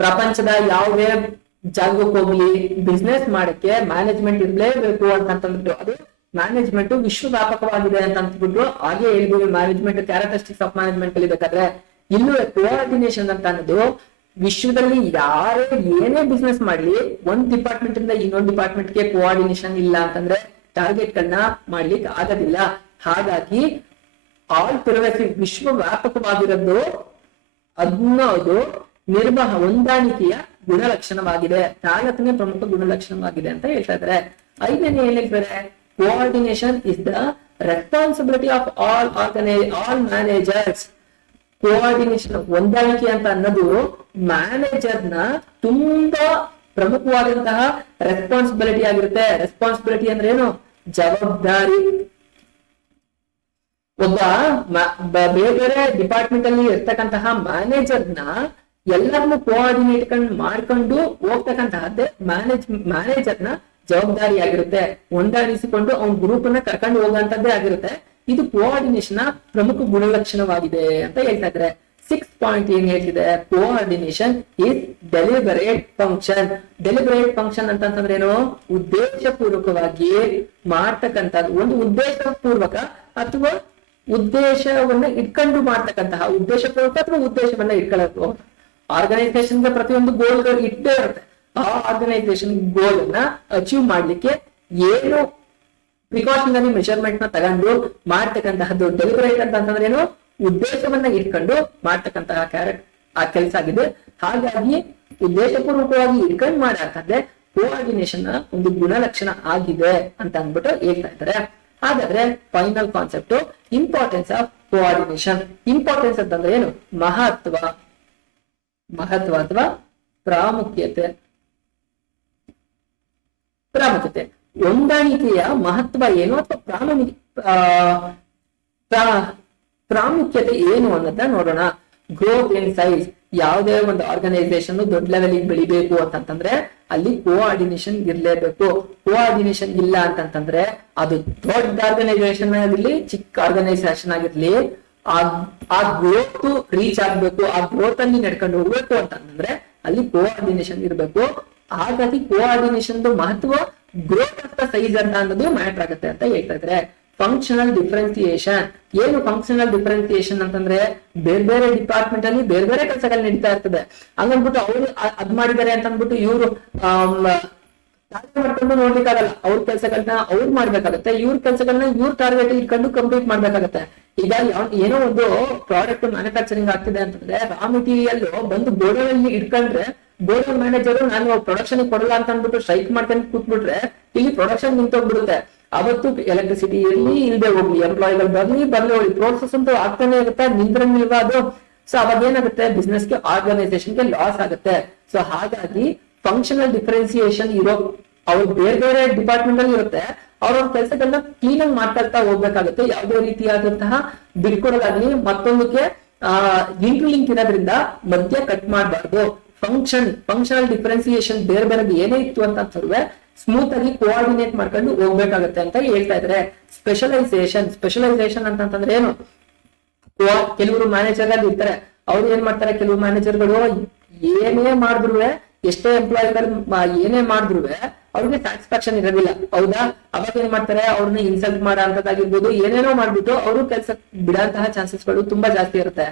ಪ್ರಪಂಚದ ಯಾವುದೇ ಜಾಗಕ್ಕೆ ಹೋಗ್ಲಿ ಬಿಸ್ನೆಸ್ ಮಾಡಕ್ಕೆ ಮ್ಯಾನೇಜ್ಮೆಂಟ್ ಇರ್ಲೇಬೇಕು ಅಂತಂದ್ಬಿಟ್ಟು ಅದು ಮ್ಯಾನೇಜ್ಮೆಂಟ್ ವಿಶ್ವವ್ಯಾಪಕವಾಗಿದೆ ಅಂತ ಅಂದ್ಬಿಟ್ಟು ಹಾಗೆ ಹೇಳಿದೀವಿ. ಮ್ಯಾನೇಜ್ಮೆಂಟ್ ಕ್ಯಾರೆಕ್ಟರಿಸ್ಟಿಕ್ಸ್ ಆಫ್ ಮ್ಯಾನೇಜ್ಮೆಂಟ್ ಕಲಿಬೇಕಾದ್ರೆ ಇಲ್ಲೂ ಕೋಆರ್ಡಿನೇಷನ್ ಅಂತ ಅನ್ನೋದು ವಿಶ್ವದಲ್ಲಿ ಯಾರೇ ಏನೇ ಬಿಸ್ನೆಸ್ ಮಾಡ್ಲಿ ಒಂದ್ ಡಿಪಾರ್ಟ್ಮೆಂಟ್ ಇಂದ ಇನ್ನೊಂದು ಡಿಪಾರ್ಟ್ಮೆಂಟ್ಗೆ ಕೋಆರ್ಡಿನೇಷನ್ ಇಲ್ಲ ಅಂತಂದ್ರೆ ಟಾರ್ಗೆಟ್ ಗಳನ್ನ ಮಾಡ್ಲಿಕ್ಕೆ ಆಗೋದಿಲ್ಲ. ಹಾಗಾಗಿ ಆಲ್ ಪರ್ವೇಸಿವ್ ವಿಶ್ವವ್ಯಾಪಕವಾಗಿರೋದು ಅನ್ನೋದು ಹೊಂದಾಣಿಕೆಯ ಗುಣಲಕ್ಷಣವಾಗಿದೆ. ನಾಲ್ಕನೇ ಪ್ರಮುಖ ಗುಣಲಕ್ಷಣವಾಗಿದೆ ಅಂತ ಹೇಳ್ತಾ ಇದ್ದಾರೆ. ಐದನೇ ಏನ್ ಹೇಳ್ತಾರೆ? Coordination is the responsibility of all managers. Coordination ಹೊಂದಾಣಿಕೆ ಅಂತ ಅನ್ನೋದು ಮ್ಯಾನೇಜರ್ ನ ತುಂಬಾ ಪ್ರಮುಖವಾದಂತಹ ರೆಸ್ಪಾನ್ಸಿಬಿಲಿಟಿ ಆಗಿರುತ್ತೆ. ರೆಸ್ಪಾನ್ಸಿಬಿಲಿಟಿ ಅಂದ್ರೆ ಏನು? ಜವಾಬ್ದಾರಿ. ಒಬ್ಬ ಬೇರೆ ಬೇರೆ ಡಿಪಾರ್ಟ್ಮೆಂಟ್ ಅಲ್ಲಿ ಇರ್ತಕ್ಕಂತಹ ಮ್ಯಾನೇಜರ್ ನ ಎಲ್ಲರನ್ನು ಕೋಆರ್ಡಿನೇಟ್ ಮಾಡ್ಕೊಂಡು ಹೋಗ್ತಕ್ಕಂತಹದ್ದೇ ಮ್ಯಾನೇಜರ್ ನ ಜವಾಬ್ದಾರಿ ಆಗಿರುತ್ತೆ. ಹೊಂದಾಣಿಸಿಕೊಂಡು ಅವ್ನ ಗ್ರೂಪ್ ಅನ್ನ ಕರ್ಕೊಂಡು ಹೋಗುವಂತದ್ದೇ ಆಗಿರುತ್ತೆ. ಇದು ಕೋಆರ್ಡಿನೇಷನ್ ಪ್ರಮುಖ ಗುಣಲಕ್ಷಣವಾಗಿದೆ ಅಂತ ಹೇಳ್ತಾ ಇದ್ದಾರೆ. 6th ಪಾಯಿಂಟ್ ಏನ್ ಹೇಳ್ತಿದೆ? Coordination is deliberate function. Deliberate function ಅಂತಂದ್ರೆ ಏನು? ಉದ್ದೇಶಪೂರ್ವಕವಾಗಿ ಮಾಡ್ತಕ್ಕಂಥದ್ದು. ಒಂದು ಉದ್ದೇಶಪೂರ್ವಕ ಅಥವಾ ಉದ್ದೇಶವನ್ನ ಇಟ್ಕೊಂಡು ಮಾಡ್ತಕ್ಕಂತಹ, ಉದ್ದೇಶಪೂರ್ವಕ ಅಥವಾ ಉದ್ದೇಶವನ್ನ ಇಟ್ಕೊಳ್ಳೋದು. ಆರ್ಗನೈಸೇಷನ್ ಪ್ರತಿಯೊಂದು ಗೋಲ್ಗಳು ಇಟ್ಟೇ ಇರುತ್ತೆ. ಆ ಆರ್ಗನೈಸೇಷನ್ ಗೋಲ್ ಅನ್ನ ಅಚೀವ್ ಮಾಡ್ಲಿಕ್ಕೆ ಏನು ಪ್ರಿಕಾಷನರಿ ಮೆಷರ್ಮೆಂಟ್ ನ ತಗೊಂಡು ಮಾಡ್ತಕ್ಕಂತಹದ್ದು ಡೆಲಿಬರೇಟ್ ಅಂತಂದ್ರೆ ಏನು ಉದ್ದೇಶವನ್ನ ಇಟ್ಕೊಂಡು ಮಾಡ್ತಕ್ಕಂತಹ ಆ ಕೆಲಸ ಆಗಿದೆ. ಹಾಗಾಗಿ ಉದ್ದೇಶಪೂರ್ವಕವಾಗಿ ಇಟ್ಕೊಂಡು ಮಾಡಾಕಂದ್ರೆ ಕೋಆರ್ಡಿನೇಷನ್ ಒಂದು ಗುಣಲಕ್ಷಣ ಆಗಿದೆ ಅಂತ ಅಂದ್ಬಿಟ್ಟು ಹೇಳ್ತಾ ಇದ್ದಾರೆ. ಹಾಗಾದ್ರೆ final concept importance of coordination. Importance ಅಂತಂದ್ರೆ ಏನು? ಮಹತ್ವ ಅಥವಾ ಪ್ರಾಮುಖ್ಯತೆ. ಹೊಂದಾಣಿಕೆಯ ಮಹತ್ವ ಏನು ಅಥವಾ ಪ್ರಾಮುಖ್ಯತೆ ಏನು ಅನ್ನೋದನ್ನ ನೋಡೋಣ. Growth in size. ಯಾವುದೇ ಒಂದು ಆರ್ಗನೈಸೇಷನ್ ದೊಡ್ಡ ಲೆವೆಲ್ ಬೆಳಿಬೇಕು ಅಂತಂತಂದ್ರೆ ಅಲ್ಲಿ ಕೋಆರ್ಡಿನೇಷನ್ ಇರ್ಲೇಬೇಕು. ಕೋಆರ್ಡಿನೇಷನ್ ಇಲ್ಲ ಅಂತಂತಂದ್ರೆ ಅದು ದೊಡ್ಡ ಆರ್ಗನೈಸೇಷನ್ ಆಗಿರ್ಲಿ ಚಿಕ್ಕ ಆರ್ಗನೈಸೇಷನ್ ಆಗಿರ್ಲಿ ಆ ಗ್ರೋತ್ ರೀಚ್ ಆಗ್ಬೇಕು, ಆ ಗ್ರೋತ್ ಅಲ್ಲಿ ನಡ್ಕೊಂಡು ಹೋಗ್ಬೇಕು ಅಂತಂದ್ರೆ ಅಲ್ಲಿ ಕೋಆರ್ಡಿನೇಷನ್ ಇರ್ಬೇಕು. ಹಾಗಾಗಿ ಕೋಆರ್ಡಿನೇಷನ್ ಮಹತ್ವ ಗ್ರೋತ್ ಆಫ್ ದ ಸೈಜ್ ಅಂತ ಅನ್ನೋದು ಮ್ಯಾಟರ್ ಆಗುತ್ತೆ ಅಂತ ಹೇಳ್ತಾ ಇದ್ರೆ. Functional differentiation. ಏನು ಫಂಕ್ಷನಲ್ ಡಿಫ್ರೆನ್ಸಿಯೇಷನ್ ಅಂತಂದ್ರೆ ಬೇರೆ ಬೇರೆ ಡಿಪಾರ್ಟ್ಮೆಂಟ್ ಅಲ್ಲಿ ಬೇರೆ ಬೇರೆ ಕೆಲಸಗಳು ನಡೀತಾ ಇರ್ತದೆ. ಹಂಗನ್ಬಿಟ್ಟು ಅವ್ರು ಅದ್ ಮಾಡಿದ್ದಾರೆ ಅಂತ ಅಂದ್ಬಿಟ್ಟು ಇವ್ರು ಮಾಡ್ಕೊಂಡು ನೋಡ್ಲಿಕ್ಕಾಗಲ್ಲ. ಅವ್ರ ಕೆಲಸಗಳನ್ನ ಅವ್ರು ಮಾಡ್ಬೇಕಾಗತ್ತೆ, ಇವ್ರ ಕೆಲಸಗಳನ್ನ ಇವ್ರ ಟಾರ್ಗೆಟ್ ಇಟ್ಕೊಂಡು ಕಂಪ್ಲೀಟ್ ಮಾಡ್ಬೇಕಾಗತ್ತೆ. ಈಗ ಏನೋ ಒಂದು ಪ್ರಾಡಕ್ಟ್ ಮ್ಯಾನುಫ್ಯಾಕ್ಚರಿಂಗ್ ಆಗ್ತಿದೆ ಅಂತಂದ್ರೆ ರಾ ಮೆಟೀರಿಯಲ್ ಬಂದು ಗೋಡೌನ್ ಇಟ್ಕೊಂಡ್ರೆ ಗೋಡೌನ್ ಮ್ಯಾನೇಜರ್ ನಾನು ಪ್ರೊಡಕ್ಷನ್ ಕೊಡಲ್ಲ ಅಂತ ಅಂದ್ಬಿಟ್ಟು ಸ್ಟ್ರೈಕ್ ಮಾಡ್ಕೊಂಡು ಕೂತ್ಬಿಟ್ರೆ ಇಲ್ಲಿ ಪ್ರೊಡಕ್ಷನ್ ನಿಂತೋಗ್ಬಿಡುತ್ತೆ. ಅವತ್ತು ಎಲೆಕ್ಟ್ರಿಸಿಟಿ ಇರ್ಲಿ ಇಲ್ಲದೆ ಹೋಗ್ಲಿ, ಎಂಪ್ಲಾಯಿಗಳು ಬರ್ಲಿ ಹೋಗ್ಲಿ, ಪ್ರೋಸೆಸ್ ಅಂತೂ ಆಗ್ತಾನೆ ಇರುತ್ತೆ, ನಿಂದ್ರಂಗಿಲ್ವಾ ಅದು. ಸೊ ಅವಾಗ ಏನಾಗುತ್ತೆ, ಬಿಸ್ನೆಸ್ಗೆ ಆರ್ಗನೈಸೇಷನ್ಗೆ ಲಾಸ್ ಆಗುತ್ತೆ. ಸೊ ಹಾಗಾಗಿ ಫಂಕ್ಷನಲ್ ಡಿಫ್ರೆನ್ಸಿಯೇಷನ್ ಇರೋ ಅವ್ರು ಬೇರೆ ಬೇರೆ ಡಿಪಾರ್ಟ್ಮೆಂಟ್ ಅಲ್ಲಿ ಇರುತ್ತೆ, ಅವ್ರವ್ರ ಕೆಲಸಗಳನ್ನ ಕ್ಲೀನ್ ಆಗಿ ಮಾಡ್ತಾ ಹೋಗ್ಬೇಕಾಗುತ್ತೆ. ಯಾವುದೇ ರೀತಿಯಾದಂತಹ ಬಿಟ್ಕೊಡೋದಾಗ್ಲಿ ಮತ್ತೊಂದಕ್ಕೆ ಇಂಟರ್ಲಿಂಕ್ ಇರೋದ್ರಿಂದ ಮಧ್ಯ ಕಟ್ ಮಾಡಬಾರ್ದು. ಫಂಕ್ಷನಲ್ ಡಿಫ್ರೆನ್ಸಿಯೇಷನ್ ಬೇರೆ ಬೇರೆ ಏನೇ ಇತ್ತು ಅಂತ ಸ್ಮೂತ್ ಆಗಿ ಕೋಆರ್ಡಿನೇಟ್ ಮಾಡ್ಕೊಂಡು ಹೋಗ್ಬೇಕಾಗತ್ತೆ ಅಂತ ಹೇಳ್ತಾ ಇದ್ರೆ. ಸ್ಪೆಷಲೈಸೇಷನ್ ಅಂತಂದ್ರೆ ಏನು? ಕೆಲವರು ಮ್ಯಾನೇಜರ್ ಅಲ್ಲಿ ಇರ್ತಾರೆ, ಅವ್ರು ಏನ್ ಮಾಡ್ತಾರೆ, ಕೆಲವು ಮ್ಯಾನೇಜರ್ಗಳು ಏನೇ ಮಾಡಿದ್ರು ಎಷ್ಟೇ ಎಂಪ್ಲಾಯಿಗಳು ಏನೇ ಮಾಡಿದ್ರು ಅವ್ರಿಗೆ ಸ್ಯಾಟಿಸ್ಫ್ಯಾಕ್ಷನ್ ಇರೋದಿಲ್ಲ, ಹೌದಾ? ಅವಾಗ ಏನ್ ಮಾಡ್ತಾರೆ, ಅವ್ರನ್ನ ಇನ್ಸಲ್ಟ್ ಮಾಡೋ ಅಂತದ್ದಾಗಿರ್ಬೋದು, ಏನೇನೋ ಮಾಡ್ಬಿಟ್ಟು ಅವರು ಕೆಲಸ ಬಿಡಂತಹ ಚಾನ್ಸಸ್ಗಳು ತುಂಬಾ ಜಾಸ್ತಿ ಇರುತ್ತೆ.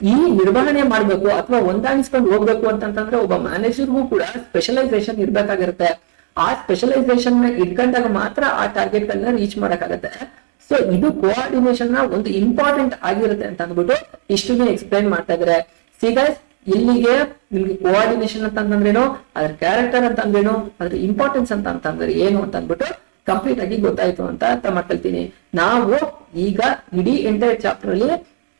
ಈ ನಿರ್ವಹಣೆ ಮಾಡ್ಬೇಕು ಅಥವಾ ಹೊಂದಾಣಿಸ್ಕೊಂಡು ಹೋಗ್ಬೇಕು ಅಂತಂದ್ರೆ ಒಬ್ಬ ಮ್ಯಾನೇಜರ್ಗೂ ಕೂಡ ಸ್ಪೆಷಲೈಸೇಷನ್ ಇರ್ಬೇಕಾಗಿರುತ್ತೆ. ಆ ಸ್ಪೆಷಲೈಸೇಷನ್ ಇಟ್ಕೊಂಡಾಗ ಮಾತ್ರ ಆ ಟಾರ್ಗೆಟ್ ಗಳನ್ನ ರೀಚ್ ಮಾಡಕ್ಕಾಗತ್ತೆ. ಸೊ ಇದು ಕೋಆರ್ಡಿನೇಷನ್ ನ ಒಂದು ಇಂಪಾರ್ಟೆಂಟ್ ಆಗಿರುತ್ತೆ ಅಂತ ಅಂದ್ಬಿಟ್ಟು ಇಷ್ಟನ್ನೇ ಎಕ್ಸ್ಪ್ಲೈನ್ ಮಾಡ್ತಾ ಇದಾರೆ. ಗೈಸ್, ಇಲ್ಲಿಗೆ ನಿಮ್ಗೆ ಕೋಆರ್ಡಿನೇಷನ್ ಅಂತ ಅಂತಂದ್ರೇನು, ಅದ್ರ ಕ್ಯಾರೆಕ್ಟರ್ ಅಂತ ಅಂದ್ರೇನು, ಅದ್ರ ಇಂಪಾರ್ಟೆನ್ಸ್ ಅಂತ ಅಂತಂದ್ರೆ ಏನು ಅಂತ ಅಂದ್ಬಿಟ್ಟು ಕಂಪ್ಲೀಟ್ ಆಗಿ ಗೊತ್ತಾಯ್ತು ಅಂತ ಅರ್ಥ ಮಾಡ್ಕೊಳ್ತೀನಿ. ನಾವು ಈಗ ಇಡೀ ಎಂಟೈರ್ ಚಾಪ್ಟರ್ ಅಲ್ಲಿ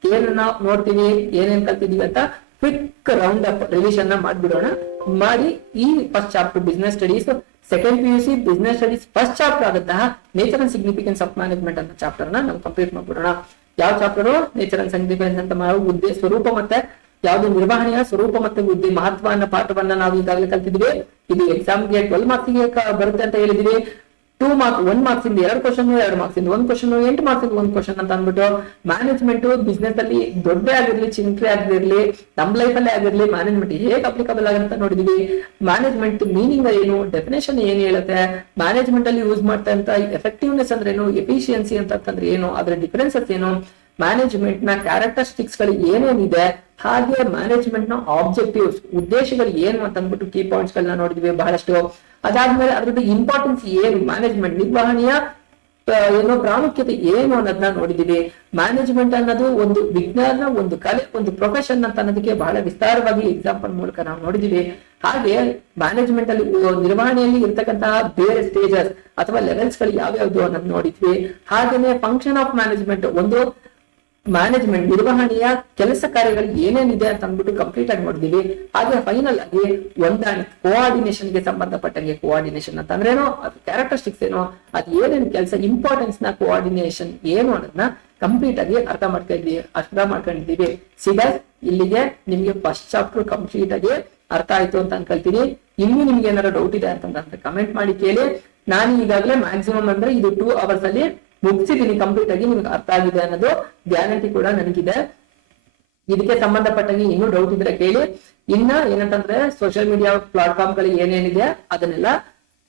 ಏನನ್ನ ನೋಡ್ತೀವಿ, ಏನೇನ್ ಕಲ್ತಿದೀವಿ ಅಂತ ಕ್ವಿಕ್ ರೌಂಡ್ ಅಪ್ ರಿವಿಷನ್ ಮಾಡ್ಬಿಡೋಣ. ಮಾಡಿ ಈ first chapter business studies second PUC business studies first chapter ಆಗುತ್ತಾ nature and significance of management ಅಂತ ಚಾಪ್ಟರ್ ನ ನಾವು ಕಂಪ್ಲೀಟ್ ಮಾಡ್ಬಿಡೋಣ. ಯಾವ ಚಾಪ್ಟರ್? ನೇಚರ್ ಅಂಡ್ ಸಿಗ್ನಿಫಿಕೆನ್ಸ್ ಅಂತ ಹುದ್ದೆ ಸ್ವರೂಪ ಮತ್ತೆ ಯಾವ್ದು ನಿರ್ವಹಣೆಯ ಸ್ವರೂಪ ಮತ್ತೆ ಹುದ್ದೆ ಮಹತ್ವ ಅನ್ನೋ ಪಾಠವನ್ನ ನಾವು ಈಗಾಗಲೇ ಕಲ್ತಿದ್ವಿ. ಇದು ಎಕ್ಸಾಮ್ಗೆ 12 ಮಾರ್ಕ್ಸ್ಗೆ ಬರುತ್ತೆ ಅಂತ ಹೇಳಿದ್ವಿ. 2 ಮಾರ್ಕ್ಸ್ 1 ಮಾರ್ಕ್ಸ್ ಇಂದ 2 ಕ್ವಶನ್, 2 ಮಾರ್ಕ್ಸ್ ಇಂದ 1 ಕ್ವಶನ್, 8 ಮಾರ್ಕ್ಸ್ ಇಂದ 1 ಕ್ವಶನ್ ಅಂತ ಅಂದ್ಬಿಟ್ಟು ಮ್ಯಾನೇಜ್ಮೆಂಟ್ ಬಿಸ್ನೆಸ್ ಅಲ್ಲಿ ದೊಡ್ಡ ಆಗಿರ್ಲಿ ಚಿಂತೆ ಆಗಿರ್ಲಿ ನಮ್ ಲೈಫ್ ಅಲ್ಲೇ ಆಗಿರ್ಲಿ ಮ್ಯಾನೇಜ್ಮೆಂಟ್ ಹೇಗೆ ಅಪ್ಲಿಕಬಲ್ ಆಗುತ್ತೆ ನೋಡಿದೀವಿ. ಮ್ಯಾನೇಜ್ಮೆಂಟ್ ಮೀನಿಂಗ್ ಏನು, ಡೆಫಿನೇಷನ್ ಏನ್ ಹೇಳುತ್ತೆ, ಮ್ಯಾನೇಜ್ಮೆಂಟ್ ಅಲ್ಲಿ ಯೂಸ್ ಮಾಡ್ತಾ ಅಂತ ಎಫೆಕ್ಟಿವ್ನೆಸ್ ಅಂದ್ರೆ ಏನು, ಎಫಿಷಿಯನ್ಸಿ ಅಂತಂದ್ರೆ ಏನು, ಅದ್ರ ಡಿಫರೆನ್ಸಸ್ ಏನು, ಮ್ಯಾನೇಜ್ಮೆಂಟ್ ನ ಕ್ಯಾರೆಕ್ಟರಿಸ್ಟಿಕ್ಸ್ ಗಳು ಏನೇನಿದೆ, ಹಾಗೆ ಮ್ಯಾನೇಜ್ಮೆಂಟ್ ನ ಆಬ್ಜೆಕ್ಟಿವ್ಸ್ ಉದ್ದೇಶಗಳು ಏನು ಅಂತ ಅಂದ್ಬಿಟ್ಟು ಕೀ ಪಾಯಿಂಟ್ಸ್ ಗಳನ್ನ ನೋಡಿದ್ವಿ ಬಹಳಷ್ಟು. ಅದಾದ್ಮೇಲೆ ಅದ್ರದ್ದು ಇಂಪಾರ್ಟೆನ್ಸ್ ಏನು, ಮ್ಯಾನೇಜ್ಮೆಂಟ್ ನಿರ್ವಹಣೆಯ ಏನೋ ಪ್ರಾಮುಖ್ಯತೆ ಏನು ಅನ್ನೋದನ್ನ ನೋಡಿದೀವಿ. ಮ್ಯಾನೇಜ್ಮೆಂಟ್ ಅನ್ನೋದು ಒಂದು ವಿಜ್ಞಾನ, ಒಂದು ಕಲೆ, ಒಂದು ಪ್ರೊಫೆಷನ್ ಅಂತ ಅನ್ನೋದಕ್ಕೆ ಬಹಳ ವಿಸ್ತಾರವಾಗಿ ಎಕ್ಸಾಂಪಲ್ ಮೂಲಕ ನಾವು ನೋಡಿದೀವಿ. ಹಾಗೆ ಮ್ಯಾನೇಜ್ಮೆಂಟ್ ಅಲ್ಲಿ ನಿರ್ವಹಣೆಯಲ್ಲಿ ಇರ್ತಕ್ಕಂತಹ ಬೇರೆ ಸ್ಟೇಜಸ್ ಅಥವಾ ಲೆವೆಲ್ಸ್ ಗಳು ಯಾವ್ಯಾವ್ದು ಅನ್ನೋದು ನೋಡಿದ್ವಿ. ಹಾಗೇನೆ ಫಂಕ್ಷನ್ ಆಫ್ ಮ್ಯಾನೇಜ್ಮೆಂಟ್, ಒಂದು ಮ್ಯಾನೇಜ್ಮೆಂಟ್ ನಿರ್ವಹಣೆಯ ಕೆಲಸ ಕಾರ್ಯಗಳು ಏನೇನಿದೆ ಅಂತ ಅಂದ್ಬಿಟ್ಟು ಕಂಪ್ಲೀಟ್ ಆಗಿ ನೋಡಿದೀವಿ. ಹಾಗೆ ಫೈನಲ್ ಆಗಿ ಹೊಂದಾಣಿಕೆ ಕೋಆರ್ಡಿನೇಷನ್ ಗೆ ಸಂಬಂಧಪಟ್ಟಂಗೆ ಕೋಆರ್ಡಿನೇಷನ್ ಅಂತ ಅಂದ್ರೇನೋ, ಅದು ಕ್ಯಾರೆಕ್ಟರಿಸ್ಟಿಕ್ಸ್ ಏನೋ, ಅದು ಏನೇನು ಕೆಲಸ, ಇಂಪಾರ್ಟೆನ್ಸ್ ನ ಕೋಆರ್ಡಿನೇಷನ್ ಏನು ಅನ್ನೋದನ್ನ ಕಂಪ್ಲೀಟ್ ಆಗಿ ಅರ್ಥ ಮಾಡ್ಕೊಂಡಿದ್ದೀವಿ. ಸಿಗಸ್ ಇಲ್ಲಿಗೆ ನಿಮ್ಗೆ ಫಸ್ಟ್ ಚಾಪ್ಟರ್ ಕಂಪ್ಲೀಟ್ ಆಗಿ ಅರ್ಥ ಆಯ್ತು ಅಂತ ಅನ್ಕೊಳ್ತೀನಿ. ಇನ್ನೂ ನಿಮ್ಗೆ ಏನಾದ್ರು ಡೌಟ್ ಇದೆ ಅಂತಂದ್ರೆ ಕಮೆಂಟ್ ಮಾಡಿ ಕೇಳಿ. ನಾನು ಈಗಾಗಲೇ ಮ್ಯಾಕ್ಸಿಮಮ್ ಅಂದ್ರೆ ಇದು 2 ಅವರ್ಸ್ ಅಲ್ಲಿ ಮುಗಿಸಿದೀನಿ, ಕಂಪ್ಲೀಟ್ ಆಗಿ ನಿಮ್ಗೆ ಅರ್ಥ ಆಗಿದೆ ಅನ್ನೋದು ಗ್ಯಾರಂಟಿ ಕೂಡ ನನಗಿದೆ. ಇದಕ್ಕೆ ಸಂಬಂಧಪಟ್ಟಾಗಿ ಇನ್ನೂ ಡೌಟ್ ಇದ್ರೆ ಕೇಳಿ. ಇನ್ನ ಏನಂತಂದ್ರೆ ಸೋಷಿಯಲ್ ಮೀಡಿಯಾ ಪ್ಲಾಟ್ಫಾರ್ಮ್ ಗಳು ಏನೇನಿದೆ ಅದನ್ನೆಲ್ಲ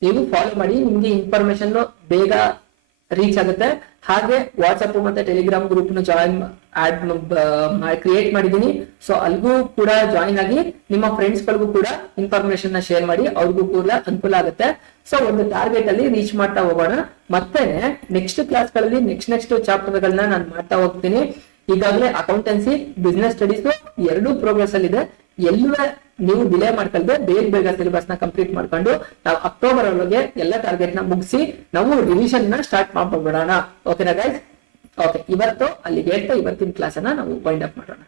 ನೀವು ಫಾಲೋ ಮಾಡಿ, ನಿಮ್ಗೆ ಇನ್ಫಾರ್ಮೇಶನ್ ಬೇಗ ರೀಚ್ ಆಗುತ್ತೆ. ಹಾಗೆ ವಾಟ್ಸ್ಆಪ್ ಮತ್ತೆ ಟೆಲಿಗ್ರಾಮ್ ಗ್ರೂಪ್ ನ ಕ್ರಿಯೇಟ್ ಮಾಡಿದೀನಿ. ಸೊ ಅಲ್ಗೂ ಕೂಡ ಜಾಯಿನ್ ಆಗಿ ನಿಮ್ಮ ಫ್ರೆಂಡ್ಸ್ ಗಳಿಗೂ ಕೂಡ ಇನ್ಫಾರ್ಮೇಶನ್ ನ ಶೇರ್ ಮಾಡಿ, ಅವ್ರಿಗೂ ಕೂಡ ಅನುಕೂಲ ಆಗುತ್ತೆ. ಸೊ ಒಂದು ಟಾರ್ಗೆಟ್ ಅಲ್ಲಿ ರೀಚ್ ಮಾಡ್ತಾ ಹೋಗೋಣ. ಮತ್ತೆ ನೆಕ್ಸ್ಟ್ ಕ್ಲಾಸ್ ಗಳಲ್ಲಿ ನೆಕ್ಸ್ಟ್ ಚಾಪ್ಟರ್ ಗಳನ್ನ ನಾನು ಮಾಡ್ತಾ ಹೋಗ್ತೀನಿ. ಈಗಾಗಲೇ ಅಕೌಂಟೆನ್ಸಿ, ಬಿಸ್ನೆಸ್ ಸ್ಟಡೀಸ್ ಎರಡೂ ಪ್ರೋಗ್ರೆಸ್ ಅಲ್ಲಿ ಇದೆ. ಎಲ್ಲವೇ ನೀವು ಡಿಲೇ ಮಾಡ್ಕೊಳ್ದೆ ಬೇಗ ಸಿಲೆಬಸ್ ನ ಕಂಪ್ಲೀಟ್ ಮಾಡ್ಕೊಂಡು ನಾವು ಅಕ್ಟೋಬರ್ ಒಳಗೆ ಎಲ್ಲ ಟಾರ್ಗೆಟ್ ನ ಮುಗಿಸಿ ನಾವು ರಿವಿಷನ್ ನ ಸ್ಟಾರ್ಟ್ ಮಾಡ್ಕೊಂಡ್ಬಿಡೋಣ. ಓಕೆನಾ ಗೈಸ್? ಓಕೆ, ಇವತ್ತು ಅಲ್ಲಿಗೆ ಹೇಳ್ತಾ ಇವತ್ತಿನ ಕ್ಲಾಸ್ ಅನ್ನ ನಾವು ವೈಂಡ್ ಅಪ್ ಮಾಡೋಣ.